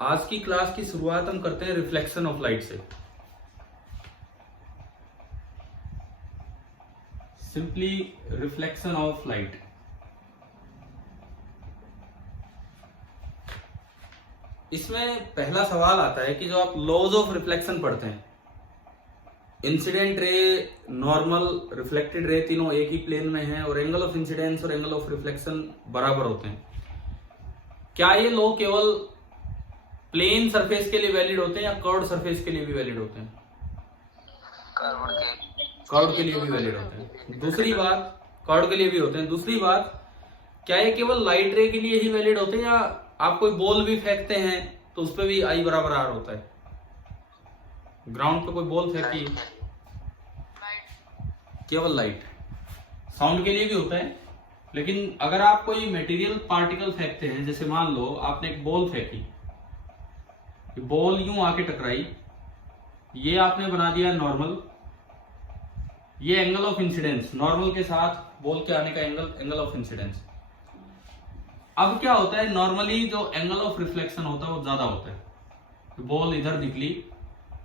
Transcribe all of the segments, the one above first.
आज की क्लास की शुरुआत हम करते हैं रिफ्लेक्शन ऑफ लाइट से। Simply reflection of light. इसमें पहला सवाल आता है कि जो आप लॉज ऑफ रिफ्लेक्शन पढ़ते हैं, incident ray, normal, reflected ray, तीनों एक ही प्लेन में हैं और एंगल ऑफ इंसिडेंस और एंगल ऑफ रिफ्लेक्शन बराबर होते हैं। क्या ये लॉ केवल प्लेन सरफेस के लिए वैलिड होते हैं या कर्व्ड सरफेस के लिए भी वैलिड होते हैं? कर्व्ड के लिए भी वैलिड होते हैं। दूसरी बात, कर्व्ड के लिए भी होते हैं। दूसरी बात, क्या ये केवल लाइट रे के लिए ही वैलिड होते हैं या आप कोई बॉल भी फेंकते हैं तो उस पर भी आई बराबर आर होता है? ग्राउंड पे कोई बॉल फेंकी, केवल लाइट। साउंड के लिए भी होता है, लेकिन अगर आप कोई मटेरियल पार्टिकल फेंकते हैं, जैसे मान लो आपने एक बॉल फेंकी, बॉल यूं आके टकराई, ये आपने बना दिया नॉर्मल, ये एंगल ऑफ इंसिडेंस, नॉर्मल के साथ बॉल के आने का एंगल, एंगल ऑफ इंसिडेंस। अब क्या होता है, नॉर्मली जो एंगल ऑफ रिफ्लेक्शन होता है वो ज्यादा होता है। बॉल इधर निकली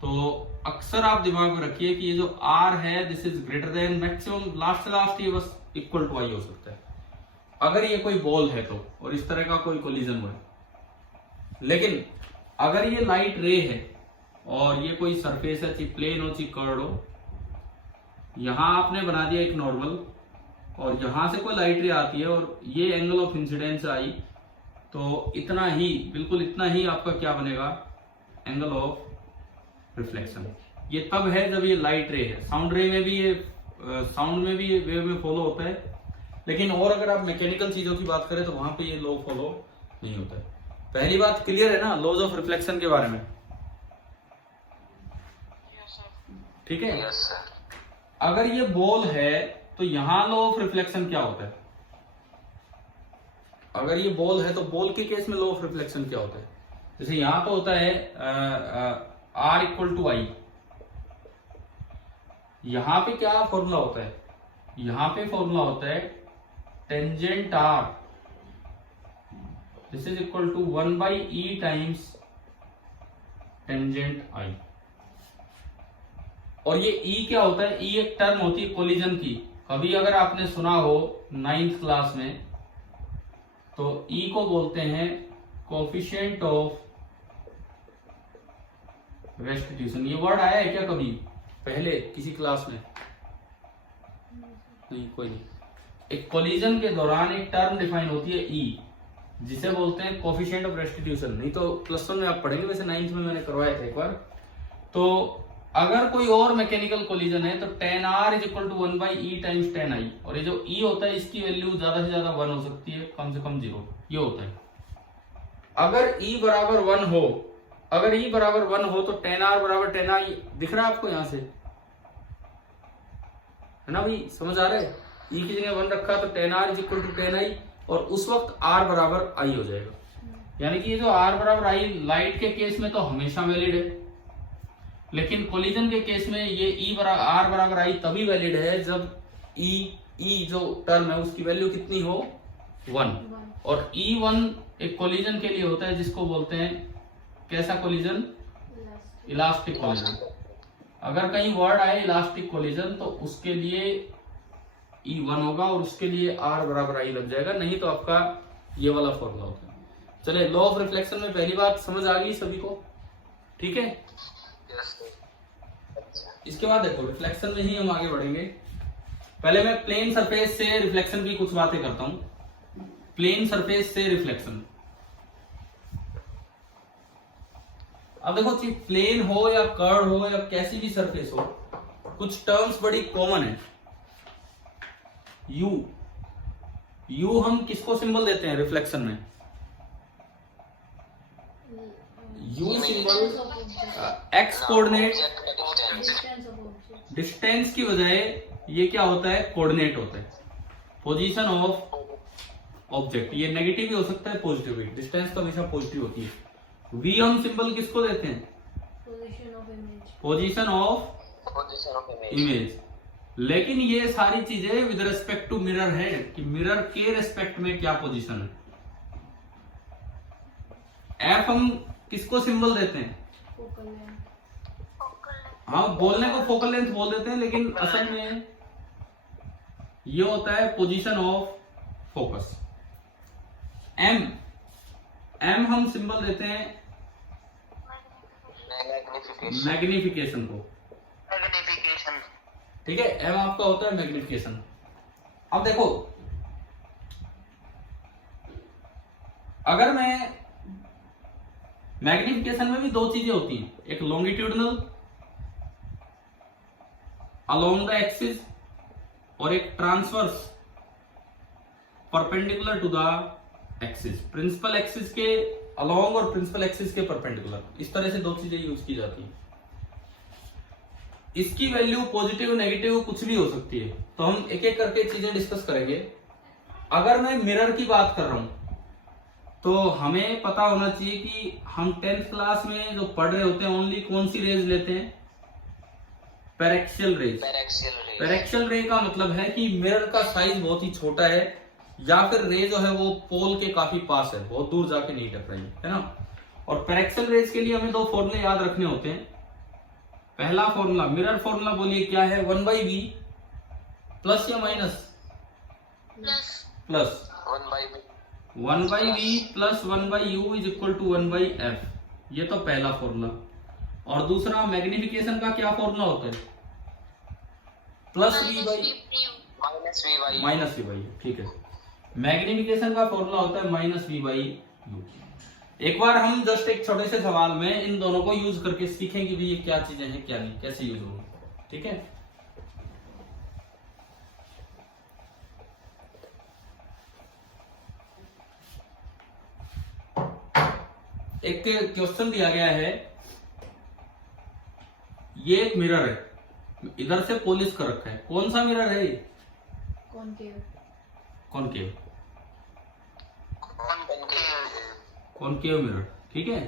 तो अक्सर आप दिमाग में रखिए कि ये जो आर है this is greater than maximum, last से लास्ट ये बस इक्वल टू आई हो सकता है अगर ये कोई बॉल है तो, और इस तरह का कोई कोलिजन हुआ। लेकिन अगर ये लाइट रे है और ये कोई सरफेस है, चाहे प्लेन हो चाहे कर्व्ड हो, यहां आपने बना दिया एक नॉर्मल और यहां से कोई लाइट रे आती है और ये एंगल ऑफ इंसिडेंस आई, तो इतना ही, बिल्कुल इतना ही आपका क्या बनेगा, एंगल ऑफ रिफ्लेक्शन। ये तब है जब ये लाइट रे है। साउंड रे में भी ये, साउंड में भी ये वेव में फॉलो होता है, लेकिन और अगर आप मैकेनिकल चीजों की बात करें तो वहां पे ये लॉ फॉलो नहीं होता है। पहली बात क्लियर है ना लॉज ऑफ रिफ्लेक्शन के बारे में? ठीक है। Yes sir. अगर ये बॉल है तो यहां लॉ ऑफ रिफ्लेक्शन क्या होता है? अगर ये बॉल है तो बॉल के केस में लॉ ऑफ रिफ्लेक्शन क्या होता है? जैसे यहां तो होता है आर इक्वल टू आई। यहां पे क्या फॉर्मूला होता है? यहां पे फॉर्मूला होता है tangent R, this is equal to 1/e times tangent I. और ये E क्या होता है? E एक टर्म होती है कोलिजन की। कभी अगर आपने सुना हो 9th क्लास में, तो E को बोलते हैं कोफिशिएंट ऑफ रेस्टिट्यूशन। ये वर्ड आया है क्या कभी पहले किसी क्लास में? नहीं, कोई नहीं। एक कोलिजन के दौरान एक टर्म डिफाइन होती है E, जिसे बोलते हैं कोफिशिएंट ऑफ रेस्टिट्यूशन। नहीं तो +1 में आप पढ़ेंगे, वैसे 9th में मैंने करवाया था एक बार। तो अगर कोई और मैकेनिकल कोलिजन है तो tan r is equal to 1/e times tan i, और ये जो E होता है इसकी वैल्यू ज्यादा से ज्यादा 1 हो सकती है, कम से कम 0, ये होता है। अगर E बराबर 1 हो, अगर E बराबर 1 हो तो tan r बराबर tan i दिख रहा है आपको यहां से, है ना भाई? समझ आ रहा है? E की जगह 1 रखा तो tan r is equal to tan i, और उस वक्त r बराबर i हो जाएगा। यानी कि ये जो r बराबर i लाइट के केस में तो हमेशा वैलिड है, लेकिन कोलिजन के केस में ये आर बराबर आई तभी वैलिड है जब ई जो टर्म है उसकी वैल्यू कितनी हो, 1। और E1 एक कोलिजन के लिए होता है जिसको बोलते हैं कैसा कोलिजन? Elastic collision. अगर कहीं वर्ड आए इलास्टिक कोलिजन तो उसके लिए E1 होगा और उसके लिए आर बराबर आई लग जाएगा, नहीं तो आपका ये वाला फॉर्मूला होता है। चले, लॉ ऑफ रिफ्लेक्शन में पहली बात समझ आ गई सभी को? ठीक है। इसके बाद देखो रिफ्लेक्शन में ही हम आगे बढ़ेंगे। पहले मैं प्लेन सरफेस से रिफ्लेक्शन की कुछ बातें करता हूं। प्लेन सरफेस से रिफ्लेक्शन, अब देखो कि प्लेन हो या कर्व हो या कैसी भी सरफेस हो, कुछ टर्म्स बड़ी कॉमन है। यू हम किसको सिंबल देते हैं रिफ्लेक्शन में? You symbol x coordinate, distance की बजाय ये क्या होता है, कोऑर्डिनेट होता है, पोजीशन ऑफ ऑब्जेक्ट। ये नेगेटिव भी हो सकता है, पॉजिटिव भी। डिस्टेंस तो हमेशा पॉजिटिव होती है। वी हम सिंबल किसको देते हैं? Position of image. लेकिन ये सारी चीजें विद रेस्पेक्ट टू मिरर है कि मिरर के रेस्पेक्ट में क्या पोजीशन है। एफ हम किसको सिंबल देते हैं? Focal length. हाँ, बोलने को फोकल लेंथ बोल देते हैं, लेकिन असल में ये होता है पोजीशन ऑफ फोकस। एम हम सिंबल देते हैं मैग्निफिकेशन को। ठीक है, एम आपका होता है मैग्निफिकेशन। अब देखो, अगर मैं मैग्निफिकेशन में भी दो चीजें होती हैं, एक लॉन्गिट्यूडनल अलोंग द एक्सिस और एक transverse perpendicular to the axis. Principal axis के अलोंग और प्रिंसिपल एक्सिस के परपेंडिकुलर, इस तरह से दो चीजें यूज की जाती हैं। इसकी वैल्यू पॉजिटिव नेगेटिव कुछ भी हो सकती है, तो हम एक एक करके चीजें डिस्कस करेंगे। अगर मैं मिरर की बात कर रहा हूं तो हमें पता होना चाहिए कि हम 10th क्लास में जो पढ़ रहे होते हैं ओनली कौन सी रेज लेते हैं? Paraxial raise. पैरेक्सियल रे का मतलब है कि मिरर का साइज बहुत ही छोटा है, या फिर रे जो है वो पोल के काफी पास है, बहुत दूर जाके नहीं टकराई, है ना। और पैरेक्सियल रेज के लिए हमें दो फॉर्मूले याद रखने होते हैं। पहला फॉर्मूला, मिरर फॉर्मूला बोलिए क्या है? 1/v प्लस या minus? Plus 1/v plus 1/u is equal to 1/f। ये तो पहला फॉर्मूला। और दूसरा मैग्निफिकेशन का क्या फॉर्मूला होता है? Plus v by minus v by. ठीक है, मैग्निफिकेशन का फॉर्मूला होता है माइनस v बाई u। एक बार हम जस्ट एक छोटे से सवाल में इन दोनों को यूज करके सीखेंगे भी ये क्या चीजें हैं, क्या नहीं, कैसे यूज होगा। ठीक है, एक क्वेश्चन दिया गया है, ये एक मिरर है, इधर से पॉलिश कर रखा है। कौन सा मिरर है? कॉनकेव। Concave, concave mirror. ठीक है,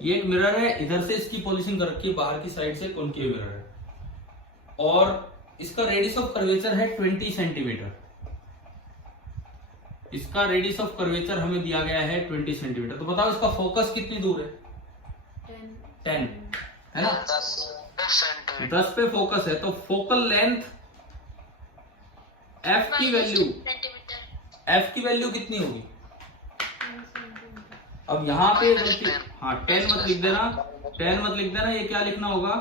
ये एक मिरर है, इधर से इसकी पॉलिशिंग कर रखी है, बाहर की साइड से कॉनकेव मिरर है, और इसका रेडियस ऑफ कर्वेचर है 20 सेंटीमीटर। इसका रेडियस ऑफ कर्वेचर हमें दिया गया है 20 सेंटीमीटर। तो बताओ इसका फोकस कितनी दूर है? 10 है ना, 10 पे फोकस है। तो फोकल लेंथ f की वैल्यू कितनी होगी? अब यहाँ पे हाँ 10 मत लिख देना, 10 मत लिख देना, ये क्या लिखना होगा?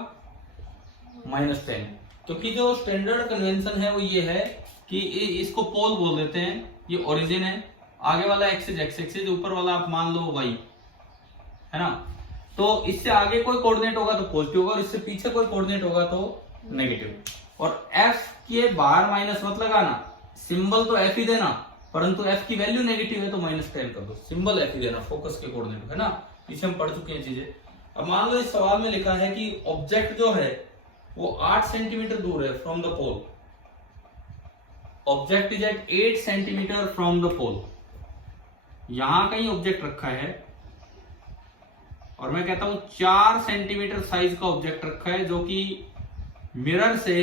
-10, क्योंकि जो स्टैंडर्ड कन्वेंशन है वो ये है कि इसको पोल बोल देते हैं। ये ओरिजिन है, आगे वाला एक्सिस x एक्सिस, ऊपर वाला आप मान लो y, है ना। तो इससे आगे कोई कोऑर्डिनेट होगा तो पॉजिटिव होगा, और इससे पीछे कोई कोऑर्डिनेट होगा तो नेगेटिव। और f के बाहर माइनस मत लगाना, सिंबल तो f ही देना, परंतु f की वैल्यू नेगेटिव है तो -10 कर दो, सिंबल f ही देना फोकस के कोऑर्डिनेट, है ना। पीछे हम पढ़ चुके हैं चीजें। अब मान लो इस सवाल में लिखा है कि ऑब्जेक्ट जो है वो 8 सेंटीमीटर दूर है from the pole. Object is at 8 centimetre from the pole. यहां कहीं ऑब्जेक्ट रखा है, और मैं कहता हूं 4 सेंटीमीटर साइज का ऑब्जेक्ट रखा है, जो कि मिरर से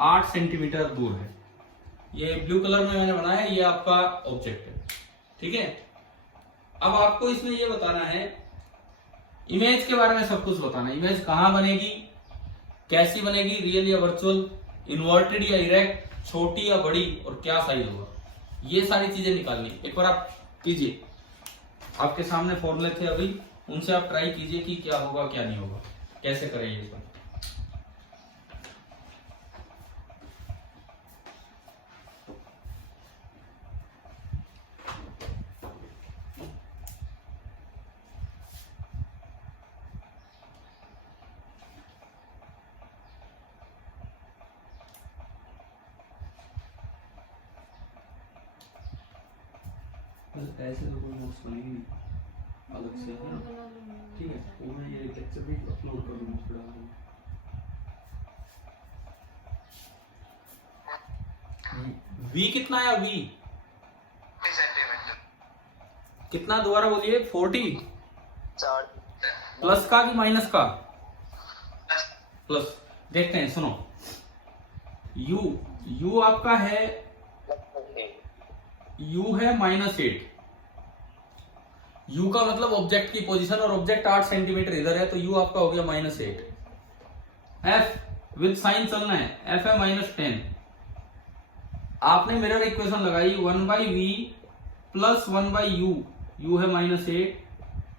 8 सेंटीमीटर दूर है। ये ब्लू कलर में मैंने बनाया है, ये आपका ऑब्जेक्ट है। ठीक है, अब आपको इसमें ये बताना है, इमेज के बारे में सब कुछ बताना है। इमेज कहां बनेगी, कैसी बनेगी, रियल या वर्चुअल, इन्वर्टेड या इरेक्ट, छोटी या बड़ी, और क्या साइज होगा, ये सारी चीजें निकालनी। एक बार आप कीजिए, आपके सामने फॉर्मूले थे अभी, उनसे आप ट्राई कीजिए कि क्या होगा क्या नहीं होगा, कैसे करें ये सब। ऐसे तो कोई नोट्स बनेगी नहीं अलग से, है ना। ठीक है, वो मैं ये लेक्चर भी अपलोड कर दूंगा, फिर डाल दूंगा। v कितना है? v कितना, दोबारा बोलिए। 40 प्लस का कि माइनस का? प्लस। देखते हैं, सुनो, u आपका है, u है -8। u का मतलब ऑब्जेक्ट की पोजीशन, और ऑब्जेक्ट 8 सेंटीमीटर इधर है, तो u आपका हो गया -8। f विद साइन चलना है, f है -10। आपने मिरर इक्वेशन लगाई 1/v प्लस 1/u, u है -8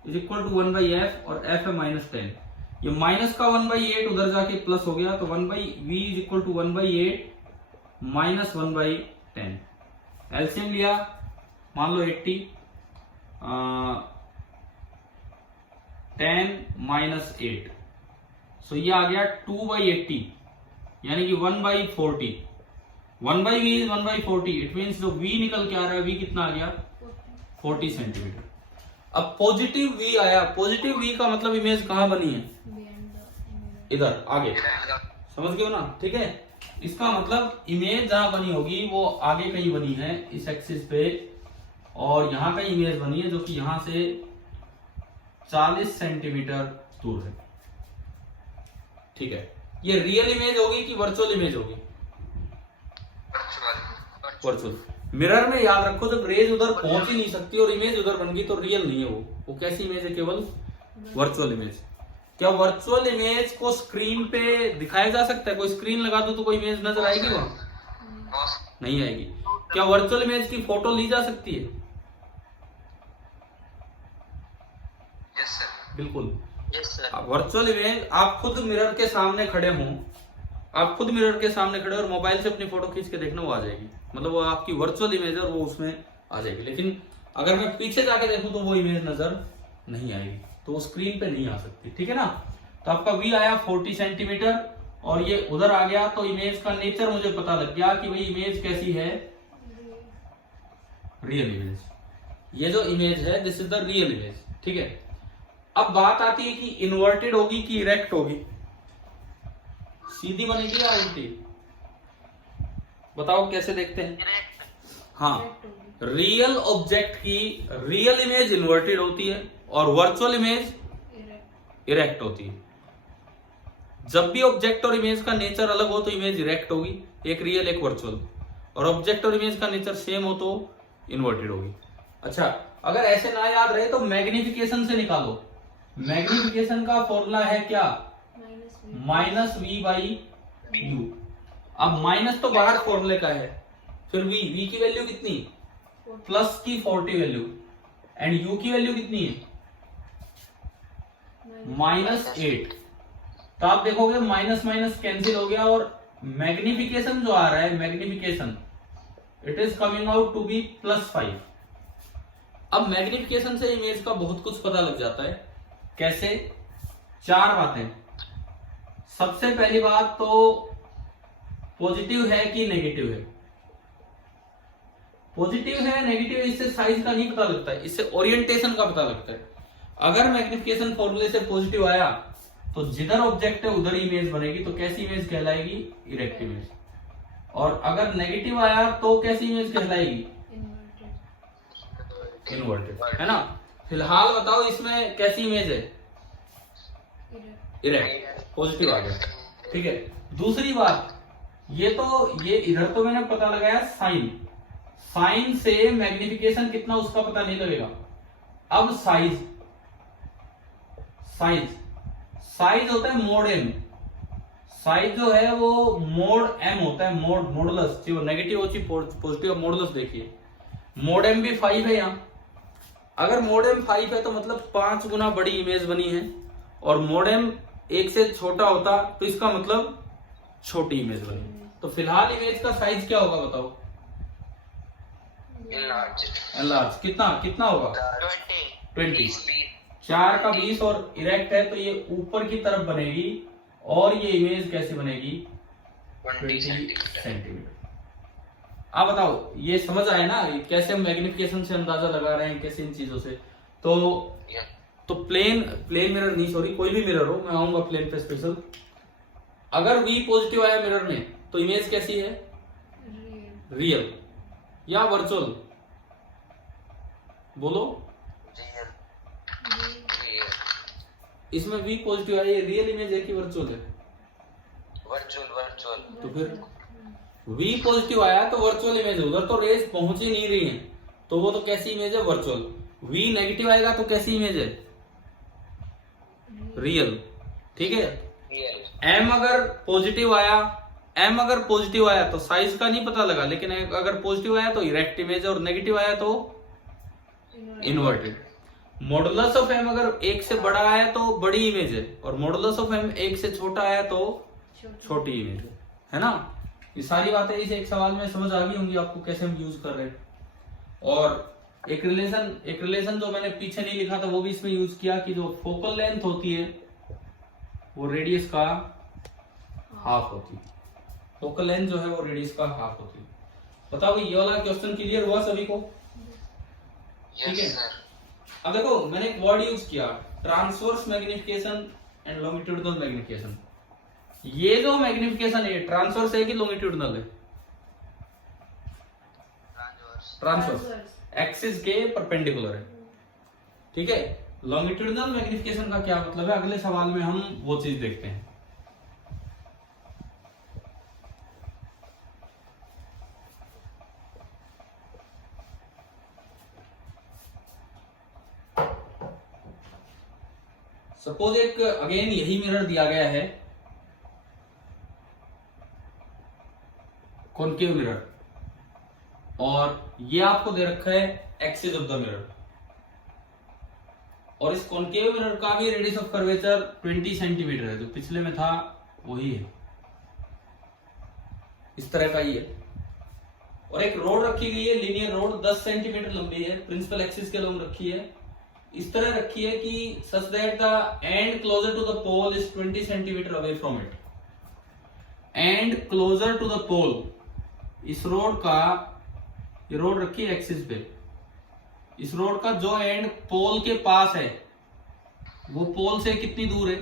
इज इक्वल टू 1/f और f है -10। ये माइनस का 1/8 उधर जाके प्लस हो गया, तो 1/v is equal to 1/8 minus 1/10। LCM लिया, मान लो 80, 10 माइनस 8, सो ये आ गया 2/80, यानी कि 1/40। 1/v इज 1/40, इट मीन्स जो v निकल के आ रहा है, v कितना आ गया 40 सेंटीमीटर। अब पॉजिटिव v आया, पॉजिटिव v का मतलब इमेज कहां बनी है, इधर आगे, समझ गए हो ना, ठीक है। इसका मतलब इमेज जहां बनी होगी वो आगे कहीं बनी है इस एक्सिस पे, और यहां कहीं इमेज बनी है जो कि यहां से 40 सेंटीमीटर दूर है, ठीक है। ये रियल इमेज होगी कि वर्चुअल इमेज होगी, वर्चुअल। मिरर में याद रखो, जब रेज उधर पहुंच ही नहीं सकती और इमेज उधर बन गई तो रियल नहीं है वो कैसी इमेज है, केवल वर्चुअल इमेज। क्या वर्चुअल इमेज को स्क्रीन पे दिखाया जा सकता है, कोई स्क्रीन लगा दो तो कोई इमेज नजर आएगी वहां, नहीं आएगी। क्या वर्चुअल इमेज की फोटो ली जा सकती है, यस सर, बिल्कुल। Yes sir. वर्चुअल इमेज, आप खुद मिरर के सामने खड़े हों, आप खुद मिरर के सामने खड़े और मोबाइल से अपनी फोटो खींच के देखना, वो आ जाएगी, मतलब वो आपकी वर्चुअल इमेज है और वो उसमें आ जाएगी। लेकिन अगर मैं पीछे जाके देखूं तो वो इमेज नजर नहीं आएगी, तो वो स्क्रीन पे नहीं आ सकती, ठीक है ना। तो आपका v आया 40 सेंटीमीटर और ये उधर आ गया, तो इमेज का नेचर मुझे पता लग गया कि भाई इमेज कैसी है, रियल इमेज। ये जो इमेज है this is the real image, ठीक है। अब बात आती है कि इन्वर्टेड होगी कि इरेक्ट होगी, सीधी बनेगी या उल्टी, बताओ कैसे देखते हैं। हाँ, रियल ऑब्जेक्ट की रियल इमेज इन्वर्टेड होती है और वर्चुअल इमेज इरेक्ट होती है। जब भी ऑब्जेक्ट और इमेज का नेचर अलग हो तो इमेज इरेक्ट होगी, एक रियल एक वर्चुअल, और ऑब्जेक्ट और इमेज का नेचर सेम हो तो इन्वर्टेड होगी। अच्छा, अगर ऐसे ना याद रहे तो मैग्निफिकेशन से निकालो। मैग्निफिकेशन का फॉर्मूला है क्या, -v/u। अब माइनस तो बाहर फॉर्मूले का है, फिर v की वैल्यू कितनी, प्लस की 40 वैल्यू, एंड u की वैल्यू कितनी है -8। तो आप देखोगे माइनस माइनस कैंसिल हो गया और मैग्निफिकेशन जो आ रहा है, magnification it is coming out to be +5। अब मैग्निफिकेशन से इमेज का बहुत कुछ पता लग जाता है। कैसे, 4 बातें। सबसे पहली बात तो पॉजिटिव है कि नेगेटिव है। पॉजिटिव है नेगेटिव इससे साइज का नहीं पता लगता है, इससे ओरिएंटेशन का पता लगता है। अगर मैग्निफिकेशन फॉर्मूले से पॉजिटिव आया तो जिधर ऑब्जेक्ट है उधर इमेज बनेगी, तो कैसी इमेज कहलाएगी, इरेक्ट इमेज। और अगर नेगेटिव आया तो कैसी इमेज कहलाएगी, इन्वर्टेड, है ना। फिलहाल बताओ इसमें कैसी इमेज है, इरेक्ट, पॉजिटिव आ गया, ठीक है। दूसरी बात, ये इधर तो मैंने पता लगाया साइन, साइन से मैग्निफिकेशन कितना उसका पता नहीं लगेगा। अब साइज, साइज होता है मोड एम। साइज जो है वो मोड एम होता है, मॉडुलस, जो नेगेटिव होती है पॉजिटिव, मॉडुलस देखिए, मोड एम भी 5 है यहाँ। अगर मोड एम 5 है तो मतलब 5 गुना बड़ी इमेज बनी है, और मोड एम 1 से छोटा होता तो इसका मतलब छोटी इमेज बनी। तो फिलहाल इमेज का साइज क्या होगा बताओ, एनलार्ज। कितना होगा 20। 4 का 20 और इरेक्ट है तो ये ऊपर की तरफ बनेगी, और ये इमेज कैसी बनेगी, 20 सेंटीमीटर। आप बताओ, ये समझ आए ना कैसे हम मैग्निफिकेशन से अंदाजा लगा रहे हैं, कैसे इन चीजों से। तो प्लेन मिरर नहीं, सॉरी, कोई भी मिरर हो, मैं आऊंगा प्लेन पे स्पेशल। अगर v पॉजिटिव आया मिरर में तो इमेज कैसी है, रियल या वर्चुअल, बोलो। इसमें v पॉजिटिव आया, ये रियल इमेज है कि वर्चुअल है, वर्चुअल। तो फिर v पॉजिटिव आया तो वर्चुअल इमेज है, उधर तो रेज पहुंच ही नहीं रही है, तो वो तो कैसी इमेज है, वर्चुअल। V नेगेटिव आएगा तो कैसी इमेज है? रियल। ठीक है। रियल। M अगर पॉजिटिव आया तो साइज का नहीं पता लगा, लेकिन अगर पॉजिटिव आया तो इरेक्ट इमेज और नेगेटिव आया तो इन्वर्टेड। मॉडुलस ऑफ M अगर 1 से बड़ा आया तो बड़ी इमेज है, और मॉडुलस ऑफ M 1 से छोटा आया तो छोटी इमेज है ना। ये सारी बातें इस एक सवाल में समझ आ गई होंगी आपको कैसे हम यूज कर रहे हैं। और एक रिलेशन जो मैंने पीछे नहीं लिखा था वो भी इसमें यूज किया कि जो फोकल लेंथ होती है वो रेडियस का हाफ होती है। फोकल लेंथ जो है वो रेडियस का हाफ होती है। बताओ ये वाला क्वेश्चन क्लियर हुआ सभी को? ठीक है। अब देखो मैंने एक वर्ड यूज किया, transverse magnification and longitudinal magnification. ये जो मैग्निफिकेशन है ट्रांसवर्स है कि लॉन्गिट्यूडिनल है? ट्रांसवर्स, एक्सिस के परपेंडिकुलर है। ठीक है। लॉन्गिट्यूडिनल मैग्निफिकेशन का क्या मतलब है, अगले सवाल में हम वो चीज देखते हैं। सपोज एक अगेन यही मिरर दिया गया है, कॉनकेव मिरर, और ये आपको दे रखा है एक्सिस ऑफ द मिरर, और इस कॉनकेव मिरर का भी रेडियस ऑफ कर्वेचर 20 सेंटीमीटर है, जो पिछले में था वही है, इस तरह का ही है। और एक रोड रखी गई है, लीनियर रोड 10 सेंटीमीटर लंबी है, प्रिंसिपल एक्सिस के लंब रखी है, इस तरह रखी है कि such that the end closer to the pole is 20 centimetre away from it. End closer to the pole, इस रोड का, ये रोड रखी है एक्सिस पे, इस रोड का जो एंड पोल के पास है वो पोल से कितनी दूर है?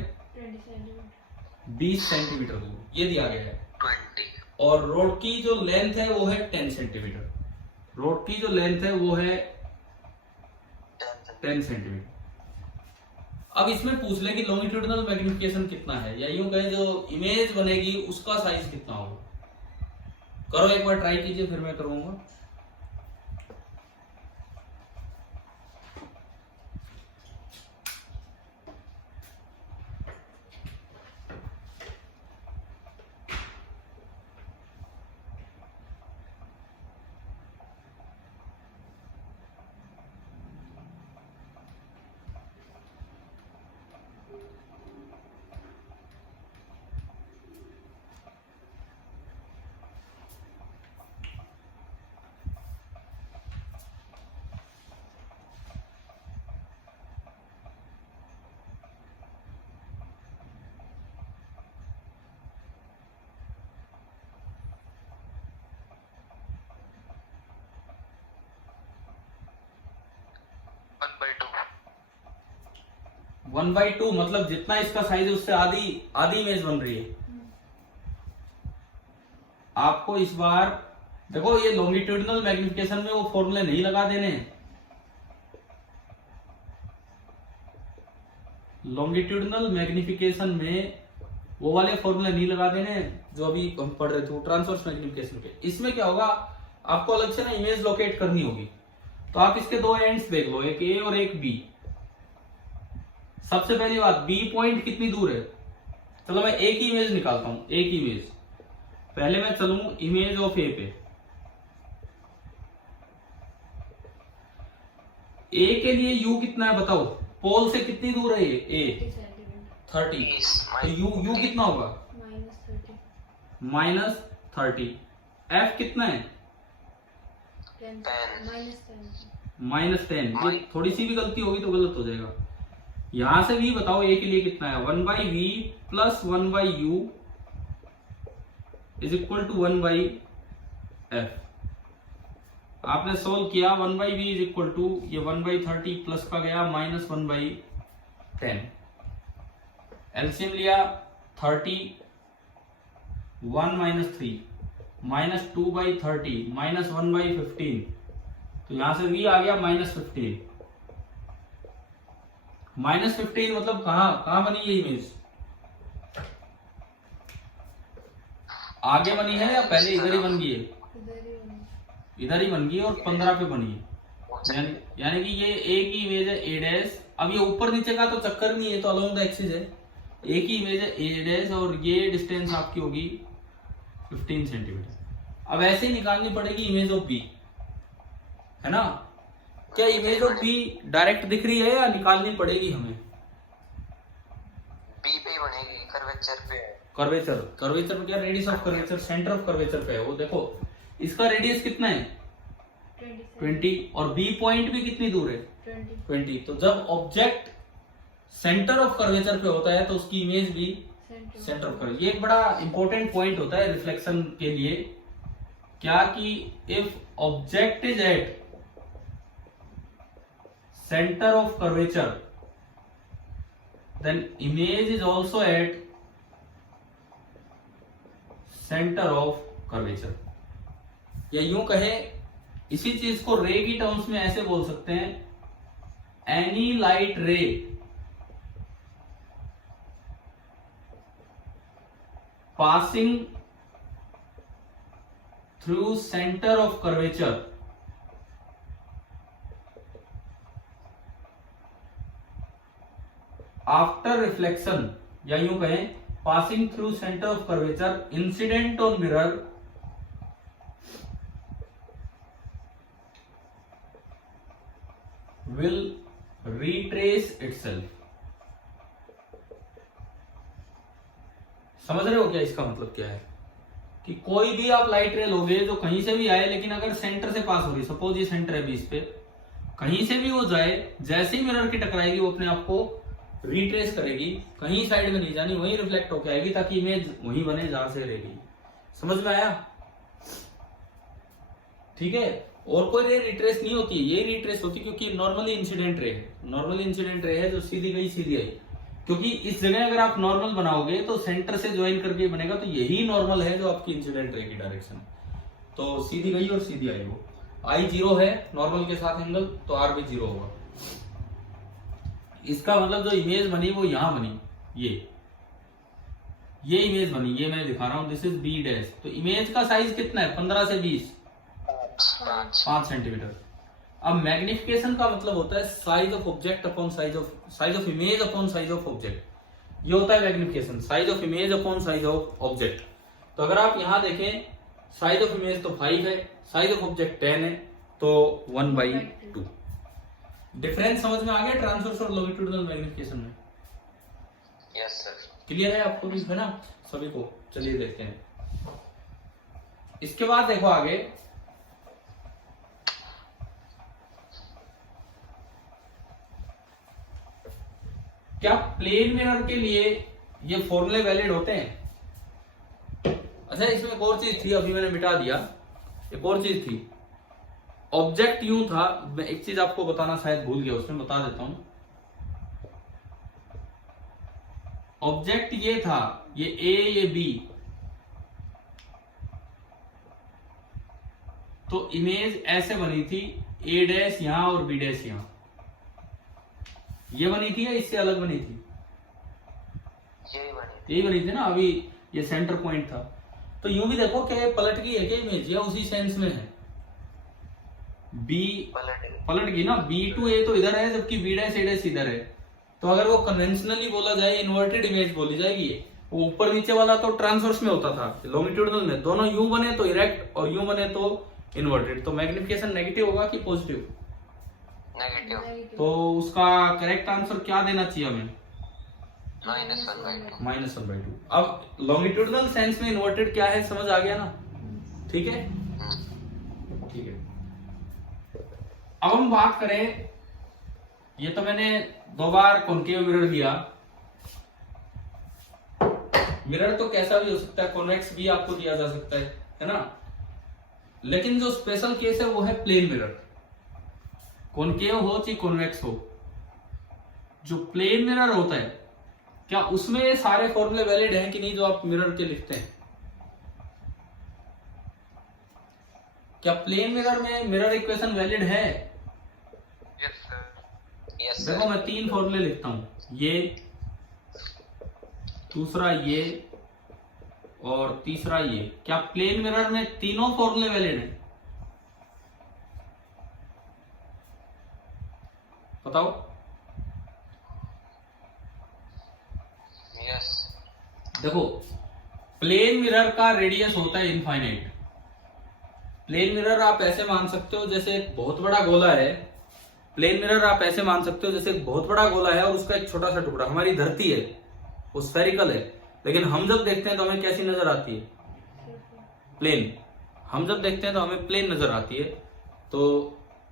20 सेंटीमीटर दूर, ये दिया गया है। 20। और रोड की जो लेंथ है वो है 10 सेंटीमीटर। रोड की जो लेंथ है वो है 10 सेंटीमीटर। अब इसमें पूछ ले कि लॉन्गिट्यूडिनल मैग्निफिकेशन कितना है, या यूं कहें जो इमेज बनेगी उसका साइज कितना होगा। करो एक बार ट्राई कीजिए, फिर मैं करूंगा। वन बाई टू मतलब जितना इसका साइज है उससे आधी इमेज बन रही है। आपको इस बार देखो ये लॉन्गिट्यूडिनल मैग्निफिकेशन में वो फॉर्मूले नहीं लगा देने हैं। लॉन्गिट्यूडिनल मैग्निफिकेशन में वो वाले फॉर्मूले नहीं लगा देने जो अभी हम पढ़ रहे थे ट्रांसवर्स मैग्निफिकेशन के। इसमें क्या होगा, आपको अलग से ना इमेज लोकेट करनी होगी। तो आप इसके दो एंड्स देख लो, एक ए और एक बी। सबसे पहली बात, बी पॉइंट कितनी दूर है? चलो मैं एक ही इमेज निकालता हूं, एक इमेज। पहले मैं चलूं इमेज ऑफ ए पे। ए के लिए यू कितना है बताओ, पोल से कितनी दूर है ए? 30। तो यू कितना होगा? -30। एफ कितना है? -10। ये थोड़ी सी भी गलती होगी तो गलत हो जाएगा। यहां से भी बताओ ए के लिए कितना है? 1/v plus 1/u is equal to 1/f। आपने सोल्व किया, 1/v इज इक्वल टू ये 1/30 प्लस का गया -1/10। एलसीएम लिया 30, 1 - 3 -2/30 -1/15। तो यहां से v आ गया -15। -15 मतलब कहां बनी ये इमेज? आगे बनी है या पहले इधर ही बन गई है? इधर ही बन गई और 15 पे बनी है। यानी कि ये ए की इमेज है ए डैश। अब ये ऊपर नीचे का तो चक्कर नहीं है, तो अलोंग द एक्सिस है। ए की इमेज है ए डैश और ये डिस्टेंस आपकी होगी 15 सेंटीमीटर। अब ऐसे ही निकालनी पड़ेगी इमेज ऑफ बी, है ना। क्या इमेज ऑफ बी डायरेक्ट दिख रही है या निकालनी पड़ेगी हमें? बी पे ही बनेगी, कर्वेचर पे है। कर्वेचर में क्या radius of curvature, centre of curvature पे है वो। देखो इसका रेडियस कितना है 20 और बी पॉइंट भी कितनी दूर है 20। तो जब ऑब्जेक्ट सेंटर ऑफ कर्वेचर पे होता है तो उसकी इमेज भी सेंटर ऑफ कर्वेचर। ये एक बड़ा इंपॉर्टेंट पॉइंट होता है रिफ्लेक्शन के लिए, क्या कि if object is at centre of curvature then image is also at centre of curvature. या यूं कहे, इसी चीज को रे की टर्म्स में ऐसे बोल सकते हैं, एनी लाइट रे passing through centre of curvature after reflection, या यूं कहें passing through center of curvature incident on mirror will retrace itself। समझ रहे हो क्या इसका मतलब क्या है? कि कोई भी आप लाइट रे लोगे जो कहीं से भी आए, लेकिन अगर सेंटर से पास हो रही, सपोज ये सेंटर है 20 पे, कहीं से भी वो जाए, जैसे ही मिरर की टकराएगी वो अपने आप को रिट्रेस करेगी, कहीं साइड में नहीं जानी, वहीं रिफ्लेक्ट होकर आएगी ताकि इमेज वहीं बने जहां से रहेगी। समझ में आया? ठीक है। और कोई रे रिट्रेस नहीं होती है, ये रिट्रेस होती है क्योंकि नॉर्मली इंसिडेंट रे है। नॉर्मली इंसिडेंट रे है जो सीधी गई सीधी आई, क्योंकि इस जगह अगर आप नॉर्मल बनाओगे तो सेंटर से ज्वाइन करके बनेगा, तो यही नॉर्मल है जो आपकी इंसिडेंट रे की डायरेक्शन। तो सीधी गई और सीधी आई, वो आई 0 है नॉर्मल के साथ एंगल, तो आर भी 0 होगा। इसका मतलब जो इमेज बनी वो यहां बनी, ये इमेज बनी, ये मैं दिखा रहा हूं, दिस इज बी डैश। तो इमेज का साइज कितना है 15 से 20 5 सेंटीमीटर। अब मैग्निफिकेशन का मतलब होता है size of object upon size of image upon size of object. ये होता है magnification, size of image upon size of object. तो अगर आप यहां देखें, साइज ऑफ इमेज तो 5 है, साइज ऑफ ऑब्जेक्ट 10 है, तो 1/2। डिफरेंस समझ में आ गया ट्रांसवर्स और लॉन्गिट्यूडिनल मैग्निफिकेशन में? Yes sir. क्लियर है आपको भी, है ना सभी को? चलिए देखते हैं। इसके बाद देखो आगे, क्या प्लेन मिरर के लिए ये फॉर्मूले वैलिड होते हैं? अच्छा, इसमें एक और चीज थी, अभी मैंने मिटा दिया। एक और चीज थी, ऑब्जेक्ट यूं था, मैं एक चीज आपको बताना शायद भूल गया, उसमें बता देता हूं। ऑब्जेक्ट ये था, ये ए ये बी, तो इमेज ऐसे बनी थी, ए डैश यहां और बी डैश यहां। ये बनी थी या इससे अलग बनी थी? यही बनी थी ना। अभी ये सेंटर पॉइंट था, तो यूं भी देखो कि पलट गई है क्या इमेज, या उसी सेंस में है? बी पलट गई ना, बी टू ए तो इधर है, जबकि बी डैश ए डैश इधर है। तो अगर वो कन्वेंशनली बोला जाए, इन्वर्टेड इमेज बोली जाएगी। वो ऊपर नीचे वाला तो ट्रांसवर्स में होता था, लॉन्गिट्यूडिनल में दोनों यूं बने तो इरेक्ट और यूं बने तो इन्वर्टेड। तो मैग्निफिकेशन नेगेटिव होगा कि पॉजिटिव? नेगेटिव। तो उसका करेक्ट आंसर क्या देना चाहिए हमें? -1/2। अब लॉन्गिट्यूडिनल सेंस में इन्वर्टेड क्या है समझ आ गया ना? ठीक है, ठीक है। अब हम बात करें, ये तो मैंने 2 बार कॉन्केव मिरर दिया। मिरर तो कैसा भी हो सकता है, कॉन्वेक्स भी आपको दिया जा सकता है ना। लेकिन जो स्पेशल केस है वो है प्लेन मिरर, कॉन्केव हो चाहे कॉन्वेक्स हो। जो प्लेन मिरर होता है, क्या उसमें ये सारे फॉर्मूले वैलिड हैं कि नहीं जो आप मिरर के लिखते हैं? क्या प्लेन मिरर में मिरर इक्वेशन वैलिड है? Yes sir. यस देखो मैं 3 फॉर्मूले लिखता हूं, ये, दूसरा ये और तीसरा ये। क्या प्लेन मिरर में तीनों फॉर्मूले वैलिड हैं? बताओ। यस देखो प्लेन मिरर का रेडियस होता है इनफाइनाइट। प्लेन मिरर आप ऐसे मान सकते हो जैसे एक बहुत बड़ा गोला है। प्लेन मिरर आप ऐसे मान सकते हो जैसे एक बहुत बड़ा गोला है और उसका एक छोटा सा टुकड़ा, हमारी धरती है वो स्फेरिकल है, लेकिन हम जब देखते हैं तो हमें कैसी नजर आती है? प्लेन। हम जब देखते हैं तो हमें प्लेन नजर आती है। तो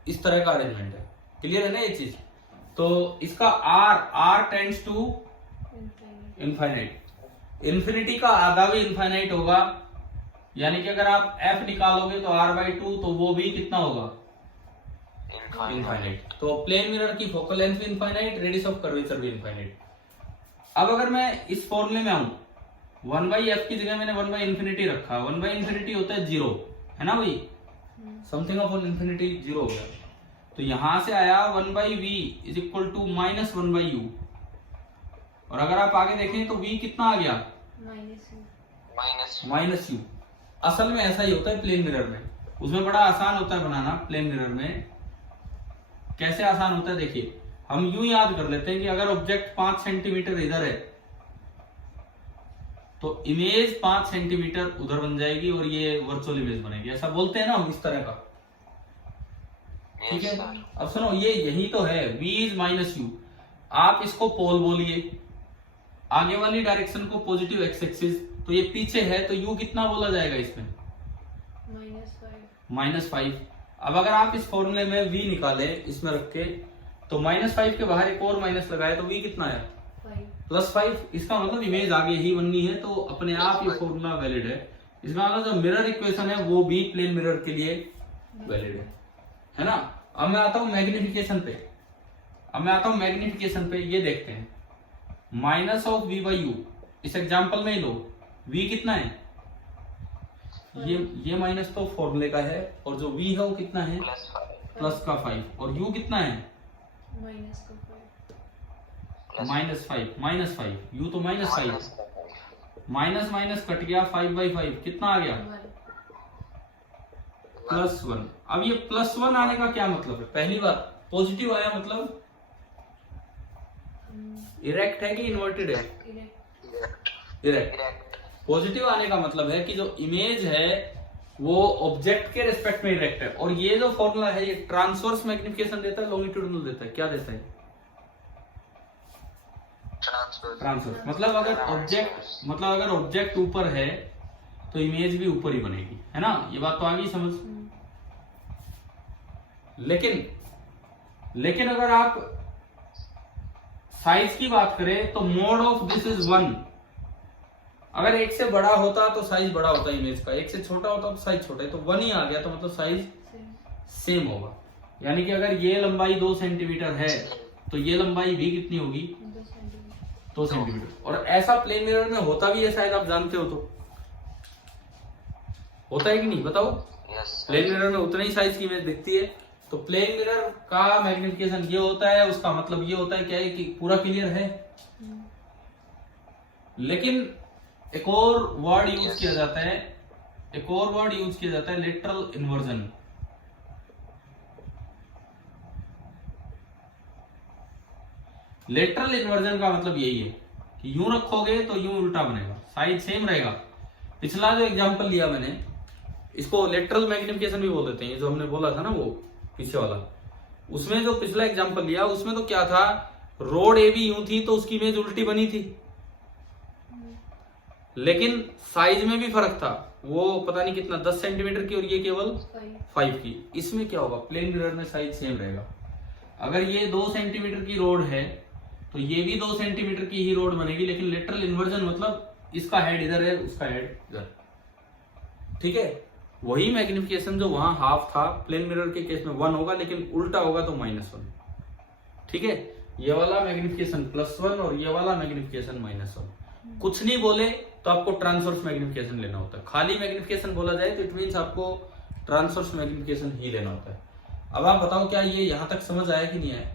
इस तरह का अरेंजमेंट है। क्लियर है ना ये चीज? तो इसका R tends to infinite. Infinity का आधा भी इनफाइनाइट होगा, यानी कि अगर आप एफ निकालोगे तो r/2, तो वो भी कितना होगा? इनफाइनाइट। तो प्लेन मिरर की फोकल लेंथ भी इनफाइनाइट, रेडियस ऑफ कर्वेचर भी इनफाइनाइट। अब अगर मैं इस फॉर्मूले में आऊं, 1/f की जगह मैंने 1/infinity रखा। 1/infinity होता है 0, है ना भाई? समथिंग ऑफ इन्फिनिटी 0 हो गया। तो यहां से आया 1/v is equal to -1/u। और अगर आप आगे देखें तो v कितना आ गया? -u। असल में ऐसा ही होता है प्लेन मिरर में। उसमें बड़ा आसान होता है बनाना। प्लेन मिरर में कैसे आसान होता है देखिए, हम यूं याद कर लेते हैं कि अगर ऑब्जेक्ट 5 सेंटीमीटर इधर है तो इमेज 5 सेंटीमीटर उधर बन जाएगी और ये वर्चुअल इमेज बनेगी। ऐसा बोलते हैं ना हम, इस तरह का। ठीक है, अब सुनो, ये यही तो है, v इज -u। आप इसको पोल बोलिए, आगे वाली डायरेक्शन को पॉजिटिव एक्स एक्सिस, तो ये पीछे है तो u कितना बोला जाएगा इसमें? -5। अब अगर आप इस फॉर्मूले में v निकाले इसमें रख के, तो -5 के बाहर एक और माइनस लगाए तो v कितना है? +5। इसका मतलब इमेज आगे ही बननी है, तो अपने आप ये फॉर्मूला वैलिड है। इसका मतलब जो मिरर इक्वेशन है वो भी प्लेन मिरर के लिए वैलिड है ना? अब मैं आता हूं मैग्निफिकेशन पे। ये देखते हैं, -v/u इस एग्जांपल में ही लो। v कितना है? ये माइनस तो फॉर्मूले का है, और जो v है वो कितना है? प्लस का 5। और u कितना है? -5। u तो -5, माइनस कट गया, 5/5 कितना आ गया? +1। अब ये +1 आने का क्या मतलब है? पहली बार पॉजिटिव आया, मतलब इरेक्ट है कि इन्वर्टेड है? इरेक्ट। पॉजिटिव आने का मतलब है कि जो इमेज है वो ऑब्जेक्ट के रिस्पेक्ट में इरेक्ट है। और ये जो फॉर्मूला है ये ट्रांसवर्स मैग्निफिकेशन देता है, लॉन्गिट्यूडिनल देता है? क्या देता है? ट्रांसवर्स। मतलब अगर ऑब्जेक्ट ऊपर है तो इमेज भी ऊपर ही बनेगी, है ना? ये बात तो आ गई समझ। लेकिन अगर आप साइज की बात करें तो मोड ऑफ दिस इज 1। अगर एक से बड़ा होता तो साइज बड़ा होता इमेज का, एक से छोटा होता तो साइज छोटा है। तो 1 ही आ गया, तो मतलब साइज सेम होगा। यानी कि अगर ये लंबाई 2 सेंटीमीटर है तो ये लंबाई भी कितनी होगी? 2 सेंटीमीटर। और ऐसा प्लेन मिरर में होता भी है, शायद आप जानते हो। तो होता है कि नहीं, बताओ? प्लेन मिरर में उतनी ही साइज की इमेज दिखती है। तो प्लेन मिरर का मैग्निफिकेशन ये होता है, उसका मतलब ये होता है क्या है कि पूरा क्लियर है। लेकिन एक और वर्ड यूज किया जाता है, लेटरल इन्वर्जन। लेटरल इन्वर्जन का मतलब यही है कि यूं रखोगे तो यूं उल्टा बनेगा, साइज सेम रहेगा। पिछला जो एग्जांपल लिया मैंने, इसको लेटरल मैग्निफिकेशन भी बोल देते हैं। ये जो हमने बोला था ना वो पीछे वाला, उसमें जो पिछला एग्जांपल लिया उसमें तो क्या था, रोड ए भी यूं थी तो उसकी इमेज उल्टी बनी थी, लेकिन साइज में भी फर्क था। वो पता नहीं कितना 10 सेंटीमीटर की और ये केवल 5 की। इसमें क्या होगा, प्लेन मिरर में साइज सेम रहेगा। अगर ये 2 सेंटीमीटर की रोड है तो ये भी 2 सेंटीमीटर की ही रोड बनेगी, लेकिन लेटरल इन्वर्जन मतलब इसका हेड इधर है, उसका हेड इधर। ठीक है, वही मैग्निफिकेशन जो वहां हाफ था, प्लेन मिरर के केस में 1 होगा, लेकिन उल्टा होगा तो -1। ठीक है, ये वाला मैग्निफिकेशन +1 और ये वाला मैग्निफिकेशन -1। कुछ नहीं बोले तो आपको ट्रांसवर्स मैग्निफिकेशन लेना होता है। खाली मैग्निफिकेशन बोला जाए तो इट मींस आपको ट्रांसवर्स मैग्निफिकेशन ही लेना होता है। अब आप बताओ, क्या ये यहां तक समझ आया कि नहीं आया?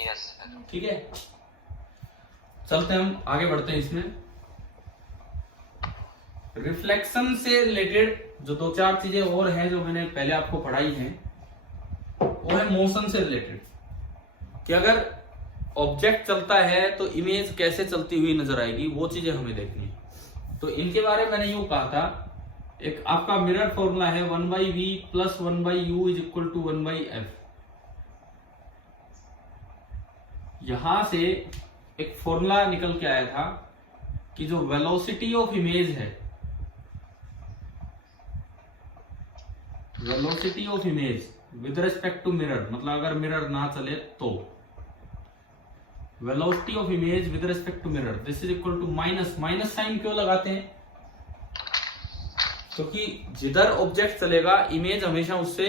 यस। ठीक है, चलते हम आगे बढ़ते हैं। इसमें रिफ्लेक्शन से रिलेटेड जो 2-4 चीजें और हैं जो मैंने पहले आपको पढ़ाई हैं, वो है मोशन से रिलेटेड, कि अगर ऑब्जेक्ट चलता है तो इमेज कैसे चलती हुई नजर आएगी, वो चीजें हमें देखनी है। तो इनके बारे में मैंने यूं कहा था, एक आपका मिरर फॉर्मूला है 1/v plus 1/u is equal to 1/f। यहां से एक फॉर्मूला निकल के आया था कि जो वेलोसिटी ऑफ इमेज है, velocity of image with respect to mirror, मतलब अगर मिरर ना चले तो velocity of image with respect to mirror this is equal to minus sign क्यों लगाते हैं? क्योंकि जिधर ऑब्जेक्ट चलेगा इमेज हमेशा उससे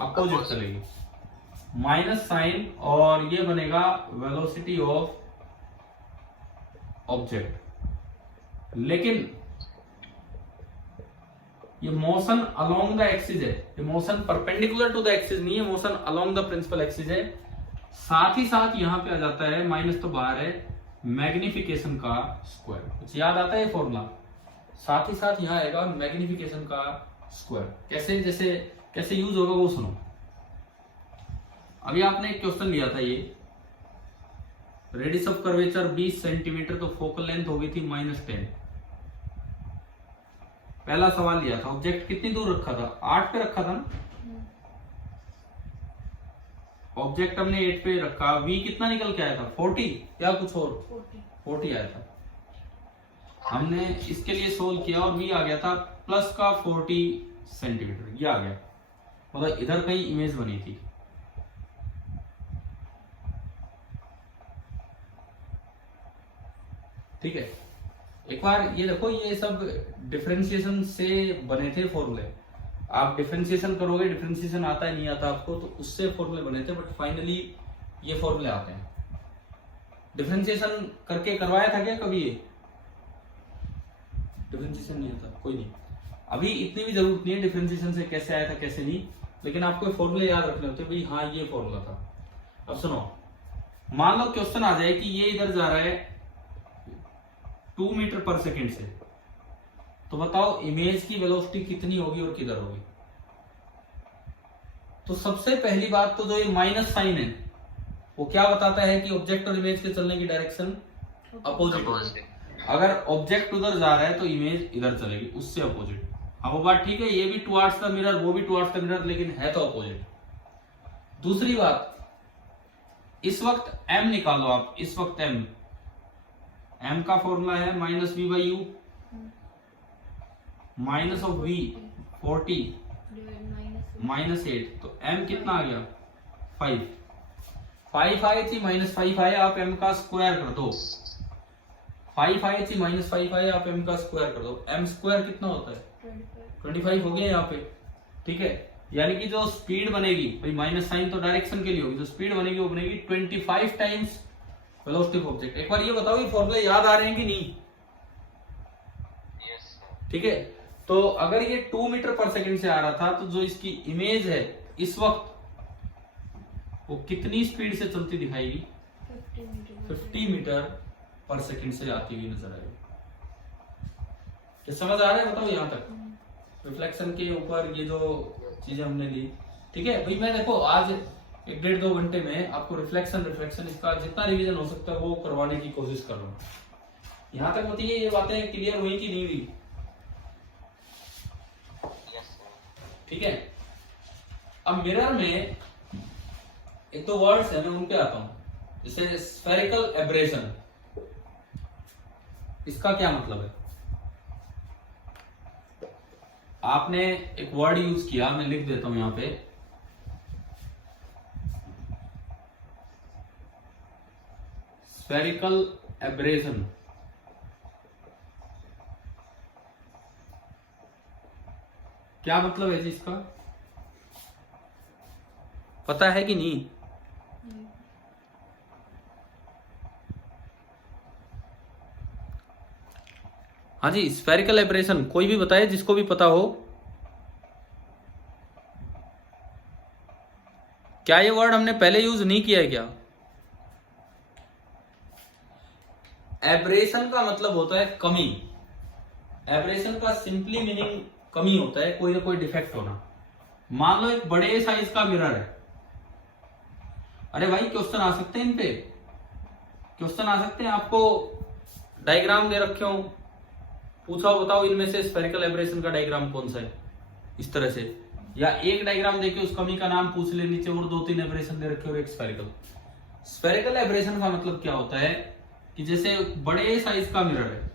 अपोजिट चलेगी, माइनस साइन, और ये बनेगा वेलोसिटी ऑफ ऑब्जेक्ट। लेकिन ये मोशन अलोंग द एक्सिस है, ये motion perpendicular to the axis नहीं है, motion along the principal axis है। साथ ही साथ यहां पे आ जाता है, माइनस तो बाहर है, मैग्निफिकेशन का स्क्वायर। कुछ याद आता है फॉर्मूला? साथ ही साथ यहां आएगा मैग्निफिकेशन का स्क्वायर। कैसे, जैसे कैसे यूज होगा वो सुनो। अभी आपने एक क्वेश्चन लिया था, ये रेडियस ऑफ कर्वेचर 20 सेंटीमीटर, तो फोकल लेंथ हो गई थी -10। पहला सवाल लिया था, ऑब्जेक्ट कितनी दूर रखा था? 8 पे रखा था ना, ऑब्जेक्ट हमने 8 पे रखा, v कितना निकल के आया था? 40 या कुछ और? 40 आया था। हमने इसके लिए सोल्व किया और v आ गया था प्लस का 40 सेंटीमीटर, ये आ गया, मतलब इधर कहीं इमेज बनी थी। ठीक है, एक बार ये देखो, ये सब डिफरेंशिएशन से बने थे फॉर्मूले। आप डिफरेंशिएशन करोगे, डिफरेंशिएशन आता है नहीं आता आपको, तो उससे फॉर्मूले बने थे, बट फाइनली ये फॉर्मूले आते हैं। डिफरेंशिएशन करके करवाया था क्या कभी? ये डिफरेंशिएशन नहीं आता, कोई नहीं, अभी इतनी भी जरूरत नहीं है डिफरेंशिएशन से कैसे आया था कैसे नहीं, लेकिन आपको फॉर्मूले याद रखने होते हैं भाई, हाँ ये फॉर्मूला था। अब सुनो, मान लो क्वेश्चन आ जाए कि ये इधर जा रहा है 2 मीटर पर सेकेंड से, तो बताओ इमेज की वेलोसिटी कितनी होगी और किधर होगी? तो सबसे पहली बात तो जो ये माइनस साइन है वो क्या बताता है कि ऑब्जेक्ट और इमेज के चलने की डायरेक्शन अपोजिट होगी। अगर ऑब्जेक्ट उधर जा रहा है तो इमेज इधर चलेगी, उससे अपोजिट। हाँ वो बात ठीक है, ये भी टुवर्ड्स द मिरर, वो भी टुवर्ड्स द मिरर, लेकिन है तो अपोजिट। दूसरी बात, इस वक्त m निकालो आप, इस वक्त m का फॉर्मूला है -v/u, माइनस ऑफ v 40 -8, तो m कितना आ गया? 5 आई थी, -5 आया, आप m का स्क्वायर कर दो। 5 आई थी, -5 आया, आप m का स्क्वायर कर दो। m स्क्वायर कितना होता है? 25 हो गया यहाँ पे। ठीक है, यानी कि जो स्पीड बनेगी भाई, माइनस साइन तो डायरेक्शन के लिए होगी, जो स्पीड बनेगी वो बनेगी 25 टाइम्स वेलोसिटी ऑफ ऑब्जेक्ट। एक बार ये बताओ ये फॉर्मूले याद आ रहे हैं कि नहीं? ठीक है, तो अगर ये 2 मीटर पर सेकंड से आ रहा था, तो जो इसकी इमेज है इस वक्त वो कितनी स्पीड से चलती दिखाएगी? 50 मीटर पर सेकंड से आती हुई नजर आएगी। क्या समझ आ रहा है? बताओ यहां तक रिफ्लेक्शन के ऊपर ये जो चीजें हमने ली। ठीक है भाई, मैं देखो आज 1-1.5-2 घंटे में आपको रिफ्लेक्शन इसका जितना रिवीजन हो सकता है वो करवाने की कोशिश कर रहा हूं। यहां तक बताइए ये बातें क्लियर हुई कि नहीं हुई? ठीक है, अब मिरर में एक तो वर्ड्स है, मैं उन पे आता हूं, जैसे स्फेरिकल एब्रेशन, इसका क्या मतलब है? आपने एक वर्ड यूज किया, मैं लिख देता हूं यहां पे, स्फेरिकल एब्रेशन। क्या मतलब है जी इसका? पता है कि नहीं? हाँ जी, स्फेरिकल एब्रेशन कोई भी बताए जिसको भी पता हो। क्या ये वर्ड हमने पहले यूज नहीं किया है क्या? एब्रेशन का मतलब होता है कमी। एब्रेशन का सिंपली मीनिंग कमी होता है, कोई ना कोई डिफेक्ट होना। मान लो एक बड़े साइज का मिरर है, अरे भाई क्वेश्चन आ सकते हैं, इन पे क्वेश्चन आ सकते हैं। आपको डायग्राम दे रखे हो, पूछा हो बताओ इनमें से स्फेरिकल एब्रेशन का डायग्राम कौन सा है, इस तरह से। या एक डायग्राम देके उस कमी का नाम पूछ ले, नीचे और 2-3 एब्रेशन दे रखे और एक स्फेरिकल। स्फेरिकल एब्रेशन का मतलब क्या होता है कि जैसे बड़े साइज का मिरर है,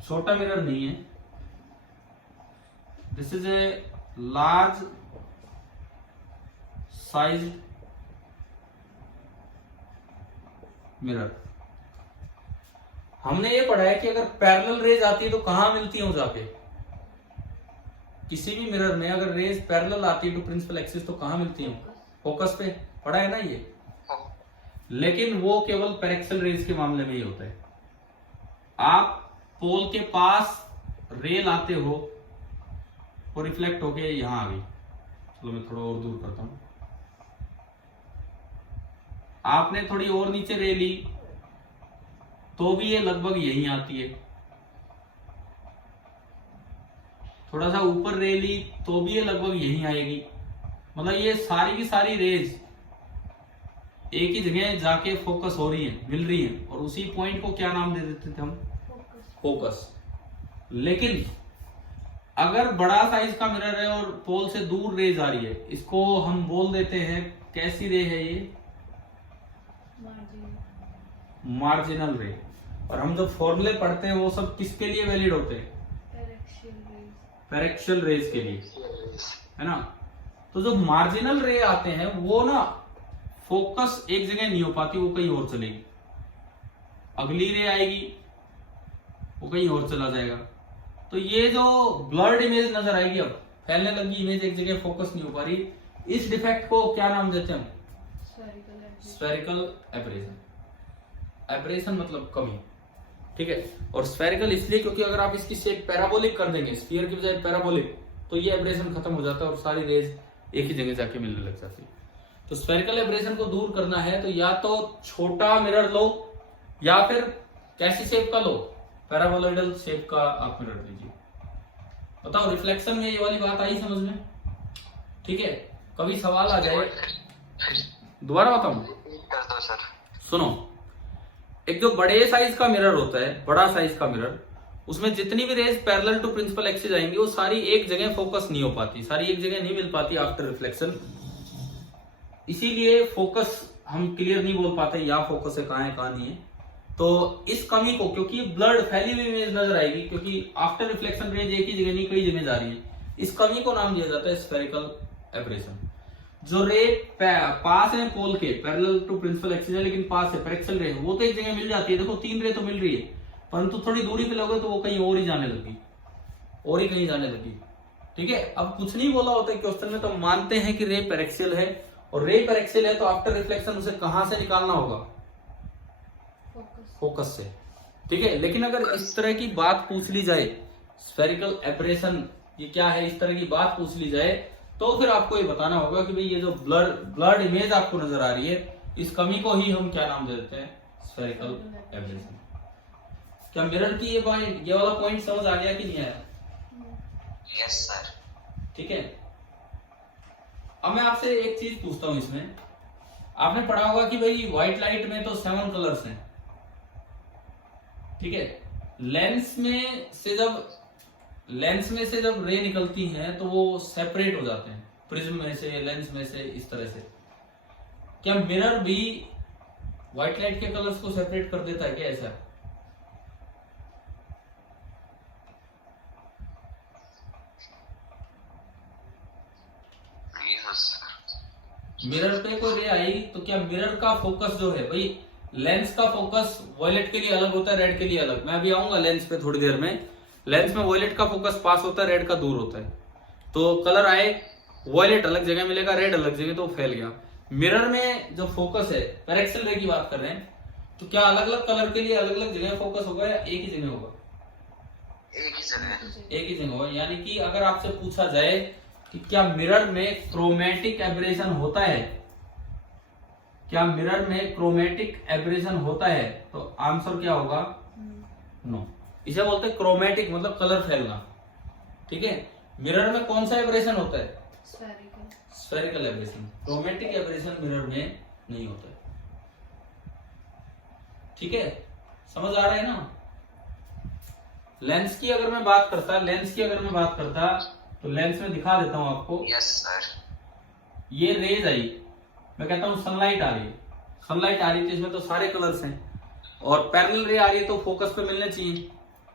छोटा मिरर नहीं है, this is a large size mirror. हमने ये पढ़ा है कि अगर पैरेलल रेज आती है तो कहां मिलती है जाके, किसी भी मिरर में अगर रेज पैरेलल आती है टू प्रिंसिपल एक्सिस तो कहां मिलती है, फोकस पे। पढ़ा है ना ये। लेकिन वो केवल पैरेक्सल रेज के मामले में ही होता है। आप पोल के पास रे लाते हो, वो रिफ्लेक्ट होके यहां आ गई। चलो मैं थोड़ा और दूर करता हूं। आपने थोड़ी और नीचे रे ली तो भी ये लगभग यहीं आती है, थोड़ा सा ऊपर रे ली तो भी ये लगभग यहीं आएगी। मतलब ये सारी की सारी रेज एक ही जगह जाके फोकस हो रही है, मिल रही है, और उसी पॉइंट को क्या नाम दे देते थे हम, फोकस। लेकिन अगर बड़ा साइज का मिरर है और पोल से दूर रेज आ रही है, इसको हम बोल देते हैं, कैसी रे है ये, मार्जिनल रे। और हम जो फॉर्मूले पढ़ते हैं वो सब किसके लिए वैलिड होते हैं, पैरेक्शियल रेज के लिए, है ना। तो जो मार्जिनल रे आते हैं वो ना फोकस एक जगह नहीं हो पाती, वो कहीं और चलेगी। अगली रे आएगी वो कहीं और चला जाएगा। तो ये जो ब्लर्ड इमेज नजर आएगी, अब फैलने लगी इमेज, एक जगह फोकस नहीं हो पा रही, इस डिफेक्ट को क्या नाम देते हैं, स्फेरिकल एब्रेशन। एब्रेशन मतलब कमी, ठीक है। और स्फेरिकल इसलिए क्योंकि अगर आप इसकी शेप पैराबोलिक कर देंगे, स्फीयर की बजाय पैराबोलिक, तो ये एब्रेशन खत्म हो जाता है और सारी रेज एक ही जगह जाके मिलने लग जाती है। तो स्फेरिकल एब्रेशन को दूर करना है तो या तो छोटा मिरर लो या फिर कैसी शेप का लो, पैराबोलॉइडल शेप का आप मिरर लीजिए। बताओ रिफ्लेक्शन में ये वाली बात आई समझ में, ठीक है। कभी सवाल आ जाए, दोबारा बताऊं, कर दो सर। सुनो, एक जो बड़े साइज का मिरर होता है, बड़ा साइज का मिरर, उसमें जितनी भी rays parallel to principal axis आएंगी वो सारी एक जगह फोकस नहीं हो पाती, सारी एक जगह नहीं मिल पाती आफ्टर रिफ्लेक्शन। इसीलिए फोकस हम क्लियर नहीं बोल पाते, यहाँ फोकस है कहाँ नहीं है। तो इस कमी को, क्योंकि ब्लड फैली हुई इमेज नजर आएगी, क्योंकि आफ्टर रिफ्लेक्शन रेज एक ही जगह नहीं कई जगह जा रही है, इस कमी को नाम दिया जाता है स्फेरिकल एब्रेशन। जो रे पास है पोल के, पैरेलल टू प्रिंसिपल एक्सिस है लेकिन पास है, पैरेक्सल रे, वो तो एक जगह मिल जाती है। देखो 3 रे तो मिल रही है, परंतु थोड़ी दूरी पे लोगे तो वो कहीं और ही जाने लगी, और ही कहीं जाने लगी, ठीक है। अब कुछ नहीं बोला होता है क्वेश्चन में, तो मानते हैं कि रे पैरेक्सियल है, और रे पैरेक्सियल है तो आफ्टर रिफ्लेक्शन उसे कहां से निकालना होगा, फोकस से, ठीक है। लेकिन अगर इस तरह की बात पूछ ली जाए, स्फेरिकल एब्रेशन ये क्या है, इस तरह की बात पूछ ली जाए, तो फिर आपको ये बताना होगा कि भाई ये जो ब्लड इमेज आपको नजर आ रही है, इस कमी को ही हम क्या नाम दे देते हैं, स्फेरिकल एब्रेशन। क्या मिरर की ये वाला पॉइंट समझ आ गया कि नहीं आया? Yes sir. ठीक है। अब मैं आपसे एक चीज पूछता हूं, इसमें आपने पढ़ा होगा कि भाई व्हाइट लाइट में तो 7 कलर्स हैं, ठीक है। लेंस में से जब रे निकलती हैं तो वो सेपरेट हो जाते हैं, प्रिज्म में से, लेंस में से, इस तरह से। क्या मिरर भी व्हाइट लाइट के कलर्स को सेपरेट कर देता है क्या, ऐसा? मिरर पे कोई रे आई तो क्या मिरर का फोकस जो है, भाई लेंस का फोकस वॉयलेट के लिए अलग होता है, रेड के लिए अलग। मैं अभी आऊंगा लेंस पे थोड़ी देर में। लेंस में वॉयलेट का फोकस पास होता है, रेड का दूर होता है। तो कलर आए, वॉयलेट अलग जगह मिलेगा, रेड अलग जगह, तो फैल गया। मिरर में जो फोकस है, पैरेक्सल रे की बात कर रहे हैं, तो क्या अलग अलग कलर के लिए अलग अलग जगह फोकस होगा या एक ही जगह होगा? एक ही जगह होगा। यानी कि अगर आपसे पूछा जाए कि क्या मिरर में क्रोमेटिक एब्रेशन होता है, क्या मिरर में क्रोमेटिक एब्रेशन होता है, तो आंसर क्या होगा? नो। इसे बोलते हैं क्रोमेटिक, मतलब कलर फैलना, ठीक है। मिरर में कौन सा एब्रेशन होता है? Spherical aberration. Chromatic aberration mirror में नहीं होता है। ठीक है, समझ आ रहा है ना। लेंस की अगर मैं बात करता तो लेंस में दिखा देता हूं आपको। Yes sir. ये रेज आई, मैं कहता हूं सनलाइट आ रही है, तो इसमें तो सारे कलर्स हैं, और पैरेलल रे आ रही है तो फोकस पे मिलने चाहिए।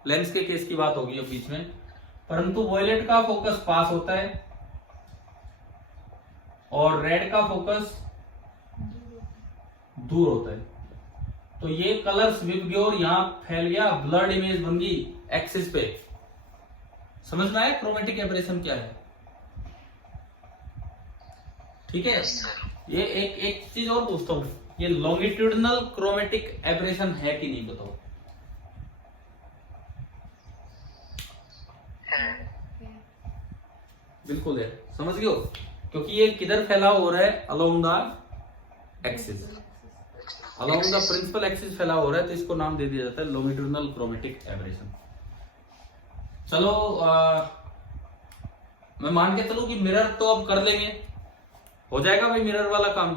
लेंस के केस की बात होगी अब बीच में, परंतु वॉयलेट का फोकस पास होता है और रेड का फोकस दूर होता है। तो ये कलर्स विप गए और यहां फैल गया, ब्लर्ड इमेज बन गई एक्सिस पे। समझ में आया क्रोमेटिक एब्रेशन क्या है? ठीक है। ये एक चीज और पूछता हूं, ये लॉन्गिट्यूडनल क्रोमेटिक एब्रेशन है कि नहीं बताओ? बिल्कुल है, समझ गए हो, क्योंकि ये किधर फैलाव हो रहा है? Along the axis, along the principal axis फैला हो रहा है, तो इसको नाम दे दिया जाता है लॉन्गिट्यूडनल क्रोमेटिक एब्रेशन। चलो मैं मान के चलूं कि मिरर तो अब कर लेंगे, हो जाएगा भाई मिरर वाला काम।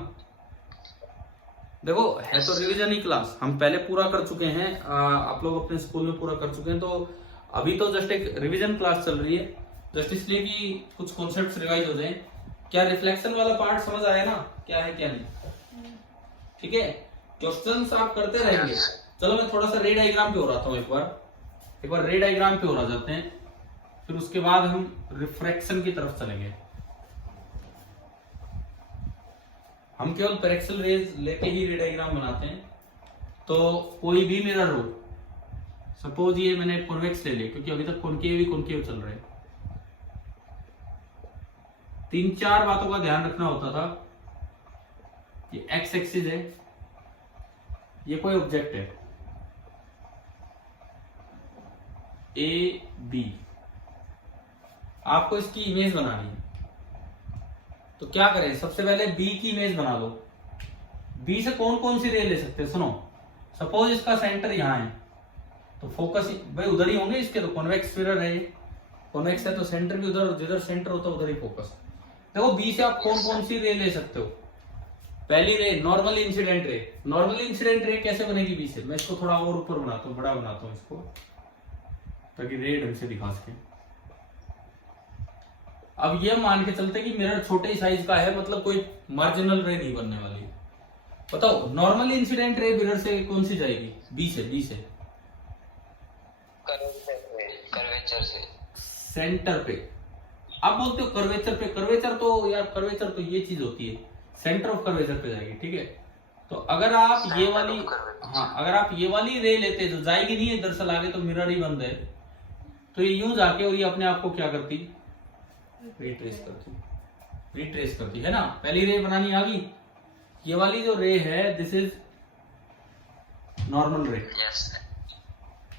देखो है तो रिवीजन ही क्लास, हम पहले पूरा कर चुके हैं, आप लोग अपने स्कूल में पूरा कर चुके हैं, तो अभी तो जस्ट एक रिवीजन क्लास चल रही है, जस्ट इसलिए कि कुछ कॉन्सेप्ट्स रिवाइज हो जाएं। क्या रिफ्लेक्शन वाला पार्ट समझ आया ना, क्या है क्या नहीं? ठीक है, क्वेश्चंस आप करते रहेंगे। चलो मैं थोड़ा सा रे डायग्राम पे हो रहा था, एक बार रे डायग्राम पे हो रहा जाते हैं, फिर उसके बाद हम रिफ्रैक्शन की तरफ चलेंगे। हम केवल पैरेक्सल रेज लेके ही रे डायग्राम बनाते हैं। तो कोई भी मिरर हो, सपोज ये मैंने कॉन्वेक्स ले लिया, क्योंकि अभी तक कॉनकेव चल रहे हैं। 3-4 बातों का ध्यान रखना होता था। ये एक्स एक्सिस है, ये कोई ऑब्जेक्ट है ए बी, आपको इसकी इमेज बनानी है। तो क्या करें, सबसे पहले बी की इमेज बना लो। बी से कौन कौन सी रे ले सकते हैं? सुनो, सपोज इसका सेंटर यहां है, तो फोकस भाई उधर ही होंगे इसके, तो कॉन्वेक्स मिरर है, कॉन्वेक्स है तो सेंटर भी उधर, जिधर सेंटर होता है उधर ही फोकस। देखो बी से आप कौन कौन सी रे ले सकते हो? पहली रे normal incident ray. Normal incident ray कैसे बनेगी बी से? मैं इसको थोड़ा और ऊपर बनाता हूँ, बड़ा बनाता हूँ इसको, ताकि रे ढंग से दिखा सके। अब ये मान के चलते कि मिरर छोटे साइज का है, मतलब कोई मार्जिनल रे नहीं बनने वाली। बताओ नॉर्मल इंसिडेंट रे मिरर से कौन सी जाएगी? बी से कर्वेचर से सेंटर पे। आप बोलते हो कर्वेचर पे, कर्वेचर तो यार, कर्वेचर तो ये चीज होती है, सेंटर ऑफ कर्वेचर पे जाएगी। ठीक है, तो अगर आप ये वाली, हाँ अगर आप ये वाली रे लेते तो जाएगी नहीं है, दरअसल आगे तो मिरर ही बंद है, तो ये यूं जाके और ये अपने आप को क्या करती? रिट्रेस करती है ना। पहली रे बनानी आ गई। ये वाली जो रे है, दिस इज नॉर्मल रे।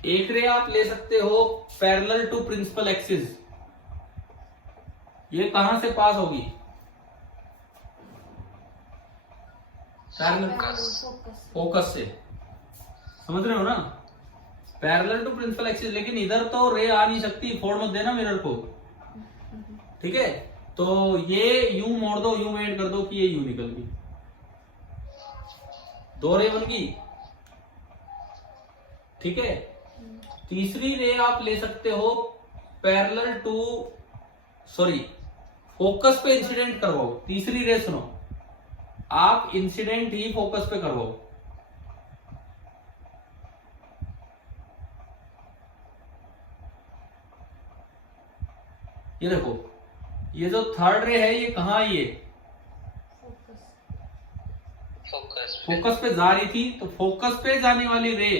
एक रे आप ले सकते हो पैरेलल टू प्रिंसिपल एक्सिस। ये कहां से पास होगी? फोकस से, समझ रहे हो ना? पैरेलल टू प्रिंसिपल एक्सिस, लेकिन इधर तो रे आ नहीं सकती, फोड़ मत देना मिरर को। ठीक है, तो ये यूं मोड़ दो, यूं वेट कर दो कि ये यूं निकल गई, 2 रे बन गई। ठीक है, तीसरी रे आप ले सकते हो पैरेलल टू, सॉरी फोकस पे इंसिडेंट करवाओ। तीसरी रे सुनो, आप इंसिडेंट ही फोकस पे करवाओ। ये देखो, ये जो थर्ड रे है, ये कहां आई है? फोकस पे जा रही थी, तो फोकस पे जाने वाली रे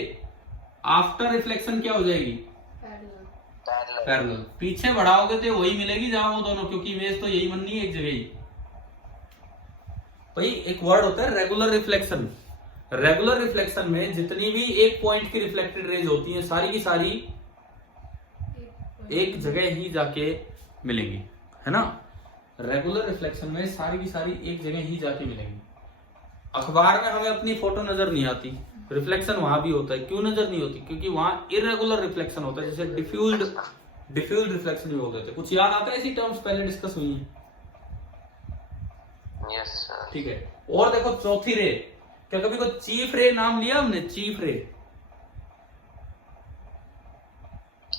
आफ्टर रिफ्लेक्शन क्या हो जाएगी? पैरेलल। पीछे बढ़ाओगे तो वही मिलेगी जहां वो दोनों, क्योंकि इमेज तो यही बननी है एक जगह ही। भाई एक वर्ड होता है रेगुलर रिफ्लेक्शन। रेगुलर रिफ्लेक्शन में जितनी भी एक पॉइंट की रिफ्लेक्टेड रेज होती है, सारी की सारी एक जगह ही जाके मिलेंगी, है ना। रेगुलर रिफ्लेक्शन में सारी की सारी एक जगह ही जाके मिलेंगी। अखबार में हमें अपनी फोटो नजर नहीं आती, रिफ्लेक्शन वहां भी होता है। क्यों नजर नहीं होती? क्योंकि वहां इरेगुलर रिफ्लेक्शन होता है, जैसे डिफ्यूज्ड रिफ्लेक्शन भी होते थे। कुछ याद आता है? ऐसी टर्म्स पहले डिस्कस हुई हैं। Yes sir. ठीक है। और देखो चौथी रे, क्या कभी कोई चीफ रे नाम लिया हमने? चीफ रे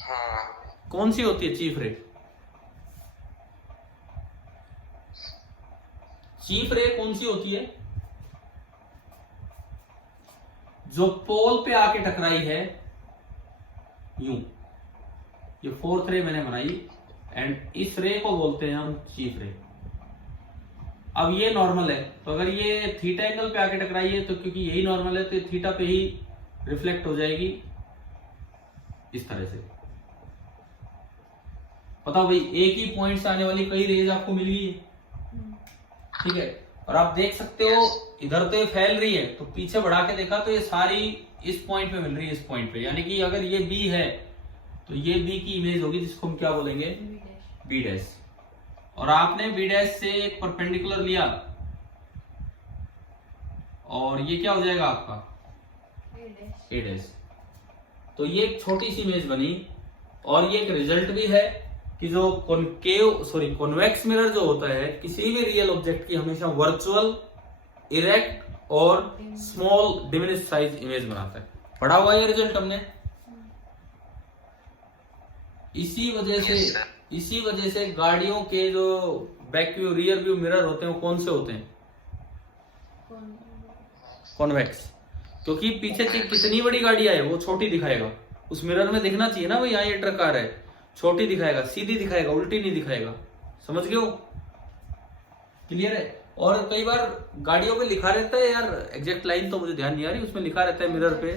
हाँ। कौन सी होती है? चीफ रे, चीफ रे कौन सी होती है? जो पोल पे आके टकराई है, यूं, ये फोर्थ रे मैंने बनाई, एंड इस रे को बोलते हैं हम चीफ रे। अब ये नॉर्मल है, तो अगर ये थीटा एंगल पे आके टकराई है तो क्योंकि यही नॉर्मल है तो ये थीटा पे ही रिफ्लेक्ट हो जाएगी इस तरह से। बताओ भाई, एक ही पॉइंट से आने वाली कई रेज आपको मिल गई है, ठीक है। और आप देख सकते हो इधर तो ये फैल रही है, तो पीछे बढ़ा के देखा तो ये सारी इस पॉइंट पे मिल रही है, इस पॉइंट पे। यानी कि अगर ये बी है तो ये बी की इमेज होगी, जिसको हम क्या बोलेंगे? B dash. और आपने बी डैश से एक परपेंडिकुलर लिया और ये क्या हो जाएगा आपका? ए डैश। तो ये एक छोटी सी इमेज बनी, और ये एक रिजल्ट भी है कि जो कॉन्वेक्स मिरर जो होता है किसी भी रियल ऑब्जेक्ट की, हमेशा वर्चुअल, इरेक्ट और स्मॉल डिमिनिश साइज इमेज बनाता है। पढ़ा हुआ ये रिजल्ट हमने। इसी वजह से गाड़ियों के जो back view, rear view mirror होते हैं वो कौन से होते हैं? कॉन्वेक्स। क्योंकि पीछे से कितनी बड़ी गाड़ी आए वो छोटी दिखाएगा, उस मिरर में दिखना चाहिए ना भाई, यहाँ ये ट्रक आ रहा है, छोटी दिखाएगा, सीधी दिखाएगा, उल्टी नहीं दिखाएगा। समझ गए हो? क्लियर है? और कई बार गाड़ियों पे लिखा रहता है, यार एग्जैक्ट लाइन तो मुझे ध्यान नहीं आ रही, उसमें लिखा रहता है मिरर पे,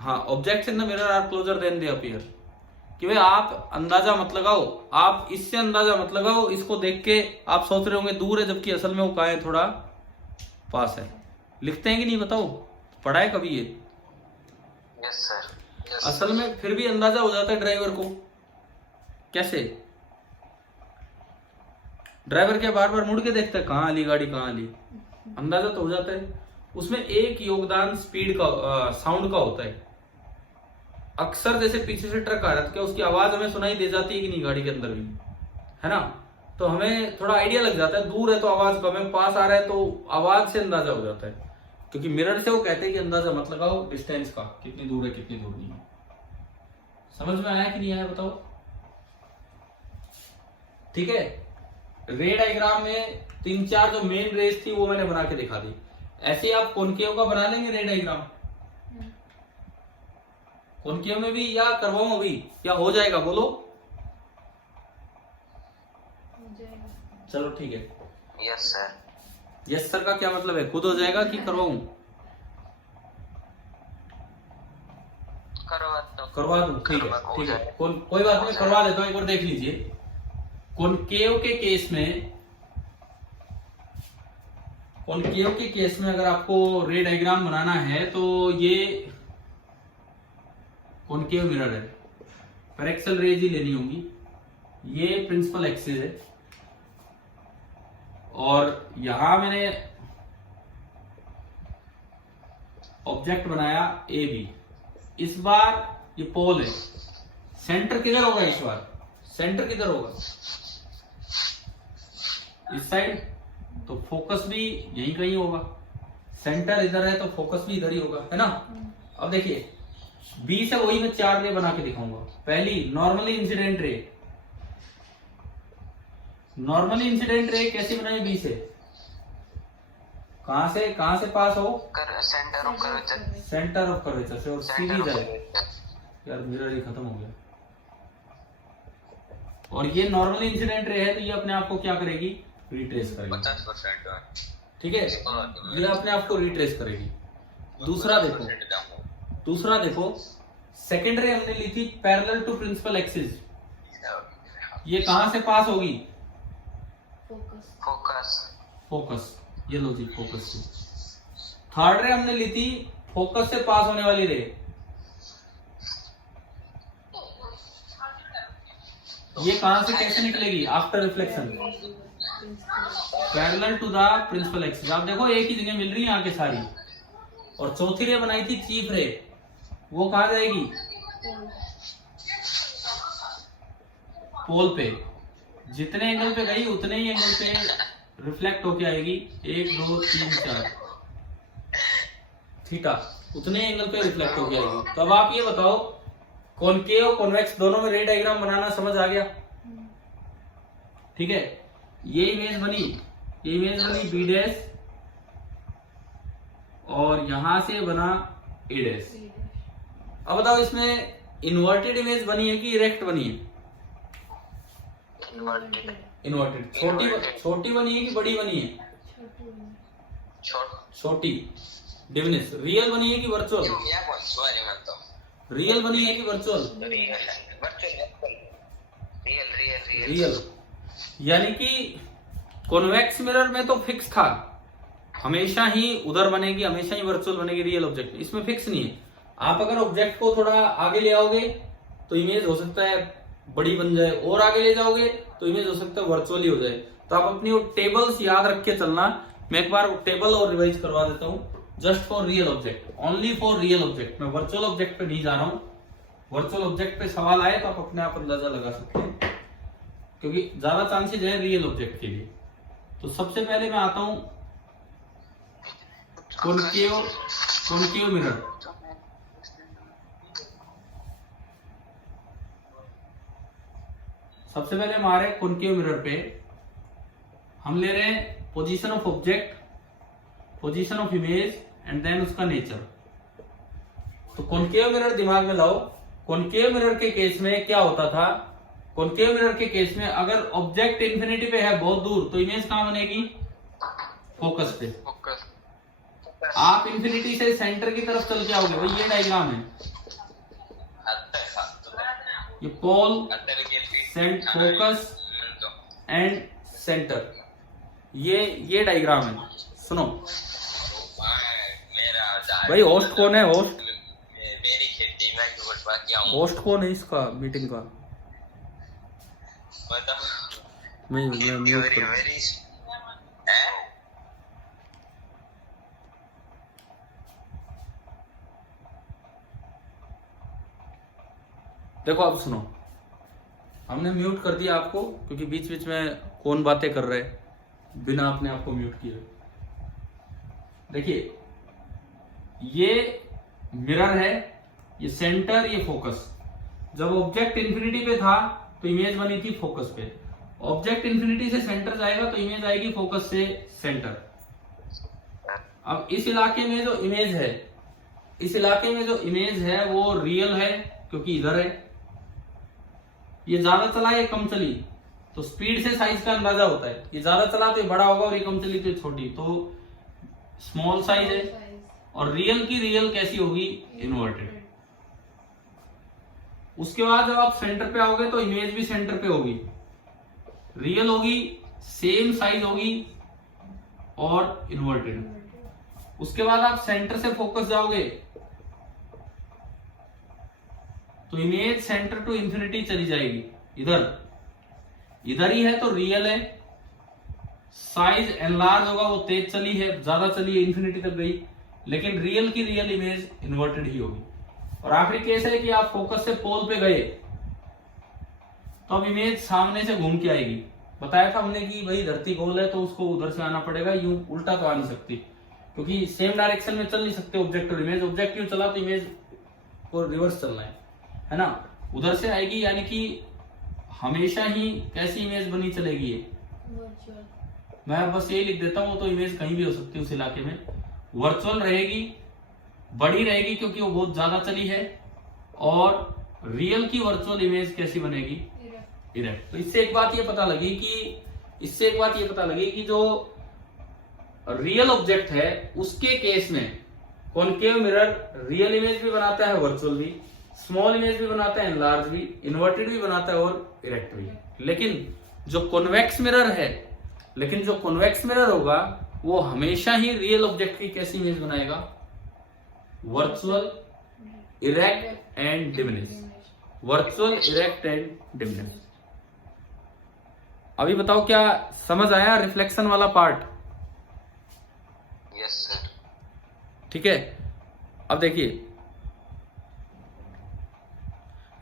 हाँ, objects in the mirror are closer than they appear. कि भाई आप अंदाजा मत लगाओ, आप इससे अंदाजा मत लगाओ, इसको देख के आप सोच रहे होंगे दूर है, जबकि असल में वो कहाँ है? थोड़ा पास है। लिखते हैं कि नहीं बताओ? पढ़ा है कभी ये? Yes sir. असल में फिर भी अंदाजा हो जाता है ड्राइवर को। कैसे? ड्राइवर क्या बार बार मुड़ के देखता है कहाँ आली गाड़ी, कहाँ आली? अंदाजा तो हो जाता है। उसमें एक योगदान स्पीड का, साउंड का होता है। अक्सर जैसे पीछे से ट्रक आ रहा है तो क्या उसकी आवाज हमें सुनाई दे जाती है कि नहीं? गाड़ी के अंदर भी, है ना? तो हमें थोड़ा आइडिया लग जाता है, दूर है तो आवाज कम है, पास आ रहा है तो आवाज से अंदाजा हो जाता है। क्योंकि मिरर से वो कहते हैं कि अंदाजा मत लगाओ डिस्टेंस का, कितनी दूर है कितनी दूर नहीं है। समझ में आया कि नहीं आया बताओ? ठीक है। रे डायग्राम में 3-4 जो मेन रेस थी वो मैंने बना के दिखा दी। ऐसे आप कॉनकेव का बना लेंगे रे डायग्राम? कॉनकेव में भी या करवाऊं अभी, या हो जाएगा? बोलो। चलो ठीक है। Yes sir. यस सर का क्या मतलब है? खुद हो जाएगा कि करवाऊं? करवा दूं? ठीक है, ठीक है, कोई बात नहीं, करवा देता हूं। एक बार देख लीजिए। कॉनकेव के केस में अगर आपको रे डायग्राम बनाना है तो ये कॉनकेव मिरर है, पैरेक्सल रेज ही लेनी होगी। ये प्रिंसिपल एक्सिस है और यहां मैंने ऑब्जेक्ट बनाया ए बी। इस बार ये पोल है, सेंटर किधर होगा? इस बार सेंटर किधर होगा? इस साइड, तो फोकस भी यहीं कहीं होगा। सेंटर इधर है तो फोकस भी इधर ही होगा, है ना? अब देखिए, बी से वही मैं 4 रे बना के दिखाऊंगा। पहली normally incident ray. Normally incident ray कैसे बनाई? बी से कहां से पास हो? Centre of curvature. Centre of curvature से, और सीधी जाए। यार मिरर ही खत्म हो गया। और ये नॉर्मली इंसिडेंट रे है तो ये अपने आप को क्या करेगी? रिट्रेस करेगी। 50%। ठीक है, ये अपने आप को रिट्रेस करेगी। दूसरा देखो, सेकेंड रे हमने ली थी पैरेलल टू प्रिंसिपल एक्सिस। ये कहां से पास होगी? फोकस। ये लो जी, फोकस से। थर्ड रे हमने ली थी फोकस से पास होने वाली रे। ये कहां से कैसे निकलेगी? After reflection, parallel to the principal axis. आप देखो एक ही जगह मिल रही है यहाँ के सारी। और चौथी रे बनाई थी चीफ रे, वो कहां जाएगी? पोल पे। जितने एंगल पे गई उतने ही एंगल पे रिफ्लेक्ट होके आएगी। 1 2 3 4 थीटा, उतने एंगल पे रिफ्लेक्ट होके आएगी। तो अब आप ये बताओ, कॉनकेव और कॉन्वेक्स दोनों में रे डायग्राम बनाना समझ आ गया? ठीक है, ये इमेज बनी, ये इमेज बनी बी डैश और यहां से बना ए डैश। अब बताओ इसमें इन्वर्टेड इमेज बनी है कि इरेक्ट बनी है? इन्वर्टेड। छोटी बनी है कि बड़ी बनी है? छोटी। डिविनिस रियल बनी है कि वर्चुअल? रियल बनी है कि वर्चुअल? रियल। यानी कि कॉन्वेक्स मिरर में तो फिक्स था, हमेशा ही उधर बनेगी, हमेशा ही वर्चुअल बनेगी रियल ऑब्जेक्ट, इसमें फिक्स नहीं है। आप अगर ऑब्जेक्ट को थोड़ा आगे ले आओगे तो इमेज हो सकता है बड़ी बन जाए, और आगे ले जाओगे तो इमेज हो सकता है वर्चुअली हो जाए। तो आप अपनी वो टेबल्स याद रख के चलना। मैं एक बार टेबल और रिवाइज करवा देता हूँ। Just for real object, only for real object. मैं वर्चुअल ऑब्जेक्ट पे नहीं जा रहा हूँ। वर्चुअल ऑब्जेक्ट पे सवाल आए तो आप अपने आप अंदाजा लगा सकते हैं, क्योंकि ज्यादा चांसेज है रियल ऑब्जेक्ट के लिए। तो सबसे पहले मैं आता हूं कॉनकेव मिरर। सबसे पहले हमारे कॉनकेव मिरर पे हम ले रहे हैं position of object, position of image and then उसका नेचर। तो कॉनकेव मिरर दिमाग में लाओ। कॉनकेव मिरर के केस में क्या होता था? कॉनकेव मिरर के केस में अगर ऑब्जेक्ट इंफिनिटी पे है बहुत दूर, तो इमेज कहां बनेगी? फोकस पे। आप इंफिनिटी से सेंटर की तरफ चल के आओगे, भाई ये डायग्राम है, ये पोल, फोकस एंड सेंटर, ये डायग्राम है। सुनो भाई, होस्ट कौन है? होस्ट कौन है इसका मीटिंग का? मैं म्यूट कर। देखो अब सुनो, हमने म्यूट कर दिया आपको क्योंकि बीच बीच में कौन बातें कर रहे हैं बिना अपने आप को म्यूट किए। देखिए ये मिरर है, ये सेंटर, ये फोकस। जब ऑब्जेक्ट इंफिनिटी पे था तो इमेज बनी थी फोकस पे। ऑब्जेक्ट इंफिनिटी से सेंटर जाएगा तो इमेज आएगी फोकस से सेंटर। अब इस इलाके में जो इमेज है, इस इलाके में जो इमेज है वो रियल है क्योंकि इधर है। ये ज्यादा चला, ये कम चली, तो स्पीड से साइज का अंदाजा होता है। ये ज्यादा चला तो ये बड़ा होगा और ये कम चली तो ये छोटी, तो स्मॉल साइज है। और रियल की रियल कैसी होगी? इन्वर्टेड। उसके बाद जब आप सेंटर पे आओगे तो इमेज भी सेंटर पे होगी, रियल होगी, सेम साइज होगी और इन्वर्टेड। उसके बाद आप सेंटर से फोकस जाओगे तो इमेज सेंटर टू इंफिनिटी चली जाएगी, इधर ही है तो रियल है। साइज एनलार्ज होगा, वो तेज चली है, ज्यादा चली है, इंफिनिटी तक गई, लेकिन रियल की रियल इमेज इन्वर्टेड ही होगी। और आखिरी केस है कि आप फोकस से पोल पे गए तो अब इमेज सामने से घूम के आएगी। बताया था हमने कि भाई धरती गोल है तो उसको उधर से आना पड़ेगा, यूं उल्टा तो आ नहीं सकती क्योंकि सेम डायरेक्शन में चल नहीं सकते ऑब्जेक्ट और इमेज। ऑब्जेक्ट यूं चला तो इमेज को रिवर्स चलना है ना, उधर से आएगी। यानी कि हमेशा ही कैसी इमेज बनी चलेगी ये? मैं बस यही लिख देता हूं, तो इमेज कहीं भी हो सकती है उस इलाके में। वर्चुअल रहेगी, बड़ी रहेगी क्योंकि वो बहुत ज्यादा चली है। और रियल की वर्चुअल इमेज कैसी बनेगी? इरेक्ट। तो इससे एक बात ये पता लगी कि जो रियल ऑब्जेक्ट है उसके केस में कॉनकेव मिरर रियल इमेज भी बनाता है, वर्चुअल भी, स्मॉल इमेज भी बनाता है, एनलार्ज भी, इन्वर्टेड भी बनाता है और इरेक्ट भी। लेकिन जो कॉन्वेक्स मिरर होगा वो हमेशा ही रियल ऑब्जेक्ट की कैसी इमेज बनाएगा? Virtual, erect and diminish. Virtual, erect and diminish. अभी बताओ क्या समझ आया रिफ्लेक्शन वाला पार्ट? Yes sir. ठीक है, अब देखिए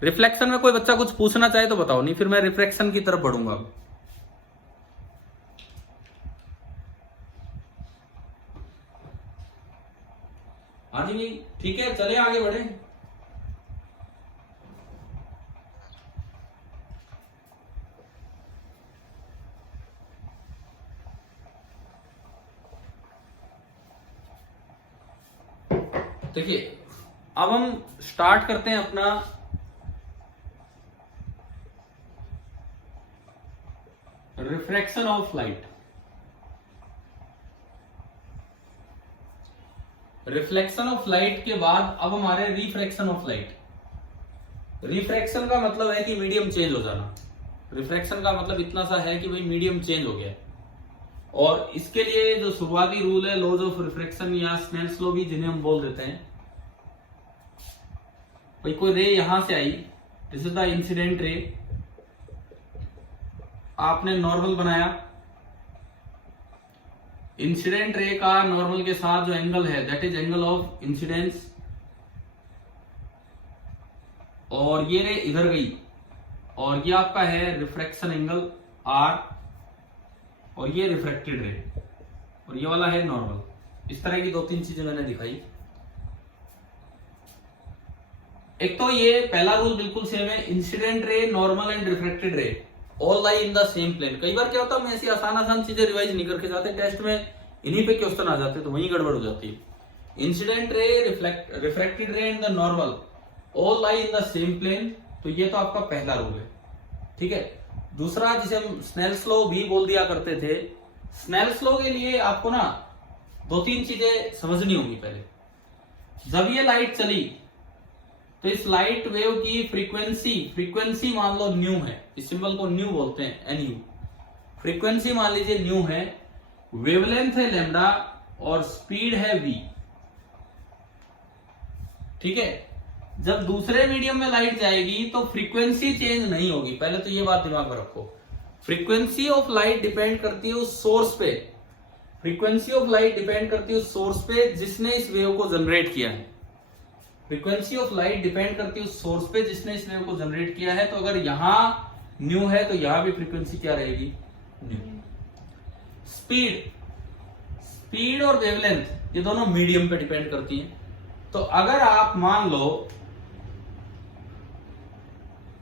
रिफ्लेक्शन में कोई बच्चा कुछ पूछना चाहे तो बताओ, नहीं फिर मैं रिफ्लेक्शन की तरफ बढ़ूंगा। हाँ जी, ठीक है, चले आगे बढ़े। देखिए, अब हम स्टार्ट करते हैं अपना refraction of light. Reflection of light के बाद अब हमारे रिफ्रैक्शन ऑफ लाइट। रिफ्रैक्शन का मतलब है कि मीडियम चेंज हो जाना। रिफ्रैक्शन का मतलब इतना सा है कि भाई मीडियम चेंज हो गया। और इसके लिए जो शुरुआती रूल है, लॉज ऑफ रिफ्रैक्शन या स्नेल्स लॉ भी जिन्हें हम बोल देते हैं। भाई कोई रे यहां से आई, this is the incident ray, आपने नॉर्मल बनाया। इंसिडेंट रे का नॉर्मल के साथ जो एंगल है that is angle of incidence. और ये रे इधर गई और ये आपका है रिफ्रैक्शन एंगल आर, और ये रिफ्रैक्टेड रे, और ये वाला है नॉर्मल। इस तरह की दो तीन चीजें मैंने दिखाई। एक तो ये पहला रूल बिल्कुल सेम है, incident ray, normal and refracted ray all lie in the same plane. कई बार क्या होता है, हम ऐसी आसान चीजें रिवाइज नहीं करके जाते, टेस्ट में इन्हीं पे क्वेश्चन आ जाते तो वहीं गड़बड़ हो जाती है। Incident ray, refracted ray and the normal all lie in the same plane, तो ये तो आपका पहला रूल है, ठीक है। दूसरा, जिसे हम स्नेल्स लॉ भी बोल दिया करते थे, स्नेल्स लॉ के लिए आपको ना दो तीन चीजें समझनी होंगी। पहले, जब ये लाइट चली तो इस लाइट वेव की फ्रीक्वेंसी मान लो न्यू है, इस सिंबल को न्यू बोलते हैं, एनयू। फ्रीक्वेंसी मान लीजिए न्यू है, वेवलेंथ है लैम्डा और स्पीड है v, ठीक है। जब दूसरे मीडियम में लाइट जाएगी तो फ्रीक्वेंसी चेंज नहीं होगी। पहले तो ये बात दिमाग में रखो, फ्रीक्वेंसी ऑफ लाइट डिपेंड करती है उस सोर्स पे। फ्रीक्वेंसी ऑफ लाइट डिपेंड करती है उस सोर्स पे जिसने इस वेव को जनरेट किया है। फ्रीक्वेंसी ऑफ लाइट डिपेंड करती है उस सोर्स पे जिसने इस वेव को जनरेट किया है। तो अगर यहां न्यू है तो यहां भी फ्रीक्वेंसी क्या रहेगी, न्यू। स्पीड और वेवलेंथ ये दोनों मीडियम पे डिपेंड करती हैं। तो अगर आप मान लो,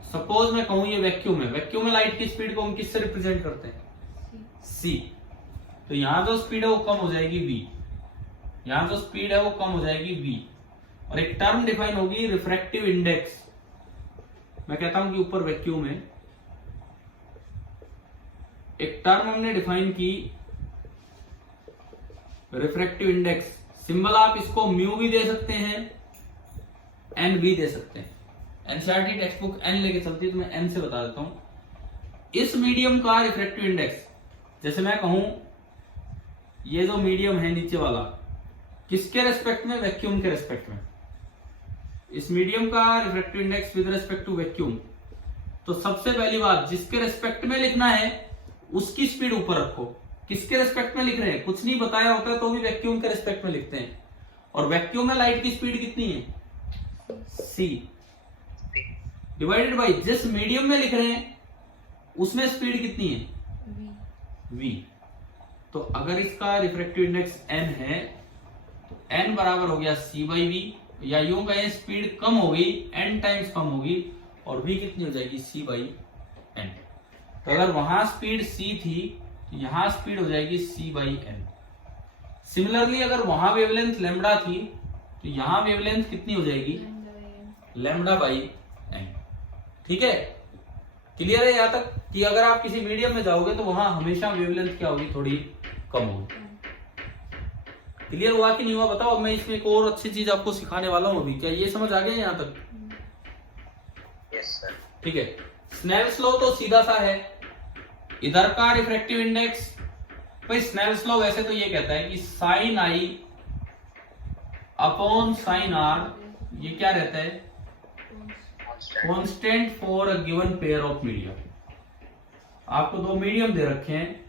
सपोज मैं कहूं ये वैक्यूम है, वैक्यूम में लाइट की स्पीड को हम किससे रिप्रेजेंट करते हैं, c। तो यहां जो स्पीड है वो कम हो जाएगी v, यहां जो स्पीड है वो कम हो जाएगी v। और एक टर्म डिफाइन होगी रिफ्रैक्टिव इंडेक्स। मैं कहता हूं कि ऊपर वैक्यूम है, एक टर्म हमने डिफाइन की रिफ्रैक्टिव इंडेक्स। सिंबल आप इसको म्यू भी दे सकते हैं, एन भी दे सकते हैं। एनसीईआरटी टेक्स्ट बुक एन लेके चलती है तो मैं एन से बता देता हूं। इस मीडियम का रिफ्रैक्टिव इंडेक्स, जैसे मैं कहूं ये जो मीडियम है नीचे वाला, किसके रेस्पेक्ट में, वैक्यूम के रेस्पेक्ट में। इस मीडियम का refractive index with respect to vacuum. तो सबसे पहली बात, जिसके रेस्पेक्ट में लिखना है उसकी स्पीड ऊपर रखो। किसके रेस्पेक्ट में लिख रहे हैं, कुछ नहीं बताया होता है तो भी वैक्यूम के रेस्पेक्ट में लिखते हैं। और वैक्यूम में लाइट की स्पीड कितनी है, c डिवाइडेड बाई जिस मीडियम में लिख रहे हैं उसमें स्पीड कितनी है, v। तो अगर इसका रिफ्रैक्टिव इंडेक्स n है तो n बराबर हो गया c बाई v, या यूं कहें स्पीड कम हो गई, n टाइम्स कम होगी, और v कितनी हो जाएगी, c बाई n। तो अगर वहां स्पीड c थी तो यहां स्पीड हो जाएगी c बाई n। सिमिलरली अगर वहां वेवलेंथ लैम्डा थी तो यहां वेवलेंथ कितनी हो जाएगी, लैम्डा बाई n। ठीक है, क्लियर है यहां तक कि अगर आप किसी मीडियम में जाओगे तो वहां हमेशा वेवलेंथ क्या होगी, थोड़ी कम होगी। क्लियर हुआ कि नहीं हुआ बताओ। अब मैं इसमें एक और अच्छी चीज आपको सिखाने वाला हूं अभी। क्या ये समझ आ गया यहां तक? Yes sir. ठीक है, स्नेल्स लॉ तो सीधा सा है। इधर का रिफ्रैक्टिव इंडेक्स, भाई स्नेल्स लॉ वैसे तो ये कहता है कि sine I upon sine R, ये क्या रहता है, constant for a given pair of medium. आपको दो मीडियम दे रखे हैं,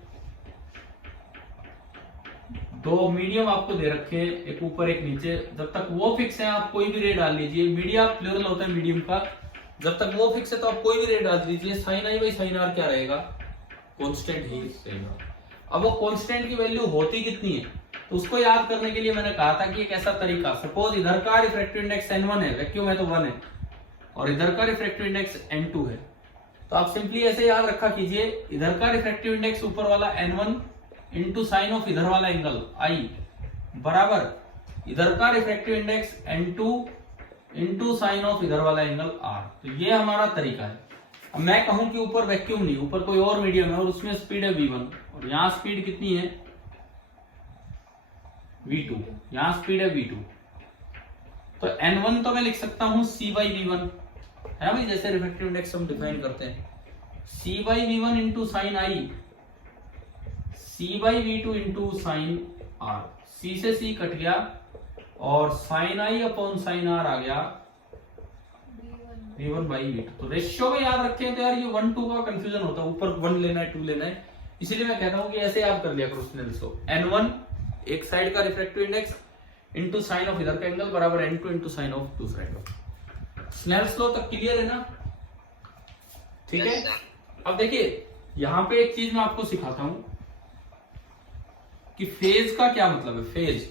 दो मीडियम आपको दे रखे हैं, एक ऊपर एक नीचे। जब तक वो फिक्स है आप कोई भी रे डाल लीजिए। मीडिया प्लूरल होता है मीडियम का। जब तक वो फिक्स है तो आप कोई भी रे डाल दीजिए। Sine I by sine R क्या रहेगा, कांस्टेंट ही रहेगा। अब वो कांस्टेंट की वैल्यू होती कितनी है, तो उसको याद करने के लिए मैंने कहा था कि एक ऐसा तरीका, सपोज इधर का रिफ्रैक्टिव इंडेक्स n1 है, वैक्यूम है तो 1 है, और इधर का रिफ्रैक्टिव इंडेक्स n2 है, तो आप सिंपली ऐसे याद रखा कीजिए, इधर का रिफ्रैक्टिव इंडेक्स ऊपर वाला n1 इंटू साइन ऑफ इधर वाला एंगल I बराबर इधर का refractive index n2 into sine of इधर वाला एंगल R। तो ये हमारा तरीका है। अब मैं कहूं कि ऊपर वैक्यूम नहीं, ऊपर कोई और मीडियम है और उसमें स्पीड है v1 और यहाँ स्पीड कितनी है v2, यहाँ स्पीड है v2, तो n1 तो मैं लिख सकता हूं c बाई v1 है भाई, जैसे रिफ्रैक्टिव इंडेक्स हम डिफाइन करते हैं, c by v1 into sine I, c by v2 into sine R, c से c कट गया और sine I upon sine R आ गया v1 बाई v2। तो रेशियो में याद रखें तो यार ये 1-2 का कंफ्यूजन होता है, ऊपर 1 लेना है 2 लेना है, इसीलिए मैं कहता हूं कि ऐसे याद कर लिया करो स्नेल्स लॉ, n1 एक साइड का refractive index into sine of इधर का एंगल बराबर n2 into sine of two side of. Snell's law तक क्लियर है ना? ठीक है। अब देखिए यहां पे एक चीज मैं आपको सिखाता हूं कि फेज का क्या मतलब है। फेज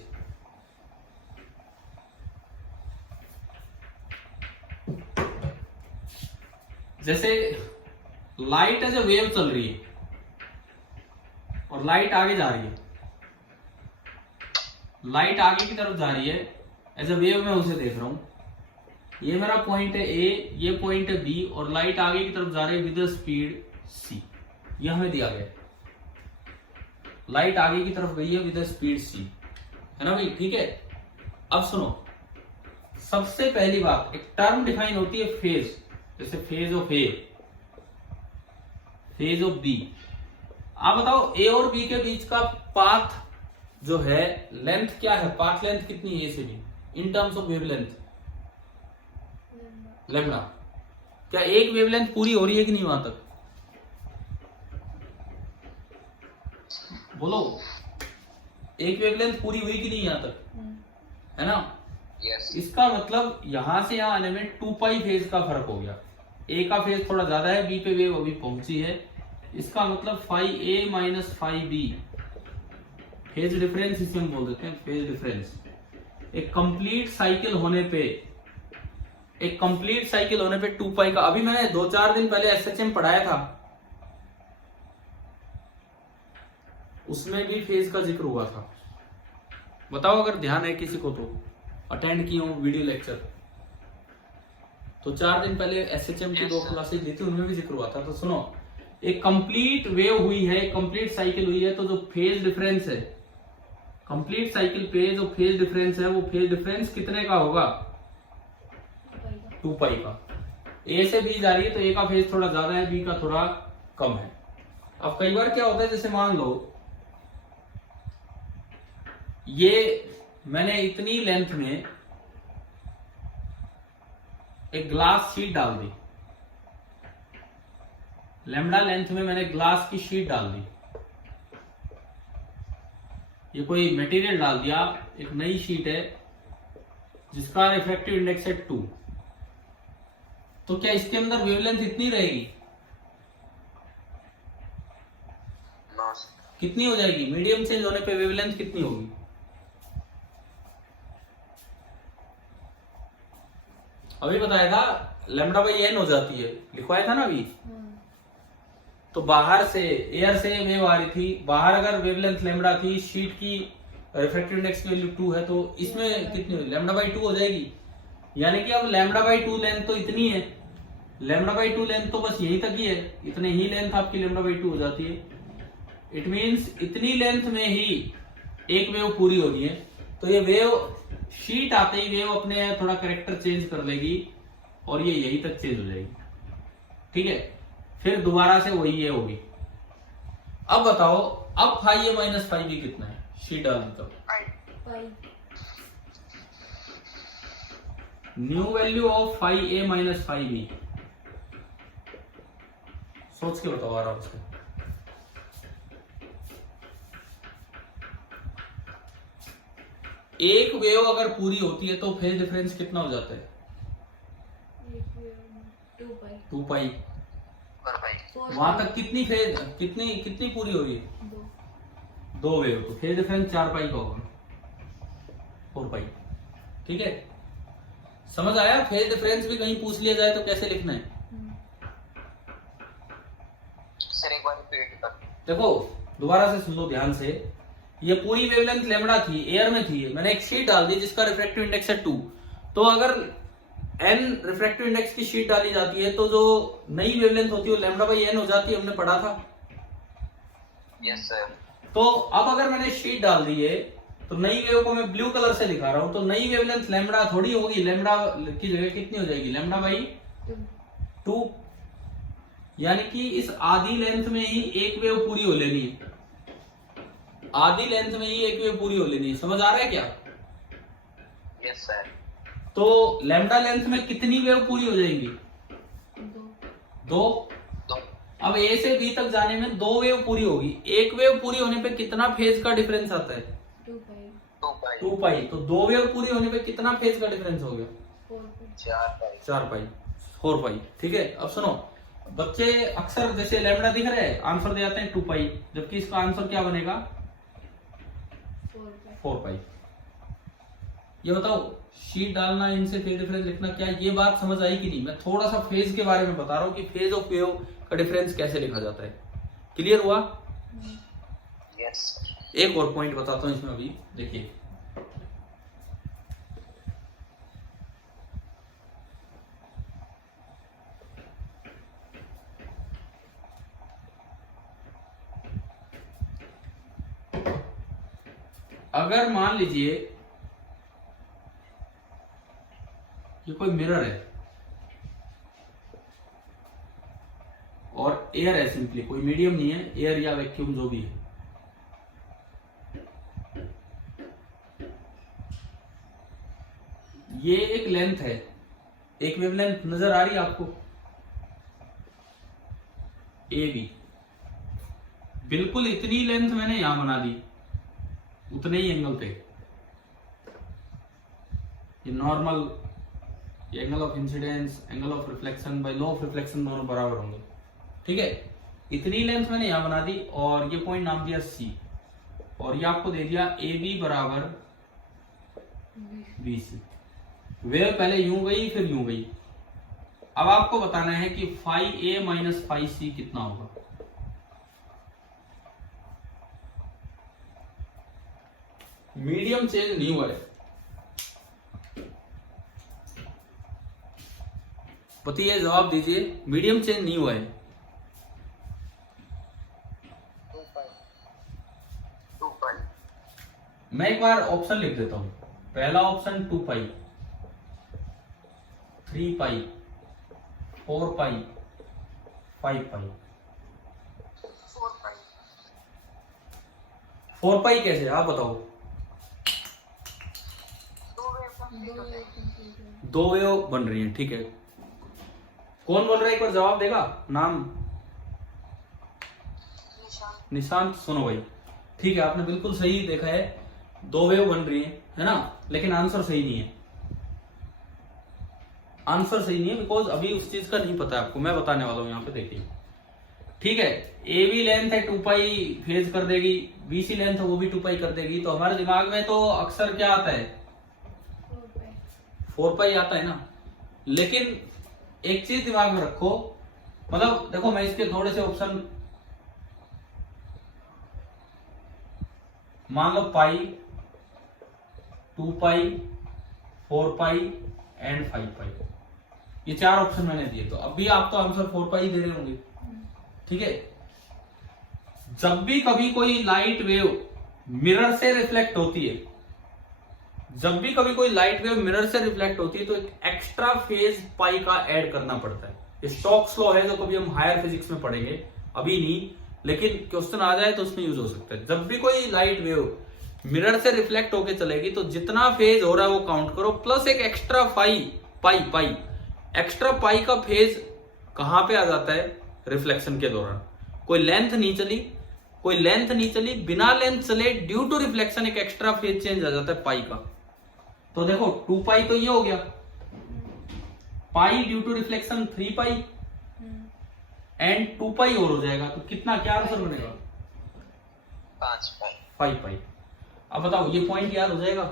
जैसे लाइट एज ए वेव चल रही है और लाइट आगे जा रही है, लाइट आगे की तरफ जा रही है, एज ए वेव मैं उसे देख रहा हूं, ये मेरा पॉइंट है ए, ये पॉइंट है बी और लाइट आगे की तरफ जा रही है विद स्पीड सी, यह हमें दिया गया, लाइट आगे की तरफ गई है विद स्पीड सी, है ना भाई? ठीक है। अब सुनो, सबसे पहली बात, एक टर्म डिफाइन होती है फेज, जैसे phase of A, phase of B. आप बताओ ए और बी के बीच का पाथ जो है, लेंथ क्या है, पाथ लेंथ कितनी है ए से be in terms of wavelength? Lambda. क्या एक वेवलेंथ पूरी हो रही है कि नहीं वहां तक? बोलो, एक वेवलेंथ पूरी हुई कि नहीं यहां तक, है ना? Yes. इसका मतलब यहां से यहां आने में 2 पाई फेज का फर्क हो गया, ए का फेज थोड़ा ज्यादा है, बी पे वेव अभी पहुंची है, इसका मतलब phi A minus phi B, phase difference इसे हम बोल देते हैं, फेज डिफरेंस। एक कंप्लीट साइकिल होने पे, एक कंप्लीट साइकिल होने पे 2 पाई का, अभी मैंने 2-4 दिन पहले एसएचएम पढ़ाया था, उसमें भी फेज का जिक्र हुआ था। बताओ अगर ध्यान है किसी को तो, अटेंड किए हो वीडियो लेक्चर, तो 4 दिन पहले एसएचएम की 2 क्लासेस ली थी, उनमें भी जिक्र हुआ था। तो सुनो, एक कंप्लीट वेव हुई है, एक कंप्लीट साइकिल हुई है, तो जो फेज डिफरेंस है कंप्लीट साइकिल पे, जो फेज डिफरेंस है वो फेज डिफरेंस कितने का होगा? 2 पाई का। ए से बी जा रही है तो ए का फेज थोड़ा ज्यादा है, बी का थोड़ा कम है। अब कई बार क्या होता है, जैसे मान लो ये मैंने इतनी लेंथ में एक ग्लास शीट डाल दी, लैम्डा लेंथ में मैंने ग्लास की शीट डाल दी, ये कोई मटेरियल डाल दिया, एक नई शीट है जिसका रिफ्रैक्टिव इंडेक्स है 2, तो क्या इसके अंदर वेवलेंथ इतनी रहेगी? No. कितनी हो जाएगी? मीडियम चेंज होने पे वेवलेंथ कितनी होगी? अभी बताया था लैम्डा बाई एन हो जाती है, लिखवाया था ना अभी। तो बाहर से, एयर से वेव आ रही थी, बाहर अगर वेवलेंथ लैम्डा थी, शीट की रिफ्रैक्टिव इंडेक्स की वैल्यू 2 है, तो इसमें कितनी होगी? लैम्डा बाई 2 हो जाएगी। यानी कि अब लैम्डा बाई 2 लेंथ तो इतनी है, लैम्डा बाई 2 लेंथ तो बस यही तक ही है, इतने ही लेंथ आपकी लैम्डा बाई 2 हो जाती है। इट मींस इतनी लेंथ में ही एक वेव पूरी हो रही है, तो ये वेव शीट आते ही वेव अपने थोड़ा कैरेक्टर चेंज कर लेगी और ये यही तक चेंज हो जाएगी। ठीक है, फिर दोबारा से वही ये होगी। अब बताओ, अब phi A minus phi B कितना है? शीट डाल दी तब new value of phi A minus phi B, सोच के बताओ आराम से। एक वेव अगर पूरी होती है तो फेज डिफरेंस कितना हो जाता है? 2 पाई। वहां तक कितनी फेज, कितनी पूरी हो रही है? 2 वेव, तो फेज डिफरेंस 4 पाई का होगा। 4 पाई। ठीक है, समझ आया? फेज डिफरेंस भी कहीं पूछ लिया जाए तो कैसे लिखना है? सर एक बार रिपीट कर। देखो दोबारा से सुन लो ध्यान से, ये पूरी वेवलेंथ लैम्बडा थी, एयर में थी, मैंने एक शीट डाल दी जिसका रिफ्रैक्टिव इंडेक्स है 2। तो अगर n रिफ्रैक्टिव इंडेक्स की शीट डाली जाती है तो जो नई वेवलेंथ होती है वो लैम्बडा बाई n हो जाती है, हमने पढ़ा था। Yes sir. तो अब अगर मैंने शीट डाल दी है तो नई वेव को मैं ब्लू कलर से दिखा रहा हूं, तो नई वेवलेंथ लैम्बडा थोड़ी होगी, लैम्बडा की जगह कितनी हो जाएगी? Lambda by 2। यानी कि इस आधी लेंथ में ही एक वेव पूरी हो लेनी है, आधी लेंथ में ही एक वेव पूरी हो लेनी है। समझ आ रहा है क्या? Yes sir. तो लैम्बडा लेंथ में कितनी वेव पूरी हो जाएंगी? 2। अब ए से बी तक जाने में 2 वेव पूरी होगी। एक वेव पूरी होने पे कितना फेज का डिफरेंस आता है? 2 पाई। तो 2 वेव पूरी होने पे कितना फेज का डिफरेंस हो गया? 4 पाई, 4 पाई। ठीक है, अब सुनो, बच्चे अक्सर जैसे लैम्बडा दिख रहा है आंसर दे जाते हैं 2 पाई, जबकि इसका आंसर क्या बनेगा? 4 पाई। ये बताओ, शीट डालना, इनसे फेज डिफरेंस लिखना, क्या ये बात समझ आई कि नहीं? मैं थोड़ा सा फेज के बारे में बता रहा हूँ कि फेज ऑफ वेव का डिफरेंस कैसे लिखा जाता है। क्लियर हुआ? यस। एक और पॉइंट बताता हूँ इसमें अभी, देखिए। अगर मान लीजिए ये कोई मिरर है और एयर है, सिंपली कोई मीडियम नहीं है, एयर या वैक्यूम जो भी है, ये एक लेंथ है, एक वेवलेंथ नजर आ रही है आपको? ए बी, बिल्कुल इतनी लेंथ मैंने यहां बना दी, उतने ही एंगल पे। ये नॉर्मल, ये angle of incidence, angle of reflection by law of reflection दोनों बराबर होंगे। ठीक है, इतनी लेंथ मैंने यहां बना दी और ये पॉइंट नाम दिया सी, और ये आपको दे दिया ए बी बराबर बी सी। वेव पहले यूं गई फिर यूं गई। अब आपको बताना है कि फाई ए माइनस फाई सी कितना होगा। मीडियम चेंज नहीं हुआ है, बताइए, जवाब दीजिए। मीडियम चेंज नहीं हुआ है। 2 पाई। मैं एक बार ऑप्शन लिख देता हूं। पहला ऑप्शन 2 पाई, 3 पाई, 4 पाई, 5 पाई। 4 पाई। 4 पाई कैसे, आप बताओ? 2 वेव बन रही है। ठीक है, कौन बोल रहा है, एक बार जवाब देगा? नाम? निशांत। सुनो भाई, ठीक है, आपने बिल्कुल सही देखा है, 2 वेव बन रही है ना, लेकिन आंसर सही नहीं है। आंसर सही नहीं है बिकॉज अभी उस चीज का नहीं पता है आपको, मैं बताने वाला हूं। यहाँ पे देखिए, ठीक है, ए बी लेंथ है 2 पाई फेज कर देगी, बी सी लेंथ है वो भी 2 पाई कर देगी। तो हमारे दिमाग में तो अक्सर क्या आता है? 4 पाई आता है ना। लेकिन एक चीज दिमाग में रखो, मतलब देखो, मैं इसके थोड़े से ऑप्शन, मान लो पाई, 2 पाई, 4 पाई एंड 5 पाई, ये 4 ऑप्शन मैंने दिए। तो अभी आप तो आंसर 4 पाई दे रहे होंगे। ठीक है, जब भी कभी कोई लाइट वेव मिरर से रिफ्लेक्ट होती है, जब भी कभी कोई लाइट वेव मिरर से रिफ्लेक्ट होती है तो एक एक्स्ट्रा फेज पाई का ऐड करना पड़ता है। ये स्टोक्स लॉ है जो कभी हम हायर फिजिक्स में पढ़ेंगे, अभी नहीं, लेकिन क्वेश्चन आ जाए तो उसमें यूज हो सकता है। जब भी कोई लाइट वेव मिरर से रिफ्लेक्ट होके चलेगी तो जितना फेज हो रहा है वो काउंट करो, प्लस एक एक्स्ट्रा पाई। एक्स्ट्रा पाई का फेज कहां पे आ जाता है? रिफ्लेक्शन के दौरान। कोई लेंथ नहीं चली, बिना लेंथ चले ड्यू टू रिफ्लेक्शन एक एक्स्ट्रा फेज चेंज आ जाता है पाई का। तो देखो 2 पाई तो ये हो गया, pi due to reflection 3 pi and 2 pi और हो जाएगा। तो कितना, क्या आंसर बनेगा? 5 पाई। 5 पाई। अब बताओ, ये पॉइंट याद हो जाएगा?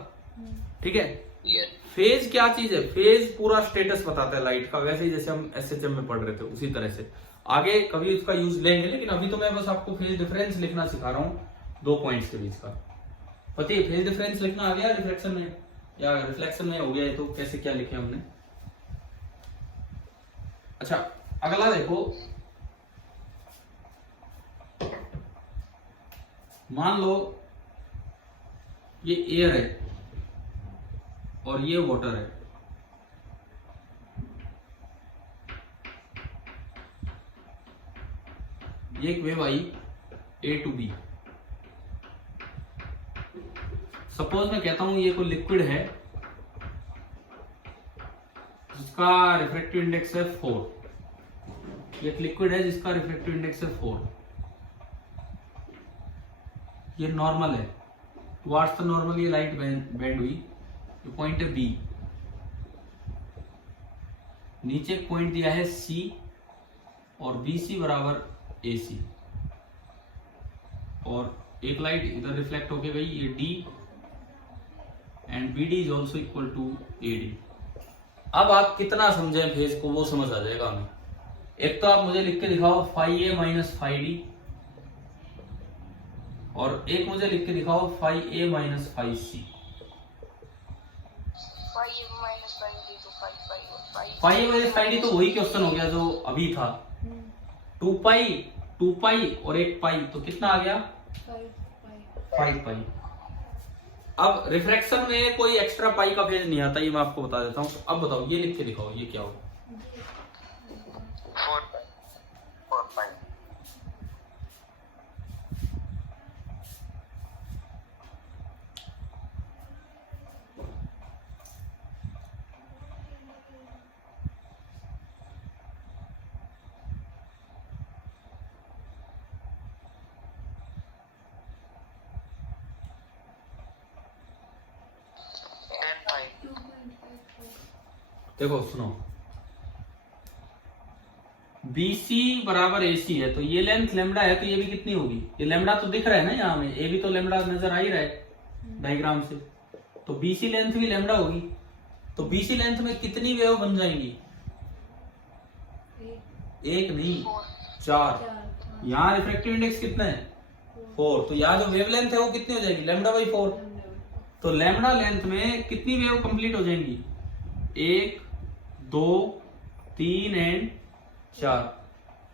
ठीक है। Yes. फेज क्या चीज है? फेज पूरा स्टेटस बताता है लाइट का, वैसे ही जैसे हम एसएचएम में पढ़ रहे थे उसी तरह से। आगे कभी इसका यूज लेंगे, लेकिन अभी तो मैं बस आपको फेज डिफरेंस लिखना सिखा रहा हूँ दो पॉइंट्स के बीच का। पता है फेज डिफरेंस लिखना आ गया रिफ्लेक्शन में या रिफ्लेक्शन में हो गया है, तो कैसे क्या लिखे हमने। अच्छा अगला देखो, मान लो ये एयर है और ये वाटर है। ये एक वेव आई ए टू बी। सपोज मैं कहता हूं ये कोई लिक्विड है जिसका रिफ्रैक्टिव इंडेक्स है 4। ये एक लिक्विड है जिसका रिफ्रैक्टिव इंडेक्स है 4। ये नॉर्मल है, टुवार्ड्स द नॉर्मल ये लाइट बेंड हुई। ये पॉइंट है बी, नीचे एक पॉइंट दिया है सी और बी सी बराबर ए सी, और एक लाइट इधर रिफ्लेक्ट होके गई, ये D and B D is also equal to A D. अब आप कितना समझें फेज को वो समझ आ जाएगा हमें। एक तो आप मुझे लिख के दिखाओ phi A minus phi D, और एक मुझे लिख के दिखाओ phi A minus phi C. Phi A minus phi D to phi phi और phi phi A minus phi D तो वही क्वेश्चन हो गया जो अभी था। 2 पाई और 1 पाई, तो कितना आ गया 5 पाई। अब रिफ्रैक्शन में कोई एक्स्ट्रा पाई का फेज नहीं आता, ये मैं आपको बता देता हूँ। अब बताओ ये लिख के दिखाओ ये क्या होगा। 4 pi 4 pi and pi देखो सुनो, BC बराबर AC है, तो ये लेंथ लेमडा है, तो ये भी कितनी होगी? ये लेमडा तो दिख रहा है ना यहाँ में, ये भी तो लेमडा नजर आ ही रहा है डायग्राम से। तो BC लेंथ भी लेमडा होगी, तो BC लेंथ में कितनी वेव बन जाएंगी? एक नहीं 4। यहाँ रिफ्रैक्टिव इंडेक्स कितना है 4, तो यहाँ जो वेव लेंथ है वो कितनी हो जाएगी? Lambda by 4। तो लेमडा लेंथ में कितनी वेव कंप्लीट हो जाएंगी? 1 2 3 एंड 4।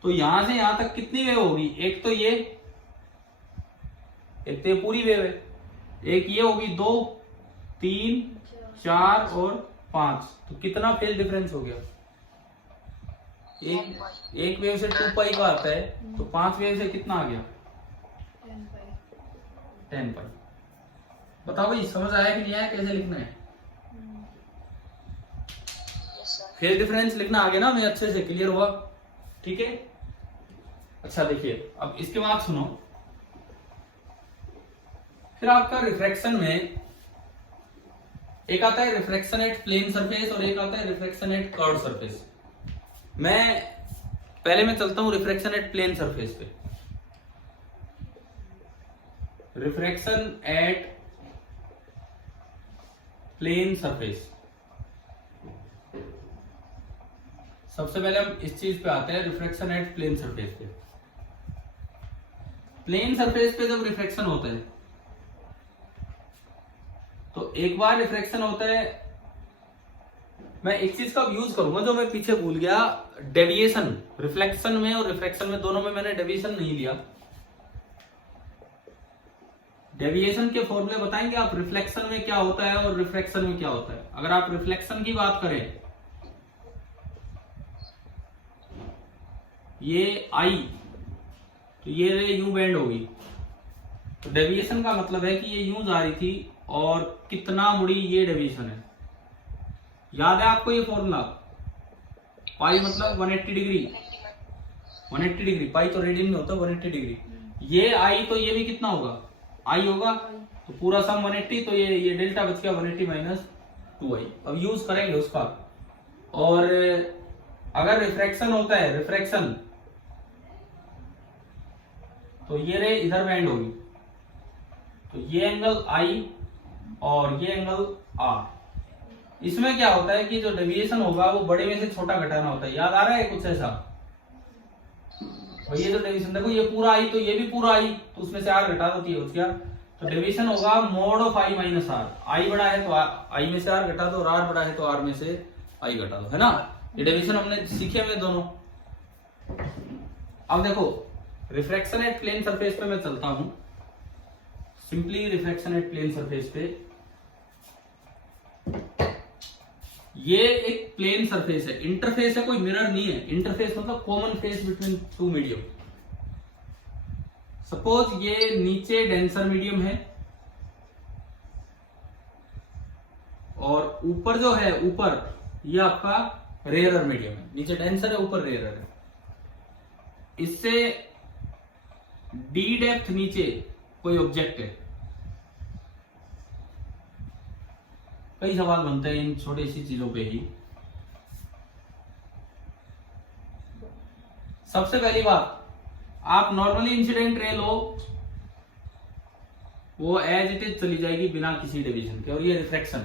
तो यहां से यहां तक कितनी वेव होगी? एक तो ये पूरी वेव है, एक ये होगी 2 3 4 और 5। तो कितना फेज डिफरेंस हो गया? एक वेव से 2 पाई का आता है, तो 5 वेव से कितना आ गया? 10 पाई। बताओ भाई समझ आया कि नहीं आया, कैसे लिखना है? yes sir फेज डिफरेंस लिखना आ गया ना, मैं अच्छे से क्लियर हुआ? ठीक है। अच्छा देखिए अब इसके बाद सुनो, फिर आपका रिफ्रैक्शन में एक आता है रिफ्रैक्शन एट प्लेन सरफेस और एक आता है रिफ्रैक्शन एट कर्व सरफेस। मैं पहले मैं चलता हूं रिफ्रैक्शन एट प्लेन सरफेस पे। रिफ्रैक्शन एट प्लेन सरफेस, सबसे पहले हम इस चीज पे आते हैं, रिफ्रैक्शन एट प्लेन सरफेस पे। प्लेन सरफेस पे जब रिफ्रैक्शन होता है तो एक बार रिफ्रैक्शन होता है, मैं एक चीज का यूज करूंगा जो मैं पीछे भूल गया, डेविएशन। रिफ्लेक्शन में और रिफ्रैक्शन में दोनों में मैंने डेविएशन नहीं लिया। डेविएशन के फॉर्मूले बताएंगे आप, रिफ्लेक्शन में क्या होता है और रिफ्रैक्शन में क्या होता है। अगर आप रिफ्लेक्शन की बात करें, ये आई तो ये रे यूं बेंड होगी, तो डेविएशन का मतलब है कि ये यूं जा रही थी और कितना मुड़ी, ये डेविएशन है। याद है आपको ये फॉर्मूला? पाई मतलब 180 डिग्री, 180 डिग्री। पाई तो रेडियन में होता है, 180 डिग्री। ये आई तो ये भी कितना होगा? आई होगा, तो पूरा सम 180, तो ये डेल्टा बच गया 180 माइनस 2i। अब यूज करेंगे उसका। और अगर रिफ्रैक्शन होता है, रिफ्रैक्शन, तो ये रे इधर बेंड होगी, तो ये एंगल आई और ये एंगल आर। इसमें क्या होता है कि जो डेविएशन होगा वो बड़े में से छोटा घटाना होता है। याद आ रहा है कुछ ऐसा? भाई ये जो डेविएशन देखो, ये पूरा आई तो ये भी पूरा आई, तो उसमें से आर घटा दो, हो गया। तो डेविएशन होगा mod of I minus R. I बड़ा है तो आई में से आर घटा दो, और आर बड़ा है तो आर में से आई घटा दो, है ना। ये डेविएशन हमने सीखे हमने दोनों। अब देखो रिफ्रैक्शन एट प्लेन सरफेस पे मैं चलता हूं। Simply refraction at plane surface पे, ये एक प्लेन सरफेस है, इंटरफेस है, कोई मिरर नहीं है। इंटरफेस मतलब common face between two medium. Suppose ये नीचे डेंसर मीडियम है और ऊपर जो है, ऊपर ये आपका रेयरर मीडियम है। नीचे डेंसर है, ऊपर रेयरर है। इससे डी डेप्थ नीचे कोई ऑब्जेक्ट है। कई सवाल बनते हैं इन छोटी सी चीजों पे ही। सबसे पहली बात, आप नॉर्मली इंसिडेंट रे लो, वो एज इट इज चली जाएगी बिना किसी डिवीजन के, और ये रिफ्लेक्शन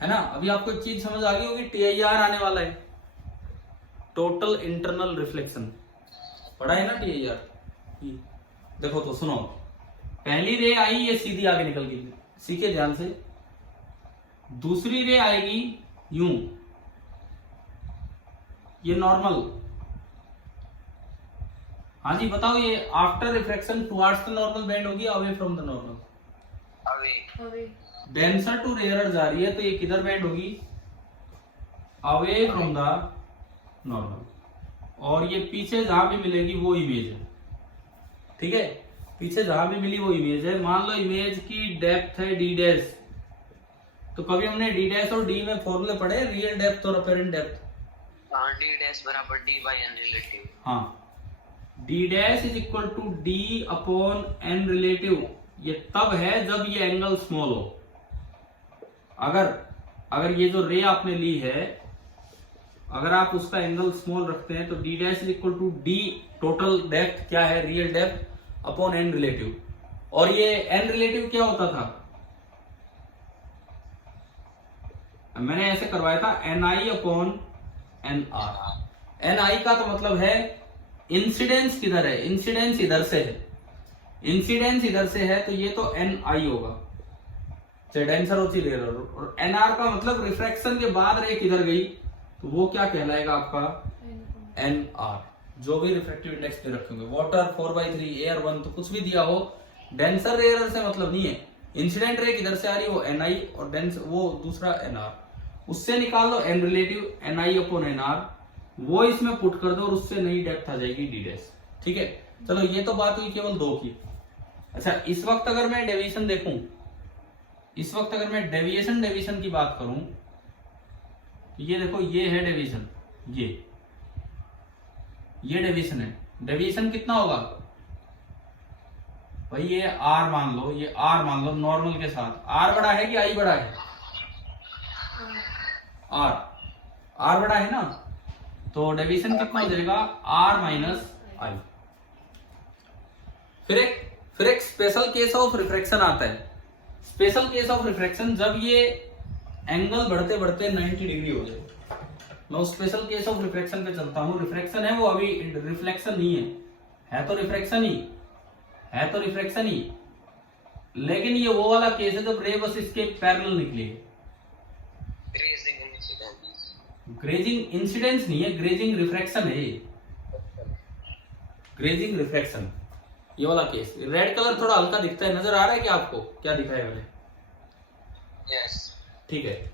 है ना। अभी आपको एक चीज समझ आ गई होगी, TIR आने वाला है, टोटल इंटरनल रिफ्लेक्शन। पढ़ा है ना TIR? देखो तो सुनो, पहली रे आई, ये सीधी आगे निकल गई, सीखे ध्यान से। दूसरी रे आएगी यूं, ये नॉर्मल। हाँ जी बताओ, ये after refraction towards the normal bend होगी, away from the normal? Away. Denser to rarer जा रही है तो ये किधर बेंड होगी? Away from the normal. और ये पीछे जहां भी मिलेगी वो इमेज है, ठीक है। पीछे जहां भी मिली वो इमेज है। मान लो इमेज की डेप्थ है डी डैश, तो कभी हमने डी डैश और डी में फॉर्मूले पढ़े, रियल डेप्थ और अपेरेंट डेप्थ। डी डैश बराबर डी बाई एन रिलेटिव। हाँ, D dash is equal to D upon N relative. ये तब है जब ये एंगल स्मॉल हो। अगर ये जो रे आपने ली है, अगर आप उसका एंगल स्मॉल रखते हैं तो D dash is equal to D total depth, क्या है, real depth, upon N relative. और ये एन रिलेटिव क्या होता था? मैंने ऐसे करवाया था, एन आई अपॉन एन आर। एन आई का तो मतलब है इंसिडेंस किधर है, इंसिडेंस इधर से है, इंसिडेंस इधर से है, तो ये तो एन आई होगा, चाहे डेंसर हो चाहे रेयरर हो। और एन आर का मतलब रिफ्रैक्शन के बाद रे किधर गई, तो वो क्या कहलाएगा आपका? N R. जो भी रिफ्रैक्टिव इंडेक्स दे रखे होंगे, वाटर 4/3, एयर 1, तो कुछ भी दिया हो, डेंसर रेयरर से मतलब नहीं है। इंसिडेंट रे किधर से आ रही है, वो एन आई, और डेंसर वो दूसरा एन आर। उससे निकाल दो एन रिलेटिव, एन आई अपॉन एन आर, वो इसमें पुट कर दो और उससे नई डेप्थ आ जाएगी डी डैश, ठीक है। चलो ये तो बात हुई केवल दो की। अच्छा, इस वक्त अगर मैं डेविएशन देखूं, इस वक्त अगर मैं डेविएशन की बात करूं, तो ये देखो, ये है डेविएशन, ये डेविएशन है। डेविएशन कितना होगा भाई? ये आर मान लो, ये आर मान लो नॉर्मल के साथ। आर बड़ा है कि आई बड़ा है? आर बड़ा है ना, तो डेविएशन कितना हो जाएगा? आर माइनस आई। फिर एक स्पेशल केस ऑफ रिफ्रैक्शन आता है। स्पेशल केस ऑफ रिफ्रैक्शन, जब ये एंगल बढ़ते बढ़ते 90 डिग्री हो जाए। मैं उस स्पेशल केस ऑफ रिफ्रैक्शन पे चलता हूं। रिफ्रैक्शन है वो, अभी रिफ्लेक्शन नहीं है तो रिफ्रैक्शन ही, लेकिन ये वो वाला केस है जब रे बस इसके पैरेलल निकली। ग्रेजिंग इंसिडेंस नहीं है, ग्रेजिंग रिफ्रैक्शन है। ग्रेजिंग रिफ्रैक्शन, ये वाला केस। रेड कलर थोड़ा हल्का दिखता है, नजर आ रहा है क्या आपको? क्या दिखा है मैंने? यस। ठीक है।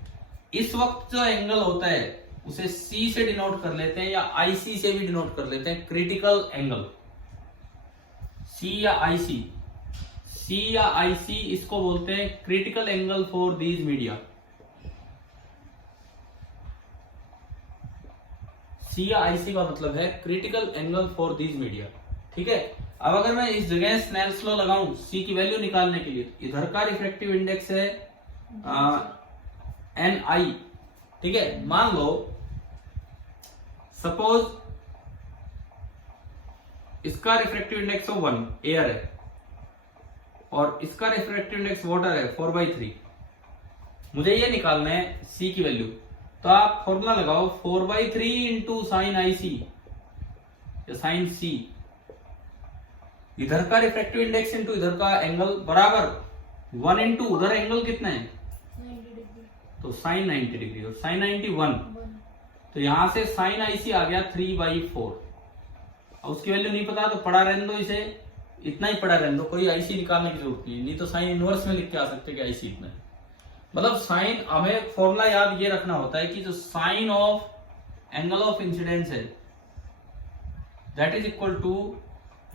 इस वक्त जो एंगल होता है उसे C से डिनोट कर लेते हैं, या IC से भी डिनोट कर लेते हैं, क्रिटिकल एंगल। C या IC इसको बोलते हैं critical angle for these media. C या IC का मतलब है critical angle for these media, ठीक है। अब अगर मैं इस जगह स्नेल्स लॉ लगाऊं C की वैल्यू निकालने के लिए, इधर का रिफ्रैक्टिव इंडेक्स है NI, ठीक है। मान लो सपोज इसका रिफ्रैक्टिव इंडेक्स 1, एयर है, और इसका रिफ्रैक्टिव इंडेक्स वाटर है 4/3। मुझे ये निकालना है C की वैल्यू, तो आप फॉर्मूला लगाओ 4/3 इंटू साइन IC या साइन C, इधर का रिफ्रैक्टिव इंडेक्स इंटू इधर का एंगल बराबर 1 इंटू उधर एंगल कितना है 90 डिग्री, तो साइन 90 डिग्री और साइन 90 1, 1 तो यहां से साइन IC आ गया 3/4। अब उसकी वैल्यू नहीं पता तो पड़ा रहने दो, इसे इतना ही पड़ा रहने दो, कोई IC निकालने की जरूरत नहीं तो साइन इनवर्स में लिख के आ सकते कि IC इतना है। मतलब साइन, हमें फॉर्मूला याद ये रखना होता है कि जो sine of angle of incidence है that is equal to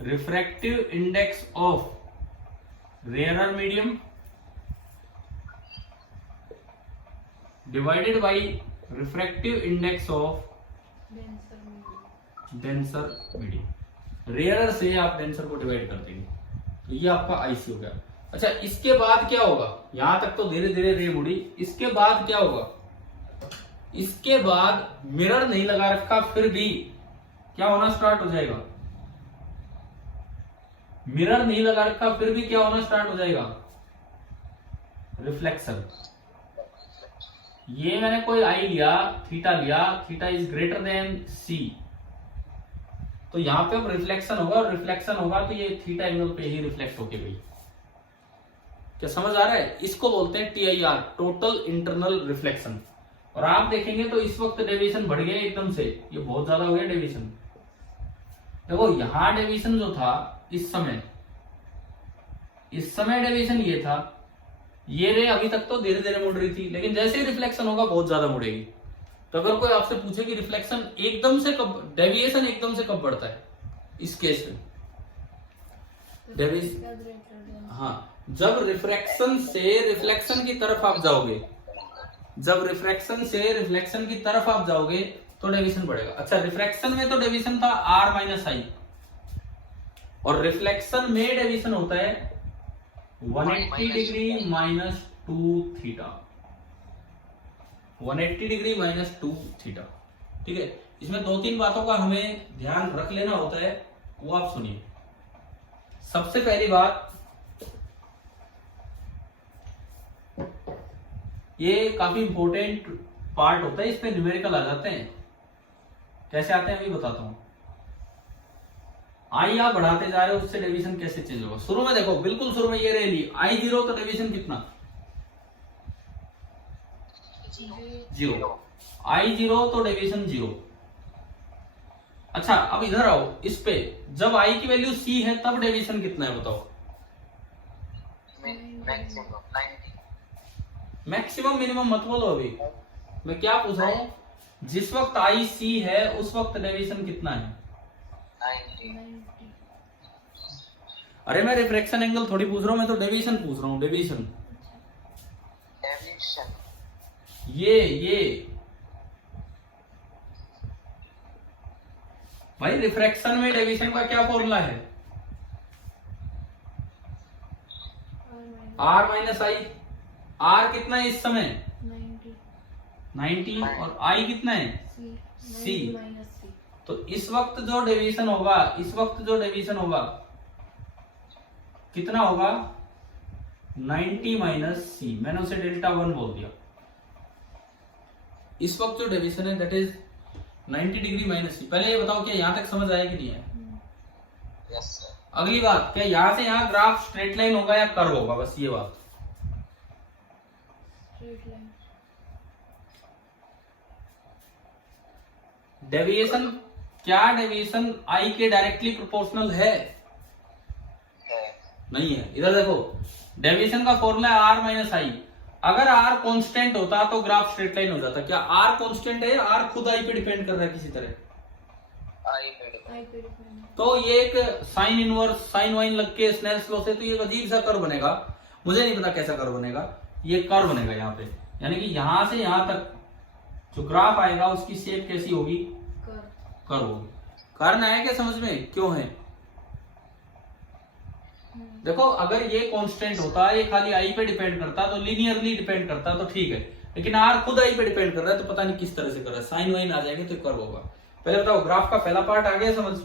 refractive index of rarer medium divided by refractive index of denser medium. Rarer से आप डेंसर को डिवाइड कर देंगे, तो ये आपका IC हो गया। अच्छा, इसके बाद क्या होगा, यहां तक तो धीरे धीरे रे मुड़ी, इसके बाद क्या होगा, इसके बाद मिरर नहीं लगा रखा फिर भी क्या होना स्टार्ट हो जाएगा, मिरर नहीं लगा रखा फिर भी क्या होना स्टार्ट हो जाएगा, रिफ्लेक्शन। ये मैंने कोई I लिया, थीटा लिया, theta is greater than C, तो यहां पे अब रिफ्लेक्शन होगा, और रिफ्लेक्शन होगा तो ये थीटा एंगल पे ही रिफ्लेक्ट होके गई। क्या समझ आ रहा है? इसको बोलते हैं TIR, टोटल इंटरनल रिफ्लेक्शन। और आप देखेंगे तो इस वक्त डेविएशन बढ़ गया एकदम से, ये बहुत ज्यादा हो गया डेविएशन। देखो यहां डेविएशन जो था इस समय डेविएशन ये था, ये रे अभी तक तो धीरे धीरे मुड़ रही थी, लेकिन जैसे ही रिफ्लेक्शन होगा बहुत ज्यादा मुड़ेगी। तो अगर कोई आपसे पूछे कि रिफ्लेक्शन एकदम से कब, डेविएशन एकदम से कब बढ़ता है, इस केस में डेविएशन, हाँ, जब रिफ्रैक्शन से रिफ्लेक्शन की तरफ आप जाओगे, जब रिफ्रैक्शन से रिफ्लेक्शन की तरफ आप जाओगे तो डेविएशन बढ़ेगा। अच्छा, रिफ्रैक्शन में तो डेविएशन था R-I, और रिफ्लेक्शन में डेविएशन होता है 180 degree minus 2 theta, 180 degree minus 2 theta. ठीक है, इसमें 2-3 बातों का हमें ध्यान रख लेना होता है, वो आप सुनिए। सबसे पहली बात, ये काफी इंपॉर्टेंट पार्ट होता है, इस पे न्यूमेरिकल आ जाते हैं। कैसे आते हैं अभी बताता हूं। I आप बढ़ाते जा रहे हो, उससे डेविएशन कैसे चेंज होगा। शुरू में देखो, बिल्कुल शुरू में ये रह ली I0, तो डेविएशन कितना, 0, I0 तो डेविएशन 0। अच्छा, अब इधर आओ, इस पे जब I की वैल्यू C है तब डेविएशन कितना है बताओ। मैक्सिमम मिनिमम मत बोलो, अभी मैं क्या पूछ रहा हूं, जिस वक्त IC है उस वक्त डेविएशन कितना है, 90। अरे मैं रिफ्रैक्शन एंगल थोड़ी पूछ रहा हूं, मैं तो डेविएशन पूछ रहा हूं, डेविएशन। ये भाई रिफ्रैक्शन में डेविएशन का क्या फॉर्मूला है, R-I। R कितना है इस समय, 90, और I कितना है, C। तो इस वक्त जो डेविएशन होगा, कितना होगा, 90 माइनस C, मैंने उसे डेल्टा 1 बोल दिया। इस वक्त जो डेविएशन है that is 90 degree minus C। पहले ये बताओ क्या यहां तक समझ आया कि नहीं है? Yes sir. अगली बात, क्या यहां से यहां ग्राफ स्ट्रेट लाइन होगा या कर्व होगा, बस ये बात। डेविएशन, क्या डेविएशन I के डायरेक्टली प्रोपोर्शनल है? नहीं है। इधर देखो, डेविएशन का फॉर्मूला है R-I। अगर R कांस्टेंट होता तो ग्राफ स्ट्रेट लाइन हो जाता। क्या R कांस्टेंट है, R खुद I पे डिपेंड कर रहा है किसी तरह? I पे तो ये एक साइन इनवर्स, साइन वाइन लग के स्नेल्स लॉ से तो ये अजीब सा कर्व बनेगा, मुझे नहीं पता कैसा कर्व बनेगा, ये कर्व बनेगा यहाँ पे, यानी कि यहां से यहां तक जो ग्राफ आएगा उसकी शेप कैसी होगी, कर्व होगी। कारण आया क्या समझ में, क्यों है? देखो, अगर ये कांस्टेंट होता, ये खाली I पे डिपेंड करता, तो लीनियरली डिपेंड करता तो ठीक है, लेकिन R खुद I पे डिपेंड कर रहा है, तो पता नहीं किस तरह से कर रहा है। साइन वाइन आ जाएंगे तो कर्व होगा। पहले बताओ, ग्राफ का पहला पार्ट आ गया समझ?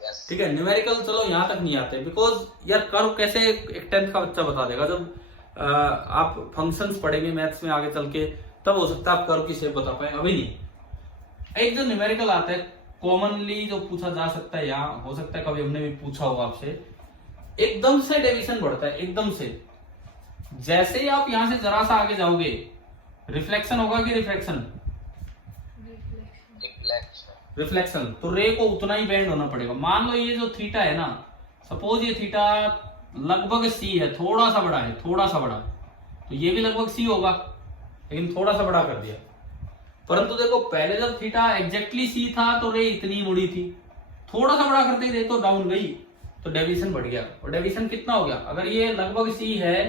Yes. ठीक है, न्यूमेरिकल चलो यहाँ तक नहीं आते, बिकॉज यार कर्व कैसे एक 10th का बच्चा बता देगा, जब आप फंक्शंस पढ़ेंगे मैथ्स में आगे चल के तब हो सकता है आप कर्व की शेप बता पाए, अभी नहीं। एक जो न्यूमेरिकल आता है कॉमनली जो पूछा जा सकता है, या हो सकता है कभी हमने भी पूछा होगा आपसे, एकदम से डेविएशन बढ़ता है, एकदम से। जैसे ही आप यहां से जरा सा आगे जाओगे, रिफ्लेक्शन होगा कि रिफ्रैक्शन? रिफ्लेक्शन। तो रे को उतना ही बेंड होना पड़ेगा। मान लो ये जो थीटा है ना, सपोज ये थीटा लगभग सी है, थोड़ा सा बड़ा है, थोड़ा सा बड़ा, तो ये भी लगभग सी होगा, लेकिन थोड़ा सा बड़ा कर दिया। परंतु देखो पहले जब थीटा एग्जैक्टली सी था तो रे इतनी मुड़ी थी, थोड़ा सा बड़ा करते ही रे तो डाउन गई, तो डेविएशन बढ़ गया। और डेविएशन कितना हो गया? अगर ये लगभग सी है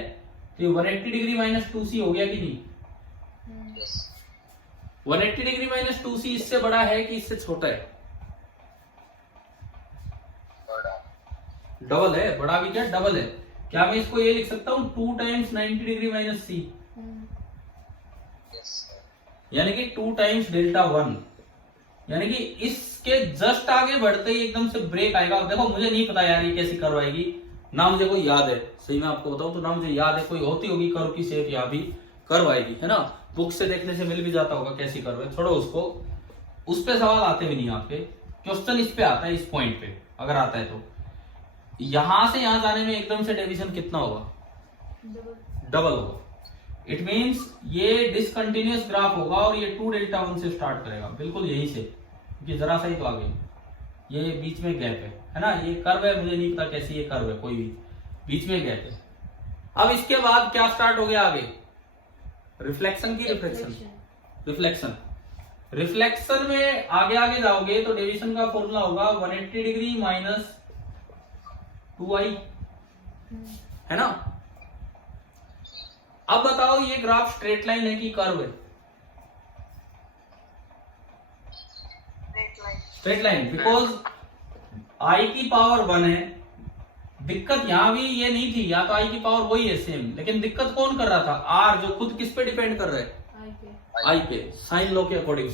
तो 180 डिग्री माइनस 2c हो गया कि नहीं? 180 डिग्री माइनस 2c इससे बड़ा है कि इससे छोटा है? डबल है। बड़ा भी क्या, डबल है। क्या मैं इसको ये लिख सकता हूँ 2 टाइम्स 90 डिग्री माइनस c, यानी कि 2 टाइम्स डेल्टा 1, यानी कि इसके जस्ट आगे बढ़ते ही एकदम से ब्रेक आएगा। देखो मुझे नहीं पता यार ये कैसी कर्व आएगी, ना मुझे कोई याद है, सही मैं आपको बताऊं तो ना मुझे याद है, कोई होती होगी कर्व की शेप, यहाँ भी कर्व आएगी, है ना, बुक से देखने से मिल भी जाता होगा कैसी कर्व है, छोड़ो उसको, उस पे सवाल आते भी नहीं आपके, क्वेश्चन इस पे आता है, इस पॉइंट पे अगर आता है तो। यहां से यहां जाने में एकदम से डेविएशन कितना होगा? डबल होगा। इट मींस ये डिसकंटिन्यूअस ग्राफ होगा और ये 2 डेल्टा 1 से स्टार्ट करेगा, बिल्कुल यहीं से, क्योंकि जरा सा ही तो आगे ये बीच में गैप है ना, ये कर्व है, मुझे नहीं पता कैसी ये कर्व है, कोई भी बीच में गैप है। अब इसके बाद क्या स्टार्ट हो गया आगे? रिफ्लेक्शन की रिफ्लेक्शन, रिफ्लेक्शन। रिफ्लेक्शन में आगे आगे जाओगे तो डेविएशन का फॉर्मूला होगा 180 डिग्री माइनस 2i, है ना। अब बताओ ये ग्राफ स्ट्रेट लाइन है कि कर्व है? स्ट्रेट लाइन, बिकॉज i की पावर 1 है। दिक्कत यहां भी ये नहीं थी, या तो i की पावर वही है सेम, लेकिन दिक्कत कौन कर रहा था? r, जो खुद किस पे डिपेंड कर रहा है? i पे, साइन लॉ के अकॉर्डिंग।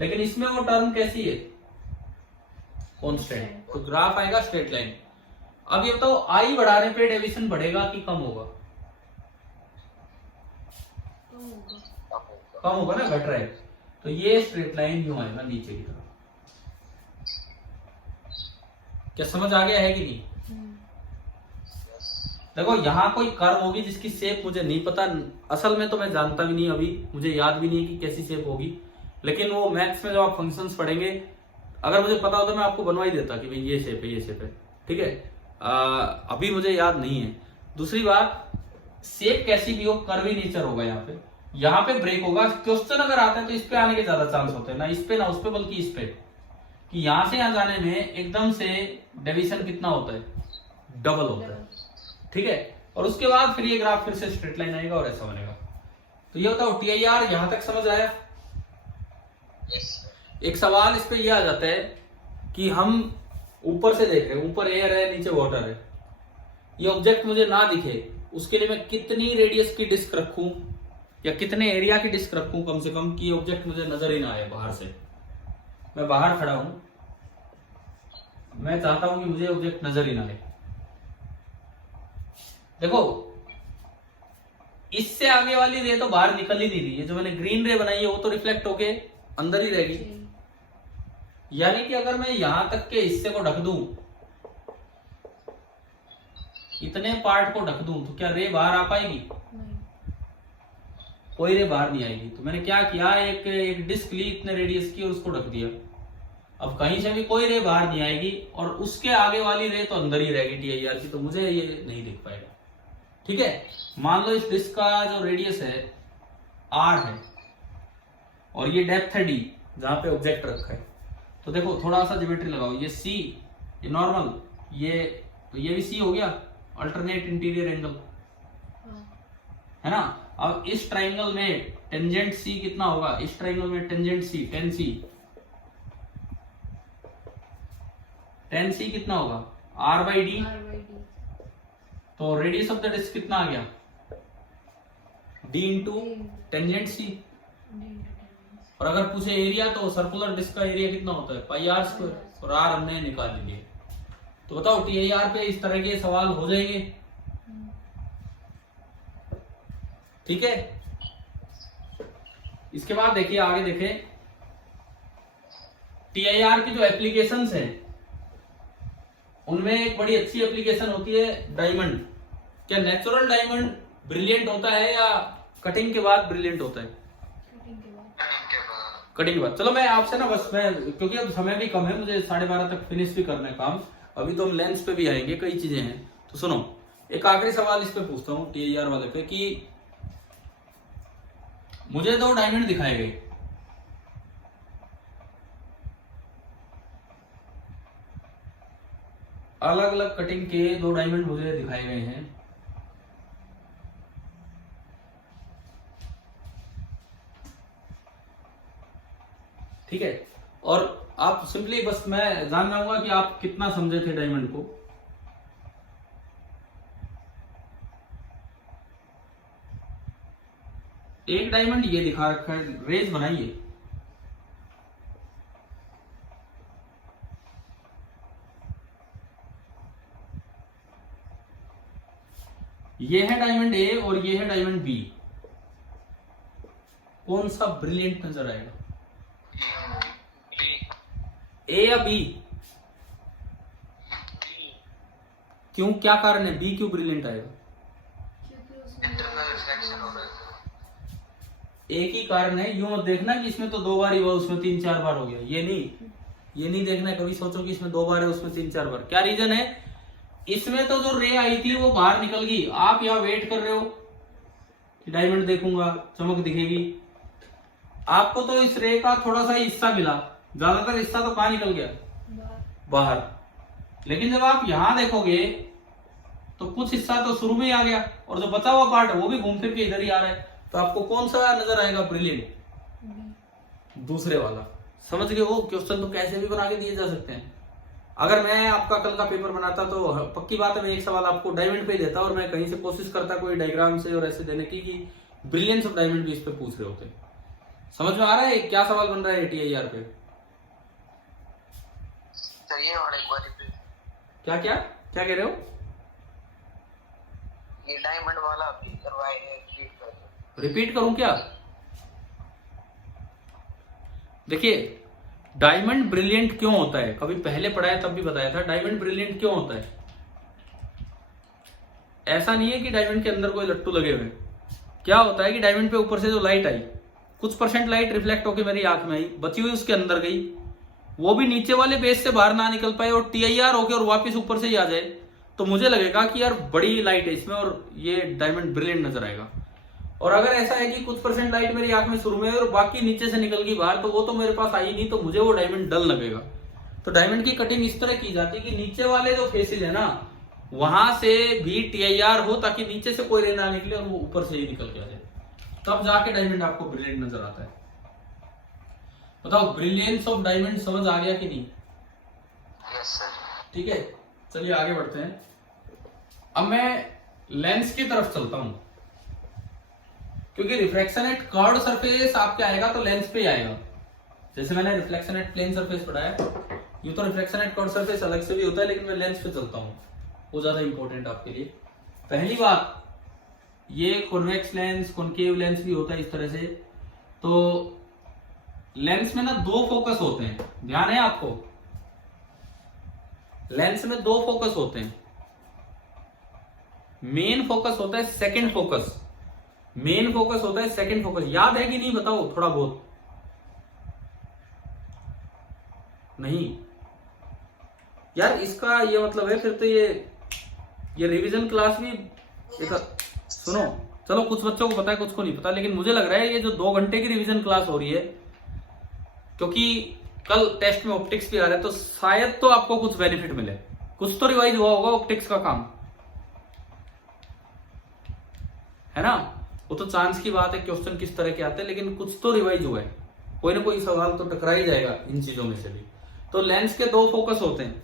लेकिन इसमें वो टर्म कैसी है? कांस्टेंट। तो ग्राफ आएगा स्ट्रेट लाइन। अब ये बताओ i बढ़ाने पे डेविएशन बढ़ेगा कि कम होगा? कम होगा ना, घट रहा है। तो ये स्ट्रेट लाइन यूं आएगा नीचे की तरफ। क्या समझ आ गया है कि नहीं? देखो यहाँ कोई कर्व होगी जिसकी शेप मुझे नहीं पता, असल में तो मैं जानता भी नहीं, अभी मुझे याद भी नहीं है कि कैसी शेप होगी, लेकिन वो मैथ्स में जब आप फंक्शंस पढ़ेंगे, अगर मुझे पता होता मैं आपको बनवा ही देता कि भाई ये शेप है, ये शेप है, ठीक है। अभी मुझे याद नहीं है। दूसरी बात, शेप कैसी भी हो, कर्व ही नेचर होगा यहाँ पे ब्रेक होगा। क्वेश्चन अगर आता है तो इस पे आने के ज्यादा चांस होते हैं, ना इस पे ना उस पे, बल्कि इस पे, कि यहां से यहां जाने में एकदम से डेविएशन कितना होता है? डबल होता है, ठीक है। और उसके बाद फिर ये ग्राफ फिर से स्ट्रेट लाइन आएगा और ऐसा बनेगा। तो ये बताओ TIR यहां तक समझ आया? एक सवाल इस पे ये आ जाता है कि हम ऊपर से देख रहे हैं, ऊपर एयर है, नीचे वाटर है, ये ऑब्जेक्ट मुझे ना दिखे, उसके लिए मैं कितनी रेडियस की डिस्क रखूं या कितने एरिया की डिस्क रखूं कम से कम, कि ऑब्जेक्ट मुझे नजर ही ना आए बाहर से। मैं बाहर खड़ा हूं, मैं चाहता हूं कि मुझे ऑब्जेक्ट नजर ही ना आए। देखो इससे आगे वाली रे तो बाहर निकल ही नहीं रही है, जो मैंने ग्रीन रे बनाई है वो तो रिफ्लेक्ट होके अंदर ही रहेगी। यानी कि अगर मैं यहां तक के हिस्से को ढक दूं, इतने पार्ट को ढक दूं, तो क्या रे बाहर आ पाएगी? कोई रे बाहर नहीं आएगी। तो मैंने क्या किया, एक डिस्क ली इतने रेडियस की और उसको ढक दिया। अब कहीं से भी कोई रे बाहर नहीं आएगी और उसके आगे वाली रे तो अंदर ही रहेगी TIR की, तो मुझे ये नहीं दिख पाएगा, ठीक है। मान लो इस डिस्क का जो रेडियस है R है और ये डेप्थ है D, जहां पे ऑब्जेक्ट रखा है। तो देखो थोड़ा सा ज्योमेट्री लगाओ, ये C, ये नॉर्मल, तो ये भी C हो गया, अल्टरनेट इंटीरियर एंगल, है ना। अब इस ट्राइंगल में टेंजेंट C कितना होगा? इस ट्राइंगल में टेंजेंट C 10C, 10C कितना होगा? R/D। तो रेडियस ऑफ द डिस्क कितना आ गया? D into tangent C। और अगर पूछे एरिया, तो सर्कुलर डिस्क का एरिया कितना होता है? πr², और R हमने निकाल लिए। तो बताओ TIR पे इस तरह के सवाल हो जाएंगे। ठीक है, इसके बाद देखिए आगे देखें, TIR की जो एप्लीकेशंस हैं उनमें एक बड़ी अच्छी एप्लीकेशन होती है डायमंड। क्या नेचुरल डायमंड ब्रिलियंट होता है या कटिंग के बाद ब्रिलियंट होता है? कटिंग के बाद। कटिंग के बाद। चलो मैं आपसे ना बस मैं, क्योंकि अब समय भी कम है, मुझे 12:30 तक फिनिश भी करना है काम। अभी तो हम लेंस पे भी आएंगे, कई चीजें हैं। तो सुनो, एक आखिरी सवाल इस पे पूछता हूँ TIR वाले पे कि मुझे 2 डायमंड दिखाए गए, अलग अलग कटिंग के 2 डायमंड मुझे दिखाए गए हैं। ठीक है, और आप सिंपली बस मैं जान चाहूंगा कि आप कितना समझे थे डायमंड को। एक डायमंड ये दिखा रखा है, रेज बनाइए। ये है डायमंड ए और ये है डायमंड बी, कौन सा ब्रिलियंट नजर आएगा? ए या बी? क्यों, क्या कारण है, बी क्यों ब्रिलियंट आएगा? क्योंकि उसमें इंटरनल रिफ्लेक्शन हो रहा है। एक ही कारण है, यूं मत देखना कि इसमें तो 2 बार ही हुआ उसमें 3-4 बार हो गया, ये नहीं देखना है। कभी सोचो कि इसमें 2 बार है उसमें 3-4 बार, क्या रीजन है? इसमें तो जो रे आई थी वो बाहर निकल गई, आप यहाँ वेट कर रहे हो कि डायमंड देखूंगा चमक दिखेगी, आपको तो इस रे का थोड़ा सा हिस्सा मिला, ज्यादातर हिस्सा तो कहां निकल गया? बाहर। लेकिन जब आप यहां देखोगे तो कुछ हिस्सा तो शुरू में ही आ गया और जो बचा हुआ पार्ट है वो भी घूम फिर के इधर ही आ रहा है। तो आपको कौन सा नजर आएगा ब्रिलियंट? दूसरे वाला। समझ गए? वो क्वेश्चन तो कैसे भी बना के दिए जा सकते हैं। अगर मैं आपका कल का पेपर बनाता तो पक्की बात है मैं एक सवाल आपको डायमंड पे देता और मैं कहीं से कोशिश करता कोई डायग्राम से और ऐसे देने की कि ब्रिलियंस ऑफ डायमंड भी इस पे पूछ रहे होते। समझ में आ रहा है क्या सवाल बन रहा है TIR पे? सर ये और एक बार रिपीट। क्या क्या क्या कह रहे हो? ये डायमंड वाला भी करवाए, रिपीट कर दो। रिपीट करूं क्या? देखिए, डायमंड ब्रिलियंट क्यों होता है, कभी पहले पढ़ाया तब भी बताया था। डायमंड ब्रिलियंट क्यों होता है? ऐसा नहीं है कि डायमंड के अंदर कोई लट्टू लगे हुए। क्या होता है कि डायमंड पे ऊपर से जो लाइट आई, कुछ % लाइट रिफ्लेक्ट होकर मेरी आंख में आई, बची हुई उसके अंदर गई, वो भी नीचे वाले बेस से बाहर ना निकल पाए और TIR होके और वापस ऊपर से ही आ जाए, तो मुझे लगेगा कि यार बड़ी लाइट है इसमें और ये डायमंड ब्रिलियंट नजर आएगा। और अगर ऐसा है कि कुछ % लाइट मेरी आंख में शुरू में है और बाकी नीचे से निकल गई बाहर, तो वो तो मेरे पास आई नहीं, तो मुझे वो डायमंड डल लगेगा। तो डायमंड की कटिंग इस तरह की जाती है कि नीचे वाले जो फेसेज है ना, वहां से भी TIR हो ताकि नीचे से कोई रे ना निकले और वो ऊपर से ही निकल के आ जाए, तब जाके डायमंड आपको ब्रिलियंट नजर आता है। बताओ, ब्रिलियंस ऑफ डायमंड समझ आ गया कि नहीं? Yes sir. ठीक है, चलिए आगे बढ़ते हैं। अब मैं लेंस की तरफ चलता हूं, क्योंकि रिफ्रैक्शन एट कर्व्ड सरफेस आपके आएगा तो लेंस पे ही आएगा। जैसे मैंने रिफ्लेक्शन एट प्लेन सरफेस पढ़ाया, यूं तो रिफ्लेक्शन एट कर्व्ड सरफेस अलग से भी होता है, लेकिन मैं लेंस पे चलता हूं, वो ज्यादा इंपॉर्टेंट आपके लिए। पहली बात, ये कॉन्वेक्स लेंस, कॉनकेव लेंस भी होता है इस तरह से। तो लेंस में ना 2 फोकस होते हैं, ध्यान है आपको? लेंस में 2 फोकस होते हैं। मेन फोकस होता है सेकंड फोकस, मेन फोकस होता है सेकंड फोकस। याद है कि नहीं बताओ थोड़ा बहुत? नहीं यार, इसका ये मतलब है फिर तो ये रिवीजन क्लास भी सुनो। चलो कुछ बच्चों को पता है, कुछ को नहीं पता, लेकिन मुझे लग रहा है ये जो 2 घंटे की रिवीजन क्लास हो रही है, क्योंकि कल टेस्ट में ऑप्टिक्स भी आ रहा है, तो शायद तो आपको कुछ बेनिफिट मिले, कुछ तो रिवाइज हुआ होगा ऑप्टिक्स का काम, है ना? वो तो चांस की बात है क्वेश्चन किस तरह के आते हैं, लेकिन कुछ तो रिवाइज हुआ है, कोई ना कोई सवाल तो टकरा ही जाएगा इन चीजों में से भी। तो लेंस के 2 फोकस होते हैं।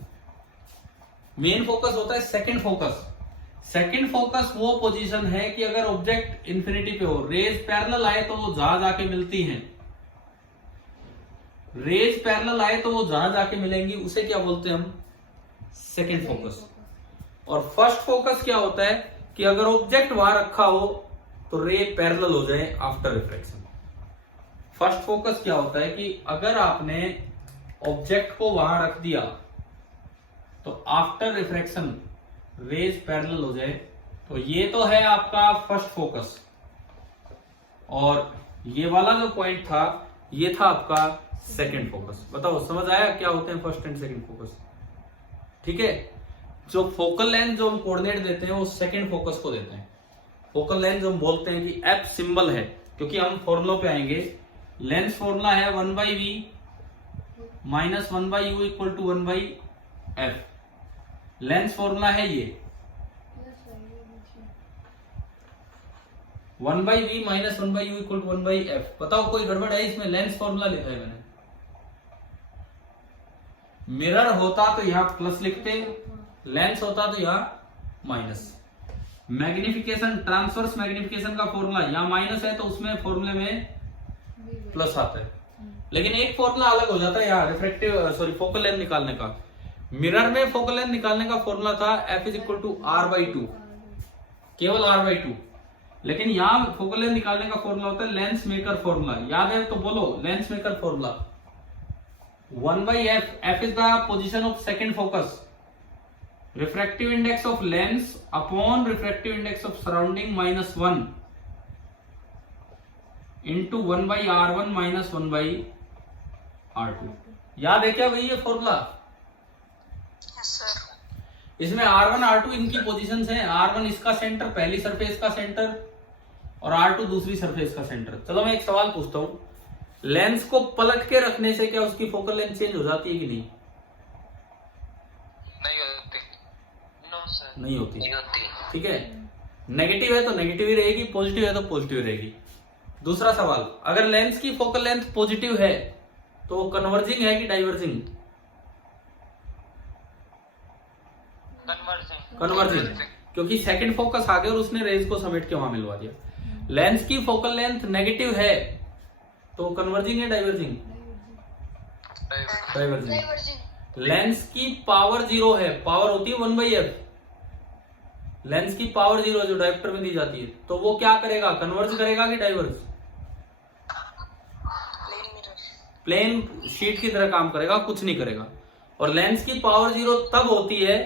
मेन फोकस होता है सेकंड फोकस। सेकंड फोकस वो पोजीशन है कि अगर ऑब्जेक्ट इंफिनिटी पे हो, रेज पैरेलल आए तो वो जहां जाके मिलती हैं, रेज पैरेलल आए तो वो जहां जाके मिलेंगी, उसे क्या बोलते हैं हम? Second focus. और फर्स्ट फोकस क्या होता है कि अगर ऑब्जेक्ट वहां रखा हो तो रे पैरेलल हो जाए आफ्टर रिफ्रैक्शन। फर्स्ट फोकस क्या होता है कि अगर आपने ऑब्जेक्ट को वहां रख दिया तो आफ्टर रिफ्रैक्शन रेज पैरेलल हो जाए। तो ये तो है आपका फर्स्ट फोकस, और ये वाला जो पॉइंट था ये था आपका सेकंड फोकस। बताओ समझ आया क्या होते हैं फर्स्ट एंड सेकंड फोकस? ठीक है, जो फोकल लेंथ जो हम कोऑर्डिनेट देते हैं वो सेकंड फोकस को देते हैं। फोकल लेंथ जो हम बोलते हैं कि एफ सिंबल है, क्योंकि हम फॉर्मूलों पे आएंगे। लेंथ फॉर्मूला है 1/v minus 1/u equal to 1/f। Length formula है ये 1/v minus 1/u equal to 1/f। बताओ कोई गड़बड़ है इसमें? लेंथ फॉर्मूला लिखा है मैंने। मिरर होता तो यहां प्लस लिखते, लेंस होता तो यहां माइनस। मैग्निफिकेशन, ट्रांसवर्स मैग्निफिकेशन का फॉर्मूला यहां माइनस है तो उसमें फॉर्मूले में प्लस आता है। लेकिन एक फॉर्मूला अलग हो जाता है यहाँ रिफ्रैक्टिव फोकल लेंथ निकालने का। मिरर में फोकल लेंथ निकालने का फॉर्मूला था F is equal to R/2, केवल R/2। लेकिन यहाँ फोकल लेंथ निकालने का फॉर्मूला होता है लेंस मेकर फॉर्मूला। याद है तो बोलो, lens maker formula 1/f। F is the position of second focus. Refractive index of lens upon refractive index of surrounding minus 1 into 1/r1 minus 1/r2। याद है क्या भाई ये फॉर्मूला? Yes sir. इसमें R1 R2 इनकी पोजीशंस हैं। R1 इसका centre, पहली सरफेस का सेंटर, और R2 दूसरी सरफेस का सेंटर। चलो मैं एक सवाल पूछता हूं, लेंस को पलट के रखने से क्या उसकी फोकल लेंथ चेंज हो जाती है कि नहीं? नहीं होती। No sir. नहीं होती। नहीं होती। ठीक है, नेगेटिव है तो नेगेटिव ही रहेगी, पॉजिटिव है तो पॉजिटिव रहेगी। दूसरा सवाल, अगर लेंस की फोकल लेंथ पॉजिटिव है तो वो कन्वर्जिंग है कि डाइवर्जिंग? कन्वर्जिंग, क्योंकि सेकंड फोकस आ गया और उसने रेज को समेट के वहां मिलवा दिया। लेंस की फोकल लेंथ नेगेटिव है तो कन्वर्जिंग है डाइवर्जिंग? डाइवर्जिंग। लेंस की पावर 0 है, पावर होती है 1/f। लेंस की पावर 0 जो डायोप्टर में दी जाती है, तो वो क्या करेगा? कन्वर्ज करेगा कि डाइवर्ज? प्लेन शीट की तरह काम करेगा, कुछ नहीं करेगा। और लेंस की पावर 0 तब होती है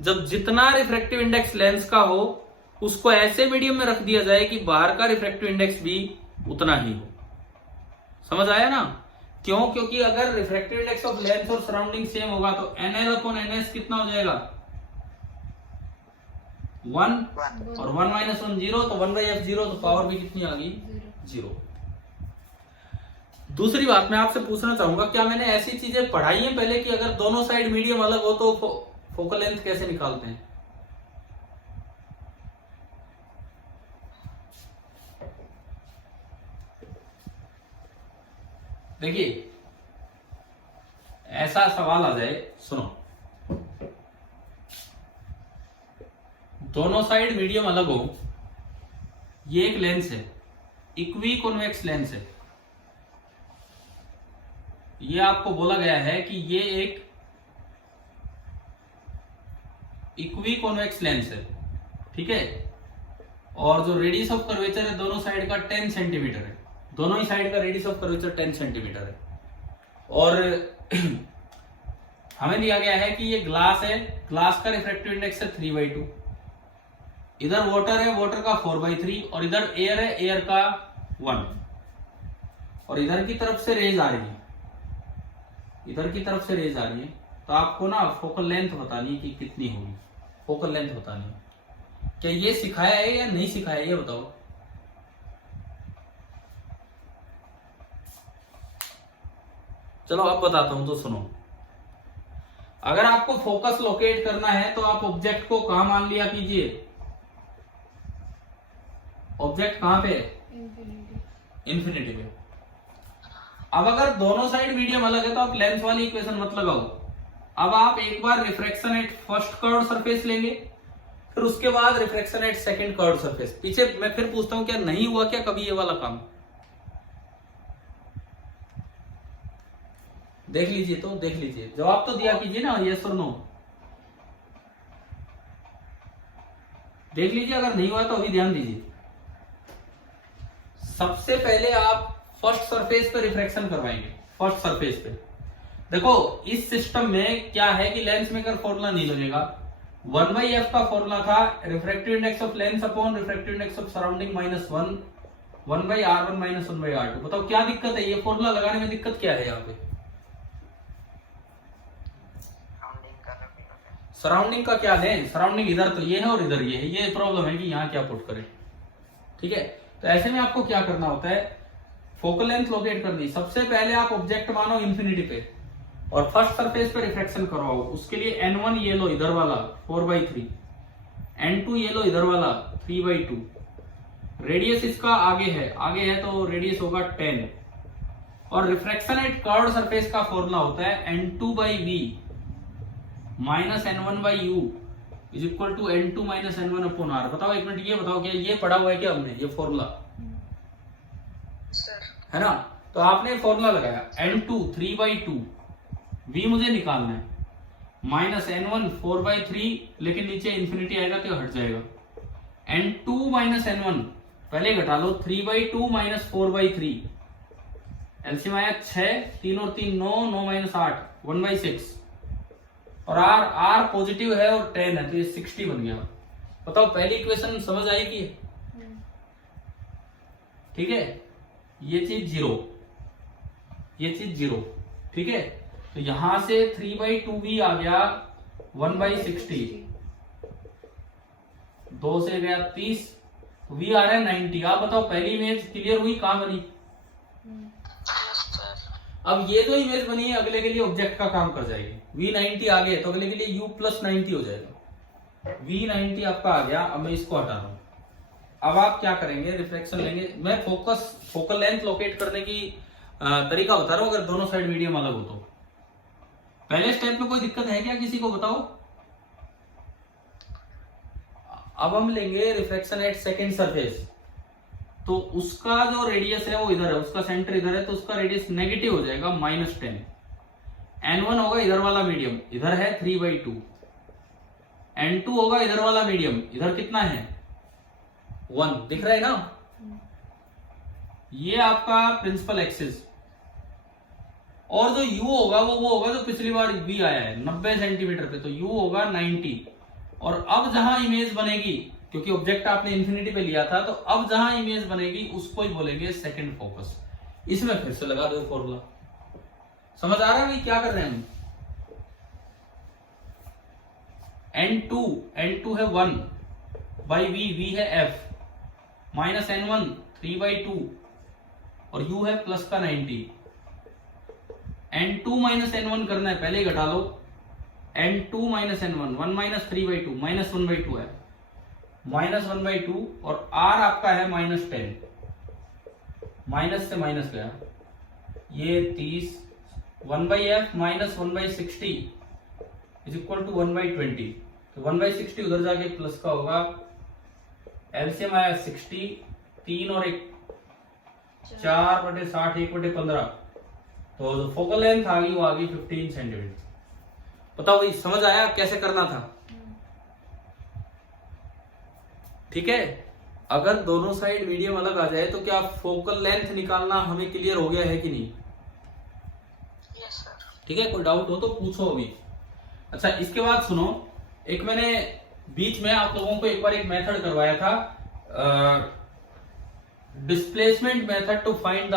जब जितना रिफ्रैक्टिव इंडेक्स लेंस का हो उसको ऐसे मीडियम में रख दिया जाए कि बाहर का रिफ्रैक्टिव इंडेक्स भी उतना ही हो। समझ आया ना? क्यों? क्योंकि अगर रिफ्रैक्टिव इंडेक्स ऑफ लेंस और सराउंडिंग सेम होगा तो NL/NS कितना हो जाएगा? 1, और 1 - 1 0, तो 1/f 0, तो पावर भी कितनी आ गई? 0। दूसरी बात मैं आपसे पूछना चाहूंगा, क्या मैंने ऐसी चीजें पढ़ाई हैं पहले कि अगर दोनों साइड मीडियम अलग हो तो फोकल लेंथ कैसे निकालते हैं? देखिए, ऐसा सवाल आ जाए, सुनो, दोनों साइड मीडियम अलग हो, ये एक लेंस है, इक्वी कॉन्वेक्स लेंस है। ये आपको बोला गया है कि ये एक इक्वी कॉन्वेक्स लेंस है, ठीक है। और जो रेडियस ऑफ कर्वेचर है दोनों साइड का 10 सेंटीमीटर है, दोनों ही साइड का रेडियस ऑफ कर्वेचर 10 सेंटीमीटर है। और हमें दिया गया है कि ये ग्लास है, ग्लास का रिफ्रैक्टिव इंडेक्स है 3/2, इधर वाटर है, वाटर का 4/3, और इधर एयर है, एयर का 1, और इधर की तरफ से रेज आ रही है, इधर की तरफ से रेज आ रही है। तो आपको ना फोकल लेंथ बतानी है कि कितनी होगी, फोकल लेंथ बतानी है। क्या ये सिखाया है या नहीं सिखाया है, ये बताओ। चलो अब बताता हूं, तो सुनो। अगर आपको फोकस लोकेट करना है तो आप ऑब्जेक्ट को कहां मान लिया कीजिए? ऑब्जेक्ट कहां पे? इन्फिनिटी पे। अब अगर दोनों साइड मीडियम अलग है तो आप लेंथ वाली इक्वेशन मत लगाओ। अब आप एक बार refraction at first curved surface लेंगे, फिर उसके बाद refraction at second curved surface. पीछे मैं फिर पूछता हूं, क्या नहीं हुआ क्या कभी ये वाला काम? देख लीजिए, तो देख लीजिए, जवाब तो दिया कीजिए ना, यस और नो। देख लीजिए, अगर नहीं हुआ तो अभी ध्यान दीजिए। सबसे पहले आप फर्स्ट सरफेस पे रिफ्रैक्शन करवाएंगे। फर्स्ट सरफेस पे देखो, इस सिस्टम में क्या है कि लेंस मेकर फॉर्मूला नहीं लगेगा। 1/f का फॉर्मूला था refractive index of lens upon refractive index of surrounding minus 1/r1 minus 1/r2। बताओ क्या दिक्कत है, ये फॉर्मूला लगाने में दिक्कत क्या है यहाँ पे? सराउंडिंग का क्या लें, सराउंडिंग इधर तो ये है और इधर ये है, ये प्रॉब्लम है कि यहाँ क्या पुट करें। ठीक है, तो ऐसे में आपको क्या करना होता है, फोकल लेंथ लोकेट करनी। सबसे पहले आप ऑब्जेक्ट मानो इंफिनिटी पे और फर्स्ट सरफेस पे रिफ्रैक्शन करवाओ। उसके लिए n1 ये लो इधर वाला 4/3, n2 ये लो इधर वाला 3/2। रेडियस इसका आगे है तो रेडियस होगा 10। और रिफ्रैक्शन एट कर्व्ड सरफेस का फॉर्मूला होता है n2/v minus n1/u is equal to n2 minus n1 upon r। बताओ एक मिनट, ये बताओ क्या ये पढ़ा हुआ है क्या हमने, ये फॉर्मूला है ना? तो आपने फॉर्मूला लगाया n2 3/2, v मुझे निकालना है, माइनस n1 4/3, लेकिन नीचे इंफिनिटी आएगा तो हट जाएगा। n2 माइनस n1 पहले घटा लो, 3/2 माइनस 4/3, एलसीएम आया 6, 3 और 3 9, 9 माइनस 8 1/6। और r पॉजिटिव है और 10 है तो ये 60 बन गया। बताओ पहली इक्वेशन समझ आई कि? ठीक है, ये चीज 0, ये चीज 0। ठीक है, तो यहां से 3/2v आ गया 1/60, 2 से गया 30, v आ रहा है 90। आप बताओ पहली इमेज क्लियर हुई, कहां बनी? अब ये जो इमेज बनी है अगले के लिए ऑब्जेक्ट का काम कर जाएगी। v90 आ गए तो अगले के लिए u+90 हो जाएगा। v90 आपका आ गया, अब मैं इसको हटा रहा हूं। अब आप क्या करेंगे, रिफ्लेक्शन लेंगे। मैं फोकल लेंथ लोकेट करने की तरीका बता रहा हूं, अगर दोनों साइड मीडियम अलग हो तो। पहले स्टेप में कोई दिक्कत है क्या किसी को, बताओ? अब हम लेंगे रिफ्लेक्शन एट सेकेंड सरफेस, तो उसका जो रेडियस है वो इधर है, उसका सेंटर इधर है, तो उसका रेडियस नेगेटिव हो जाएगा -10। n1 होगा इधर वाला मीडियम, इधर है 3/2। n2 होगा इधर वाला मीडियम, इधर कितना है 1, दिख रहा है ना? ये आपका प्रिंसिपल एक्सिस। और जो u होगा वो होगा जो पिछली बार v आया है 90 सेंटीमीटर पे, तो u होगा 90। और अब जहां इमेज बनेगी, क्योंकि ऑब्जेक्ट आपने इंफिनिटी पे लिया था, तो अब जहां इमेज बनेगी उसको ही बोलेंगे सेकंड फोकस। इसमें फिर से लगा दो फॉर्मूला। समझ आ रहा है क्या कर रहे हैं हम? n2 है 1/v, v है f, माइनस n1 3/2 और u है प्लस का 90। n2 माइनस n1 करना है, पहले ही घटा लो। n2 minus n1 1 minus 3/2 minus 1/2 है, माइनस 1/2 और r आपका है -10, माइनस से माइनस गया, ये 30, 1/f minus 1/60 is equal to 1/20। तो 1/60 उधर जाके प्लस का होगा, एलसीएम आया 60, 3 और 1 4/60, 1/15। तो जो फोकल लेंथ आ गई वो आ गई 15 सेंटीमीटर। बताओ भाई समझ आया कैसे करना था? ठीक है, अगर दोनों साइड मीडियम अलग आ जाए तो क्या फोकल लेंथ निकालना हमें क्लियर हो गया है कि नहीं? Yes sir. ठीक है, कोई डाउट हो तो पूछो अभी। अच्छा, इसके बाद सुनो, एक मैंने बीच में आप लोगों को एक बार एक मेथड करवाया था, displacement method to find the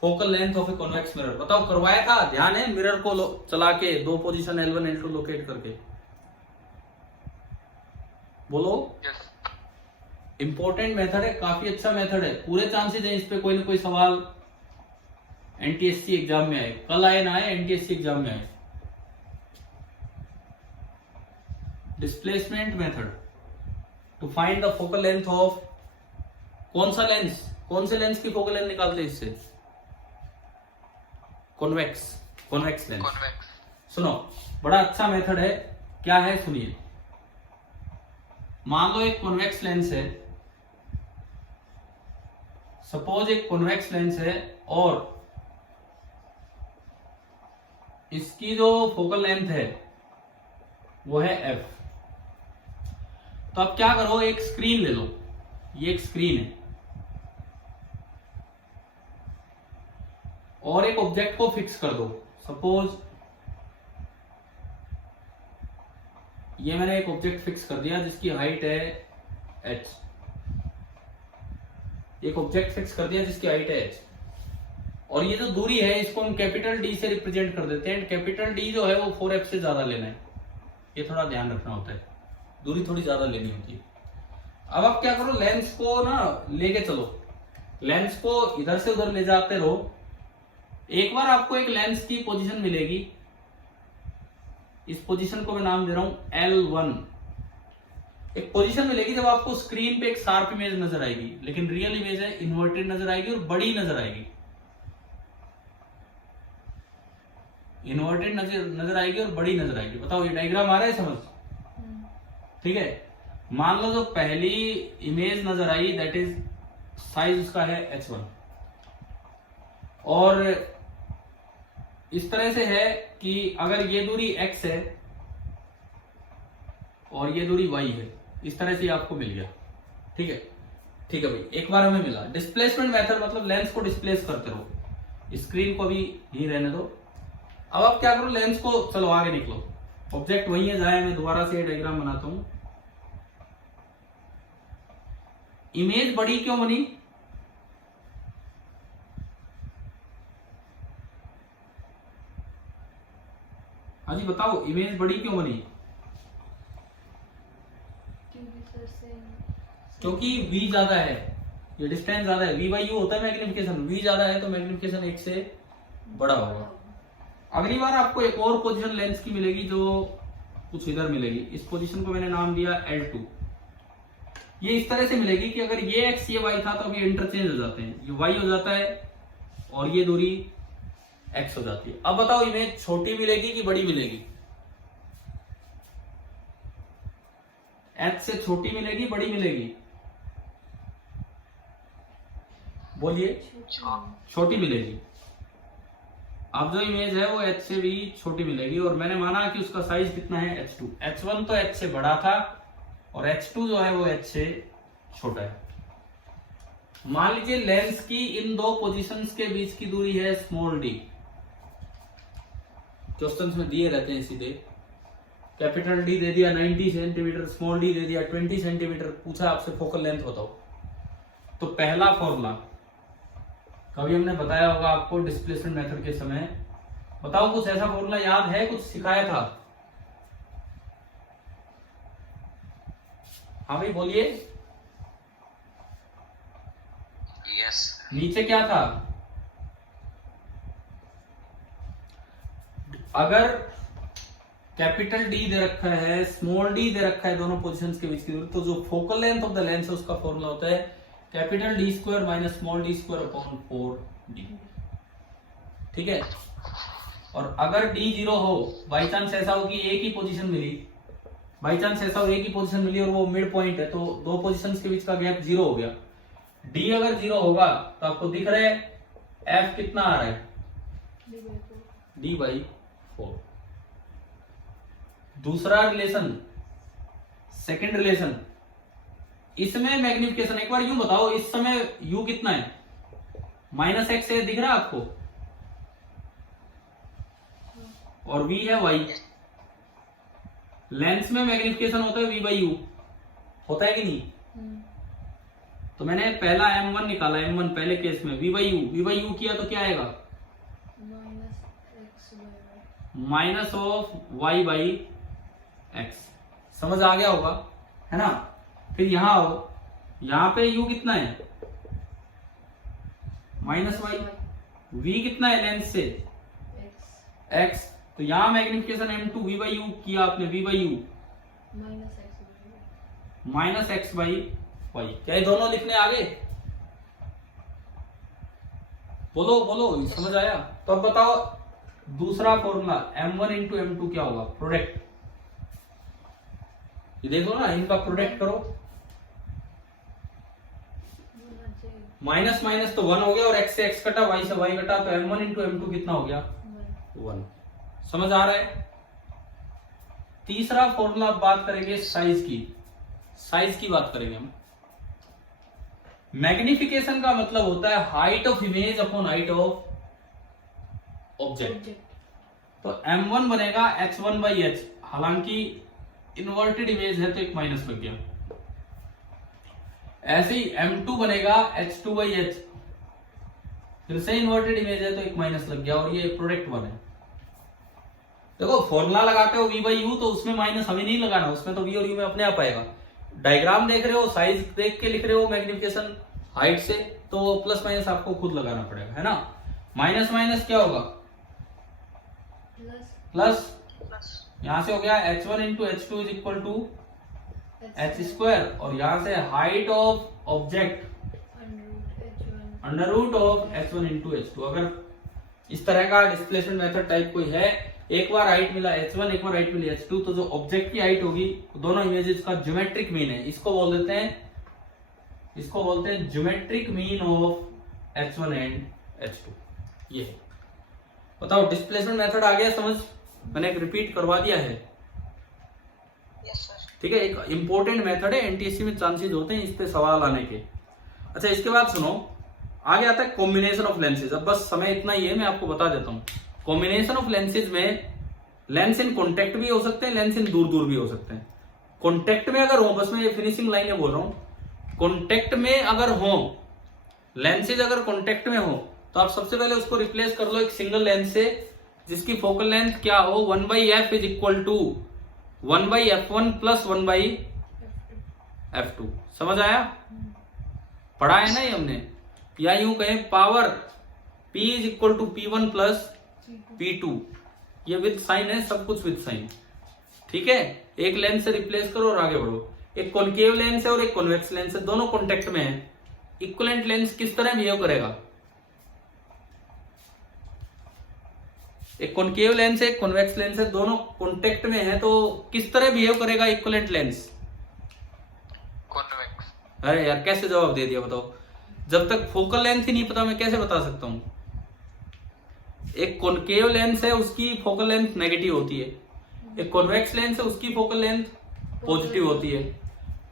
focal length of a convex mirror. बताओ करवाया था, ध्यान है? मिरर को चला के दो पोजीशन L1 L2 लोकेट करके, बोलो। यस। इंपॉर्टेंट मेथड है, काफी अच्छा मेथड है, पूरे चांसेस हैं इस पे कोई ना कोई सवाल एनटीएससी एग्जाम में आए, कल आए ना आए, एनटीएससी एग्जाम में आए। Displacement method to find the focal length of, कौन सा लेंस, कौन से लेंस की फोकल लेंथ निकालते हैं इससे? Convex lens. सुनो, बड़ा अच्छा मेथड है, क्या है सुनिए। मान लो एक कॉन्वेक्स लेंस है, सपोज एक कॉन्वेक्स लेंस है और इसकी जो फोकल लेंथ है वो है f। तो अब क्या करो, एक स्क्रीन ले लो, ये एक स्क्रीन है, और एक ऑब्जेक्ट को फिक्स कर दो। सपोज ये मैंने एक ऑब्जेक्ट फिक्स कर दिया जिसकी हाइट है h, एक ऑब्जेक्ट फिक्स कर दिया जिसकी हाइट है h, और ये जो दूरी है इसको हम कैपिटल D से रिप्रेजेंट कर देते हैं। कैपिटल D जो है वो 4f से ज्यादा लेना है, ये थोड़ा ध्यान रखना होता है, दूरी थोड़ी ज्यादा लेनी होती है। अब आप क्या करो, लेंस को ना लेके चलो, लेंस को इधर से उधर ले जाते रहो। एक बार आपको एक लेंस की पोजीशन मिलेगी, इस पोजीशन को मैं नाम दे रहा हूं L1। एक पोजीशन मिलेगी जब आपको स्क्रीन पे एक शार्प इमेज नजर आएगी, लेकिन रियल इमेज है इन्वर्टेड नजर आएगी और बड़ी नजर आएगी, इन्वर्टेड नजर आएगी और बड़ी नजर आएगी। बताओ ये डायग्राम आ रहा है समझ? ठीक है, मान लो जो पहली इमेज नजर आई दैट इज साइज उसका है h1, और इस तरह से है कि अगर ये दूरी x है और ये दूरी y है, इस तरह से आपको मिल गया। ठीक है, ठीक है भाई, एक बार हमें मिला। डिस्प्लेसमेंट मेथड मतलब लेंस को डिस्प्लेस करते रहो, स्क्रीन को भी यहीं रहने दो। अब आप क्या करो, लेंस को चलो आगे निकलो, ऑब्जेक्ट वही है जहां मैं दोबारा से डायग्राम बनाता हूं। इमेज बड़ी क्यों बनी? हाँ जी बताओ, इमेज बड़ी क्यों बनी? क्योंकि सर से क्योंकि v ज्यादा है, ये डिस्टेंस ज्यादा है, v बाई यू होता है मैग्निफिकेशन, v ज्यादा है तो मैग्निफिकेशन एक से बड़ा होगा। अगली बार आपको एक और पोजीशन लेंस की मिलेगी जो कुछ इधर मिलेगी, इस पोजीशन को मैंने नाम दिया L2। ये इस तरह से मिलेगी कि अगर ये x ये y था तो ये इंटरचेंज हो जाते हैं, ये y हो जाता है और ये दूरी x हो जाती है। अब बताओ इमेज छोटी मिलेगी कि बड़ी मिलेगी? h से छोटी मिलेगी बड़ी मिलेगी? बोलिए। छोटी मिलेगी। अब जो इमेज है वो h से भी छोटी मिलेगी, और मैंने माना कि उसका साइज कितना है h2। h1 तो h से बड़ा था और h2 जो है वो h से छोटा है। मान लीजिए लेंस की इन दो पोजीशंस के बीच की दूरी है स्मॉल d, क्वेश्चंस में दिए रहते हैं सीधे। कैपिटल D दे दिया 90 सेंटीमीटर, स्मॉल d दे दिया 20 सेंटीमीटर, पूछा आपसे फोकल लेंथ बताओ। तो पहला फॉर्मूला कभी हमने बताया होगा आपको डिस्प्लेसमेंट मेथड के समय, बताओ कुछ ऐसा फॉर्मूला याद है, कुछ सिखाया था? हाँ भाई बोलिए। यस। नीचे क्या था? अगर कैपिटल D दे रखा है, स्मॉल d दे रखा है, दोनों पोजीशंस के बीच की दूरी, तो जो focal length of the lens है उसका फॉर्मूला होता है capital D square minus small d square upon 4d। ठीक है, और अगर d 0 हो, बाई चांस ऐसा हो कि एक ही पोजीशन मिली, बाई चांस ऐसा हो एक ही पोजीशन मिली और वो मिड पॉइंट है, तो दो पोजीशंस के बीच का गैप 0 हो गया। d अगर 0 होगा तो आपको दिख रहा है f कितना आ रहा है? d by 4। दूसरा रिलेशन, सेकंड रिलेशन, इसमें मैग्निफिकेशन एक बार यूं बताओ, इस समय u कितना है? -x है, दिख रहा है आपको? और v है y। लेंस में मैग्निफिकेशन होता है v बाई यू, होता है कि नहीं? तो मैंने पहला m1 निकाला, m1 पहले केस में v बाई यू किया तो क्या आएगा? Minus of y by x। समझ आ गया होगा, है ना? फिर यहां आओ, यहां पे u कितना है? -y। v कितना है लेंस से? x। तो यहां magnification m2 v by you किया आपने, v by you minus x by y। क्या ये दोनों लिखने आगे? बोलो बोलो, समझ आया? तो अब बताओ दूसरा फॉर्मूला m1 इंटू m2 क्या होगा? प्रोडक्ट। ये देखो ना, इनका प्रोडक्ट करो, माइनस माइनस तो 1 हो गया, और x से x कटा, y से y कटा, तो m1 इंटू m2 कितना हो गया? 1। समझ आ रहा है? तीसरा फॉर्मूला बात करेंगे साइज की। साइज की बात करेंगे हम। मैग्निफिकेशन का मतलब होता है height of image upon height of object. तो m1 बनेगा h1/h, हालांकि इन्वर्टेड इमेज है तो एक माइनस लग गया। ऐसे ही m2 बनेगा h2/h, फिर से इन्वर्टेड इमेज है तो एक माइनस लग गया, और ये प्रोडक्ट 1 है। देखो फॉर्मूला लगाते हो v/u, तो उसमें माइनस हमें नहीं लगाना, उसमें तो v और u में अपने आप आएगा। डायग्राम देख रहे हो, साइज देख के लिख रहे हो मैग्निफिकेशन हाइट से, तो प्लस माइनस आपको खुद लगाना पड़ेगा, है ना। माइनस माइनस क्या होगा, प्लस। यहां से हो गया h1 into h2 is equal to h², और यहां से height of object under root of h1 into h2। अगर इस तरह का डिस्प्लेसमेंट मेथड टाइप कोई है, एक बार हाइट मिला h1, एक बार हाइट मिली h2, तो जो ऑब्जेक्ट की हाइट होगी दोनों इमेजेस का ज्योमेट्रिक मीन है, इसको बोलते हैं geometric mean of h1 and h2। ये बताओ डिस्प्लेसमेंट मेथड आ गया समझ? मैंने एक रिपीट करवा दिया है, यस सर। ठीक है। एक इंपॉर्टेंट मेथड है, एनटीएससी में चांसेस होते हैं इस पे सवाल आने के। अच्छा, इसके बाद सुनो, आगे आता है कॉम्बिनेशन ऑफ लेंसेज। अब बस समय इतना ही है, मैं आपको बता देता हूँ। कॉम्बिनेशन ऑफ लेंसेज में लेंस इन कॉन्टेक्ट भी हो सकते हैं, लेंस इन दूर दूर भी हो सकते हैं। कॉन्टेक्ट में अगर हो, बस मैं ये फिनिशिंग लाइन बोल रहा हूँ, कॉन्टेक्ट में अगर हो लेंसेज, अगर कॉन्टेक्ट में हो तो आप सबसे पहले उसको रिप्लेस कर लो एक सिंगल लेंस से, जिसकी फोकल लेंथ क्या हो 1/f is equal to 1/f1 plus 1/f2। समझ आया? पढ़ा है ना ये हमने। या यूं कहें power p is equal to p1 plus p2। ये विद साइन है, सब कुछ विद साइन, ठीक है। एक लेंस से रिप्लेस करो और आगे बढ़ो। एक कॉन्केव लेंस है और एक कॉन्वेक्स लेंस है, दोनों कॉन्टेक्ट में है। इक्विवेलेंट लेंस किस तरह बिहेव करेगा? एक कॉन्केव लेंस है, एक कॉन्वेक्स लेंस है, दोनों कॉन्टेक्ट में है, तो किस तरह बिहेव करेगा इक्विवेलेंट लेंस? कॉन्वेक्स। अरे यार कैसे जवाब दे दिया बताओ? जब तक फोकल लेंथ ही नहीं पता मैं कैसे बता सकता हूं? एक कॉन्केव लेंस है, उसकी फोकल लेंथ नेगेटिव होती है। एक कॉन्वेक्स लेंस है, उसकी फोकल लेंथ पॉजिटिव होती है।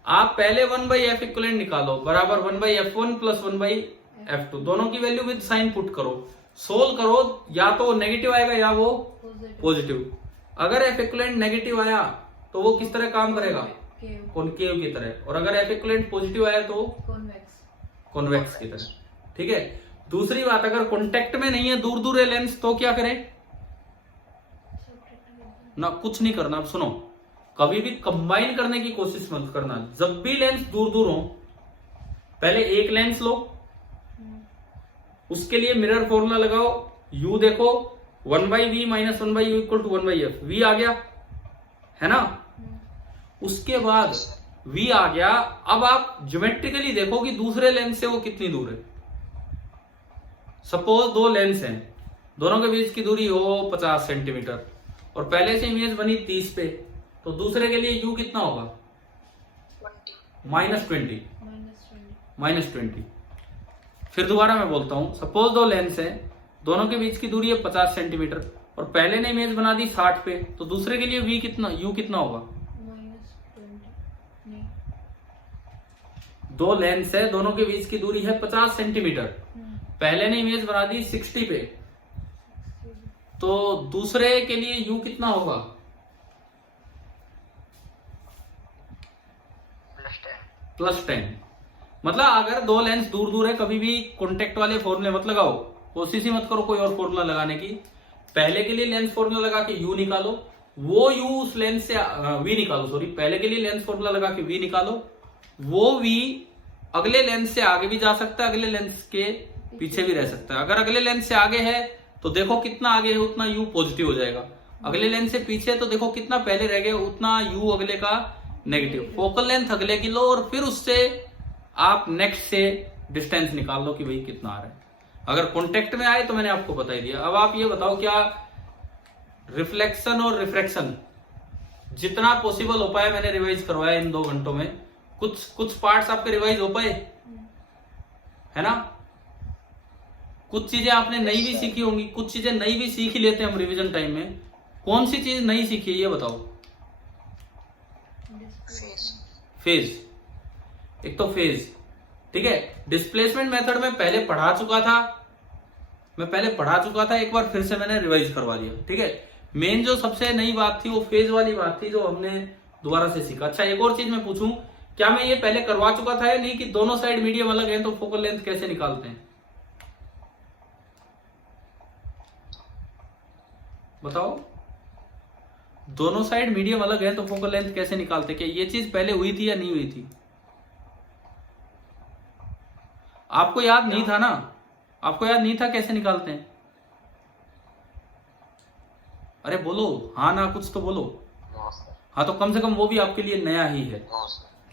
आप पहले 1/f इक्विवेलेंट निकालो, बराबर 1/f1 प्लस 1/f2, दोनों की वैल्यू विद साइन पुट करो, सोल्व करो, या तो वो नेगेटिव आएगा या वो पॉजिटिव। अगर एफ इक्विवेलेंट नेगेटिव आया तो वो किस तरह काम करेगा? कॉन्केव की तरह। और अगर एफ इक्विवेलेंट पॉजिटिव आया तो कॉन्वेक्स की तरह, ठीक है। दूसरी बात, अगर कॉन्टेक्ट में नहीं है, दूर दूर है लेंस, तो क्या करें? ना कुछ नहीं करना। अब सुनो, कभी भी कंबाइन करने की कोशिश मत करना। जब भी लेंस दूर दूर हो, पहले एक लेंस लो, उसके लिए मिरर फॉर्मूला लगाओ, u देखो 1/v minus 1/u equal to 1/f। v आ गया है ना। उसके बाद v आ गया, अब आप ज्योमेट्रिकली देखो कि दूसरे लेंस से वो कितनी दूर है। सपोज दो लेंस हैं, दोनों के बीच की दूरी हो 50 सेंटीमीटर, और पहले से इमेज बनी 30 पे, तो दूसरे के लिए u कितना होगा? -20। फिर दोबारा मैं बोलता हूं, सपोज दो लेंस है, दोनों के बीच की दूरी है 50 सेंटीमीटर, और पहले ने इमेज बना दी 60 पे, तो दूसरे के लिए v कितना, u कितना होगा? दो लेंस है, दोनों के बीच की दूरी है 50 सेंटीमीटर, पहले ने इमेज बना दी 60 पे, तो दूसरे के लिए u कितना होगा? +10। मतलब अगर दो लेंस दूर दूर है, कभी भी कॉन्टेक्ट वाले फॉर्मूले मत लगाओ, कोशिश ही मत करो कोई और फॉर्मूला लगाने की। पहले के लिए लेंस फॉर्मूला लगा के u निकालो, वो u उस लेंस से v निकालो, सॉरी, पहले के लिए लेंस फॉर्मूला लगा के v निकालो, वो v अगले लेंस से आगे भी जा सकता है, अगले लेंस के पीछे भी रह सकता है। अगर अगले लेंस से आगे है तो देखो कितना आगे है उतना u पॉजिटिव हो जाएगा, अगले लेंस से पीछे तो देखो कितना पहले रह गए उतना u अगले का नेगेटिव। फोकल लेंथ अगले की लो, और फिर उससे आप नेक्स्ट से डिस्टेंस निकाल लो कि भाई कितना आ रहा है। अगर कॉन्टेक्ट में आए तो मैंने आपको बता ही दिया। अब आप ये बताओ, क्या रिफ्लेक्शन और रिफ्रैक्शन जितना पॉसिबल हो पाया मैंने रिवाइज करवाया इन 2 घंटों में। कुछ पार्ट्स आपके रिवाइज हो पाए, है ना। कुछ चीजें आपने नई भी सीखी होंगी, कुछ चीजें नई भी सीख ही लेते हैं हम रिवीजन टाइम में। कौन सी चीज नई सीखी है ये बताओ? फेज, एक तो फेज, ठीक है। डिस्प्लेसमेंट मेथड में पहले पढ़ा चुका था, एक बार फिर से मैंने रिवाइज करवा दिया, ठीक है। मेन जो सबसे नई बात थी वो फेज वाली बात थी जो हमने दोबारा से सीखा। अच्छा, एक और चीज मैं पूछूं, क्या मैं ये पहले करवा चुका था या नहीं कि दोनों साइड मीडियम अलग है तो फोकल लेंथ कैसे निकालते हैं, बताओ। दोनों साइड मीडियम अलग है तो फोकल लेंथ कैसे निकालते, क्या ये चीज पहले हुई थी या नहीं हुई थी? आपको याद नहीं था ना, आपको याद नहीं था कैसे निकालते हैं? अरे बोलो हाँ ना, कुछ तो बोलो। हाँ, तो कम से कम वो भी आपके लिए नया ही है,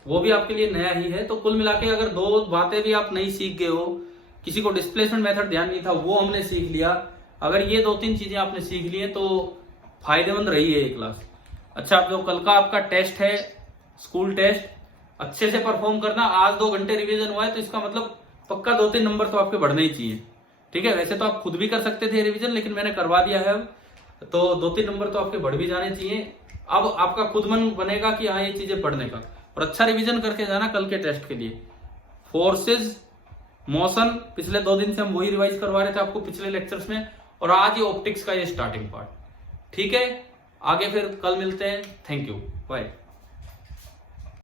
वो भी आपके लिए नया ही है। तो कुल मिला के अगर दो बातें भी आप नहीं सीख गए हो, किसी को डिस्प्लेसमेंट मेथड ध्यान नहीं था वो हमने सीख लिया, अगर ये 2-3 चीजें आपने सीख ली है तो फायदेमंद रही है ये क्लास। अच्छा, अब जो कल का आपका टेस्ट है, स्कूल टेस्ट, अच्छे से परफॉर्म करना। आज 2 घंटे रिवीजन हुआ है तो इसका मतलब पक्का 2-3 नंबर तो आपके बढ़ने ही चाहिए, ठीक है। वैसे तो आप खुद भी कर सकते थे रिवीजन, लेकिन मैंने करवा दिया है अब, तो 2-3 नंबर तो आपके बढ़ भी जाने चाहिए। अब आपका खुद मन बनेगा कि हाँ ये चीजें पढ़ने का, और अच्छा रिवीजन करके जाना कल के टेस्ट के लिए। फोर्सेस, मोशन, पिछले 2 दिन से हम वही रिवाइज करवा रहे थे आपको पिछले लेक्चर्स में, और आज ये ऑप्टिक्स का ये स्टार्टिंग पार्ट, ठीक है। आगे फिर कल मिलते हैं, थैंक यू, बाय।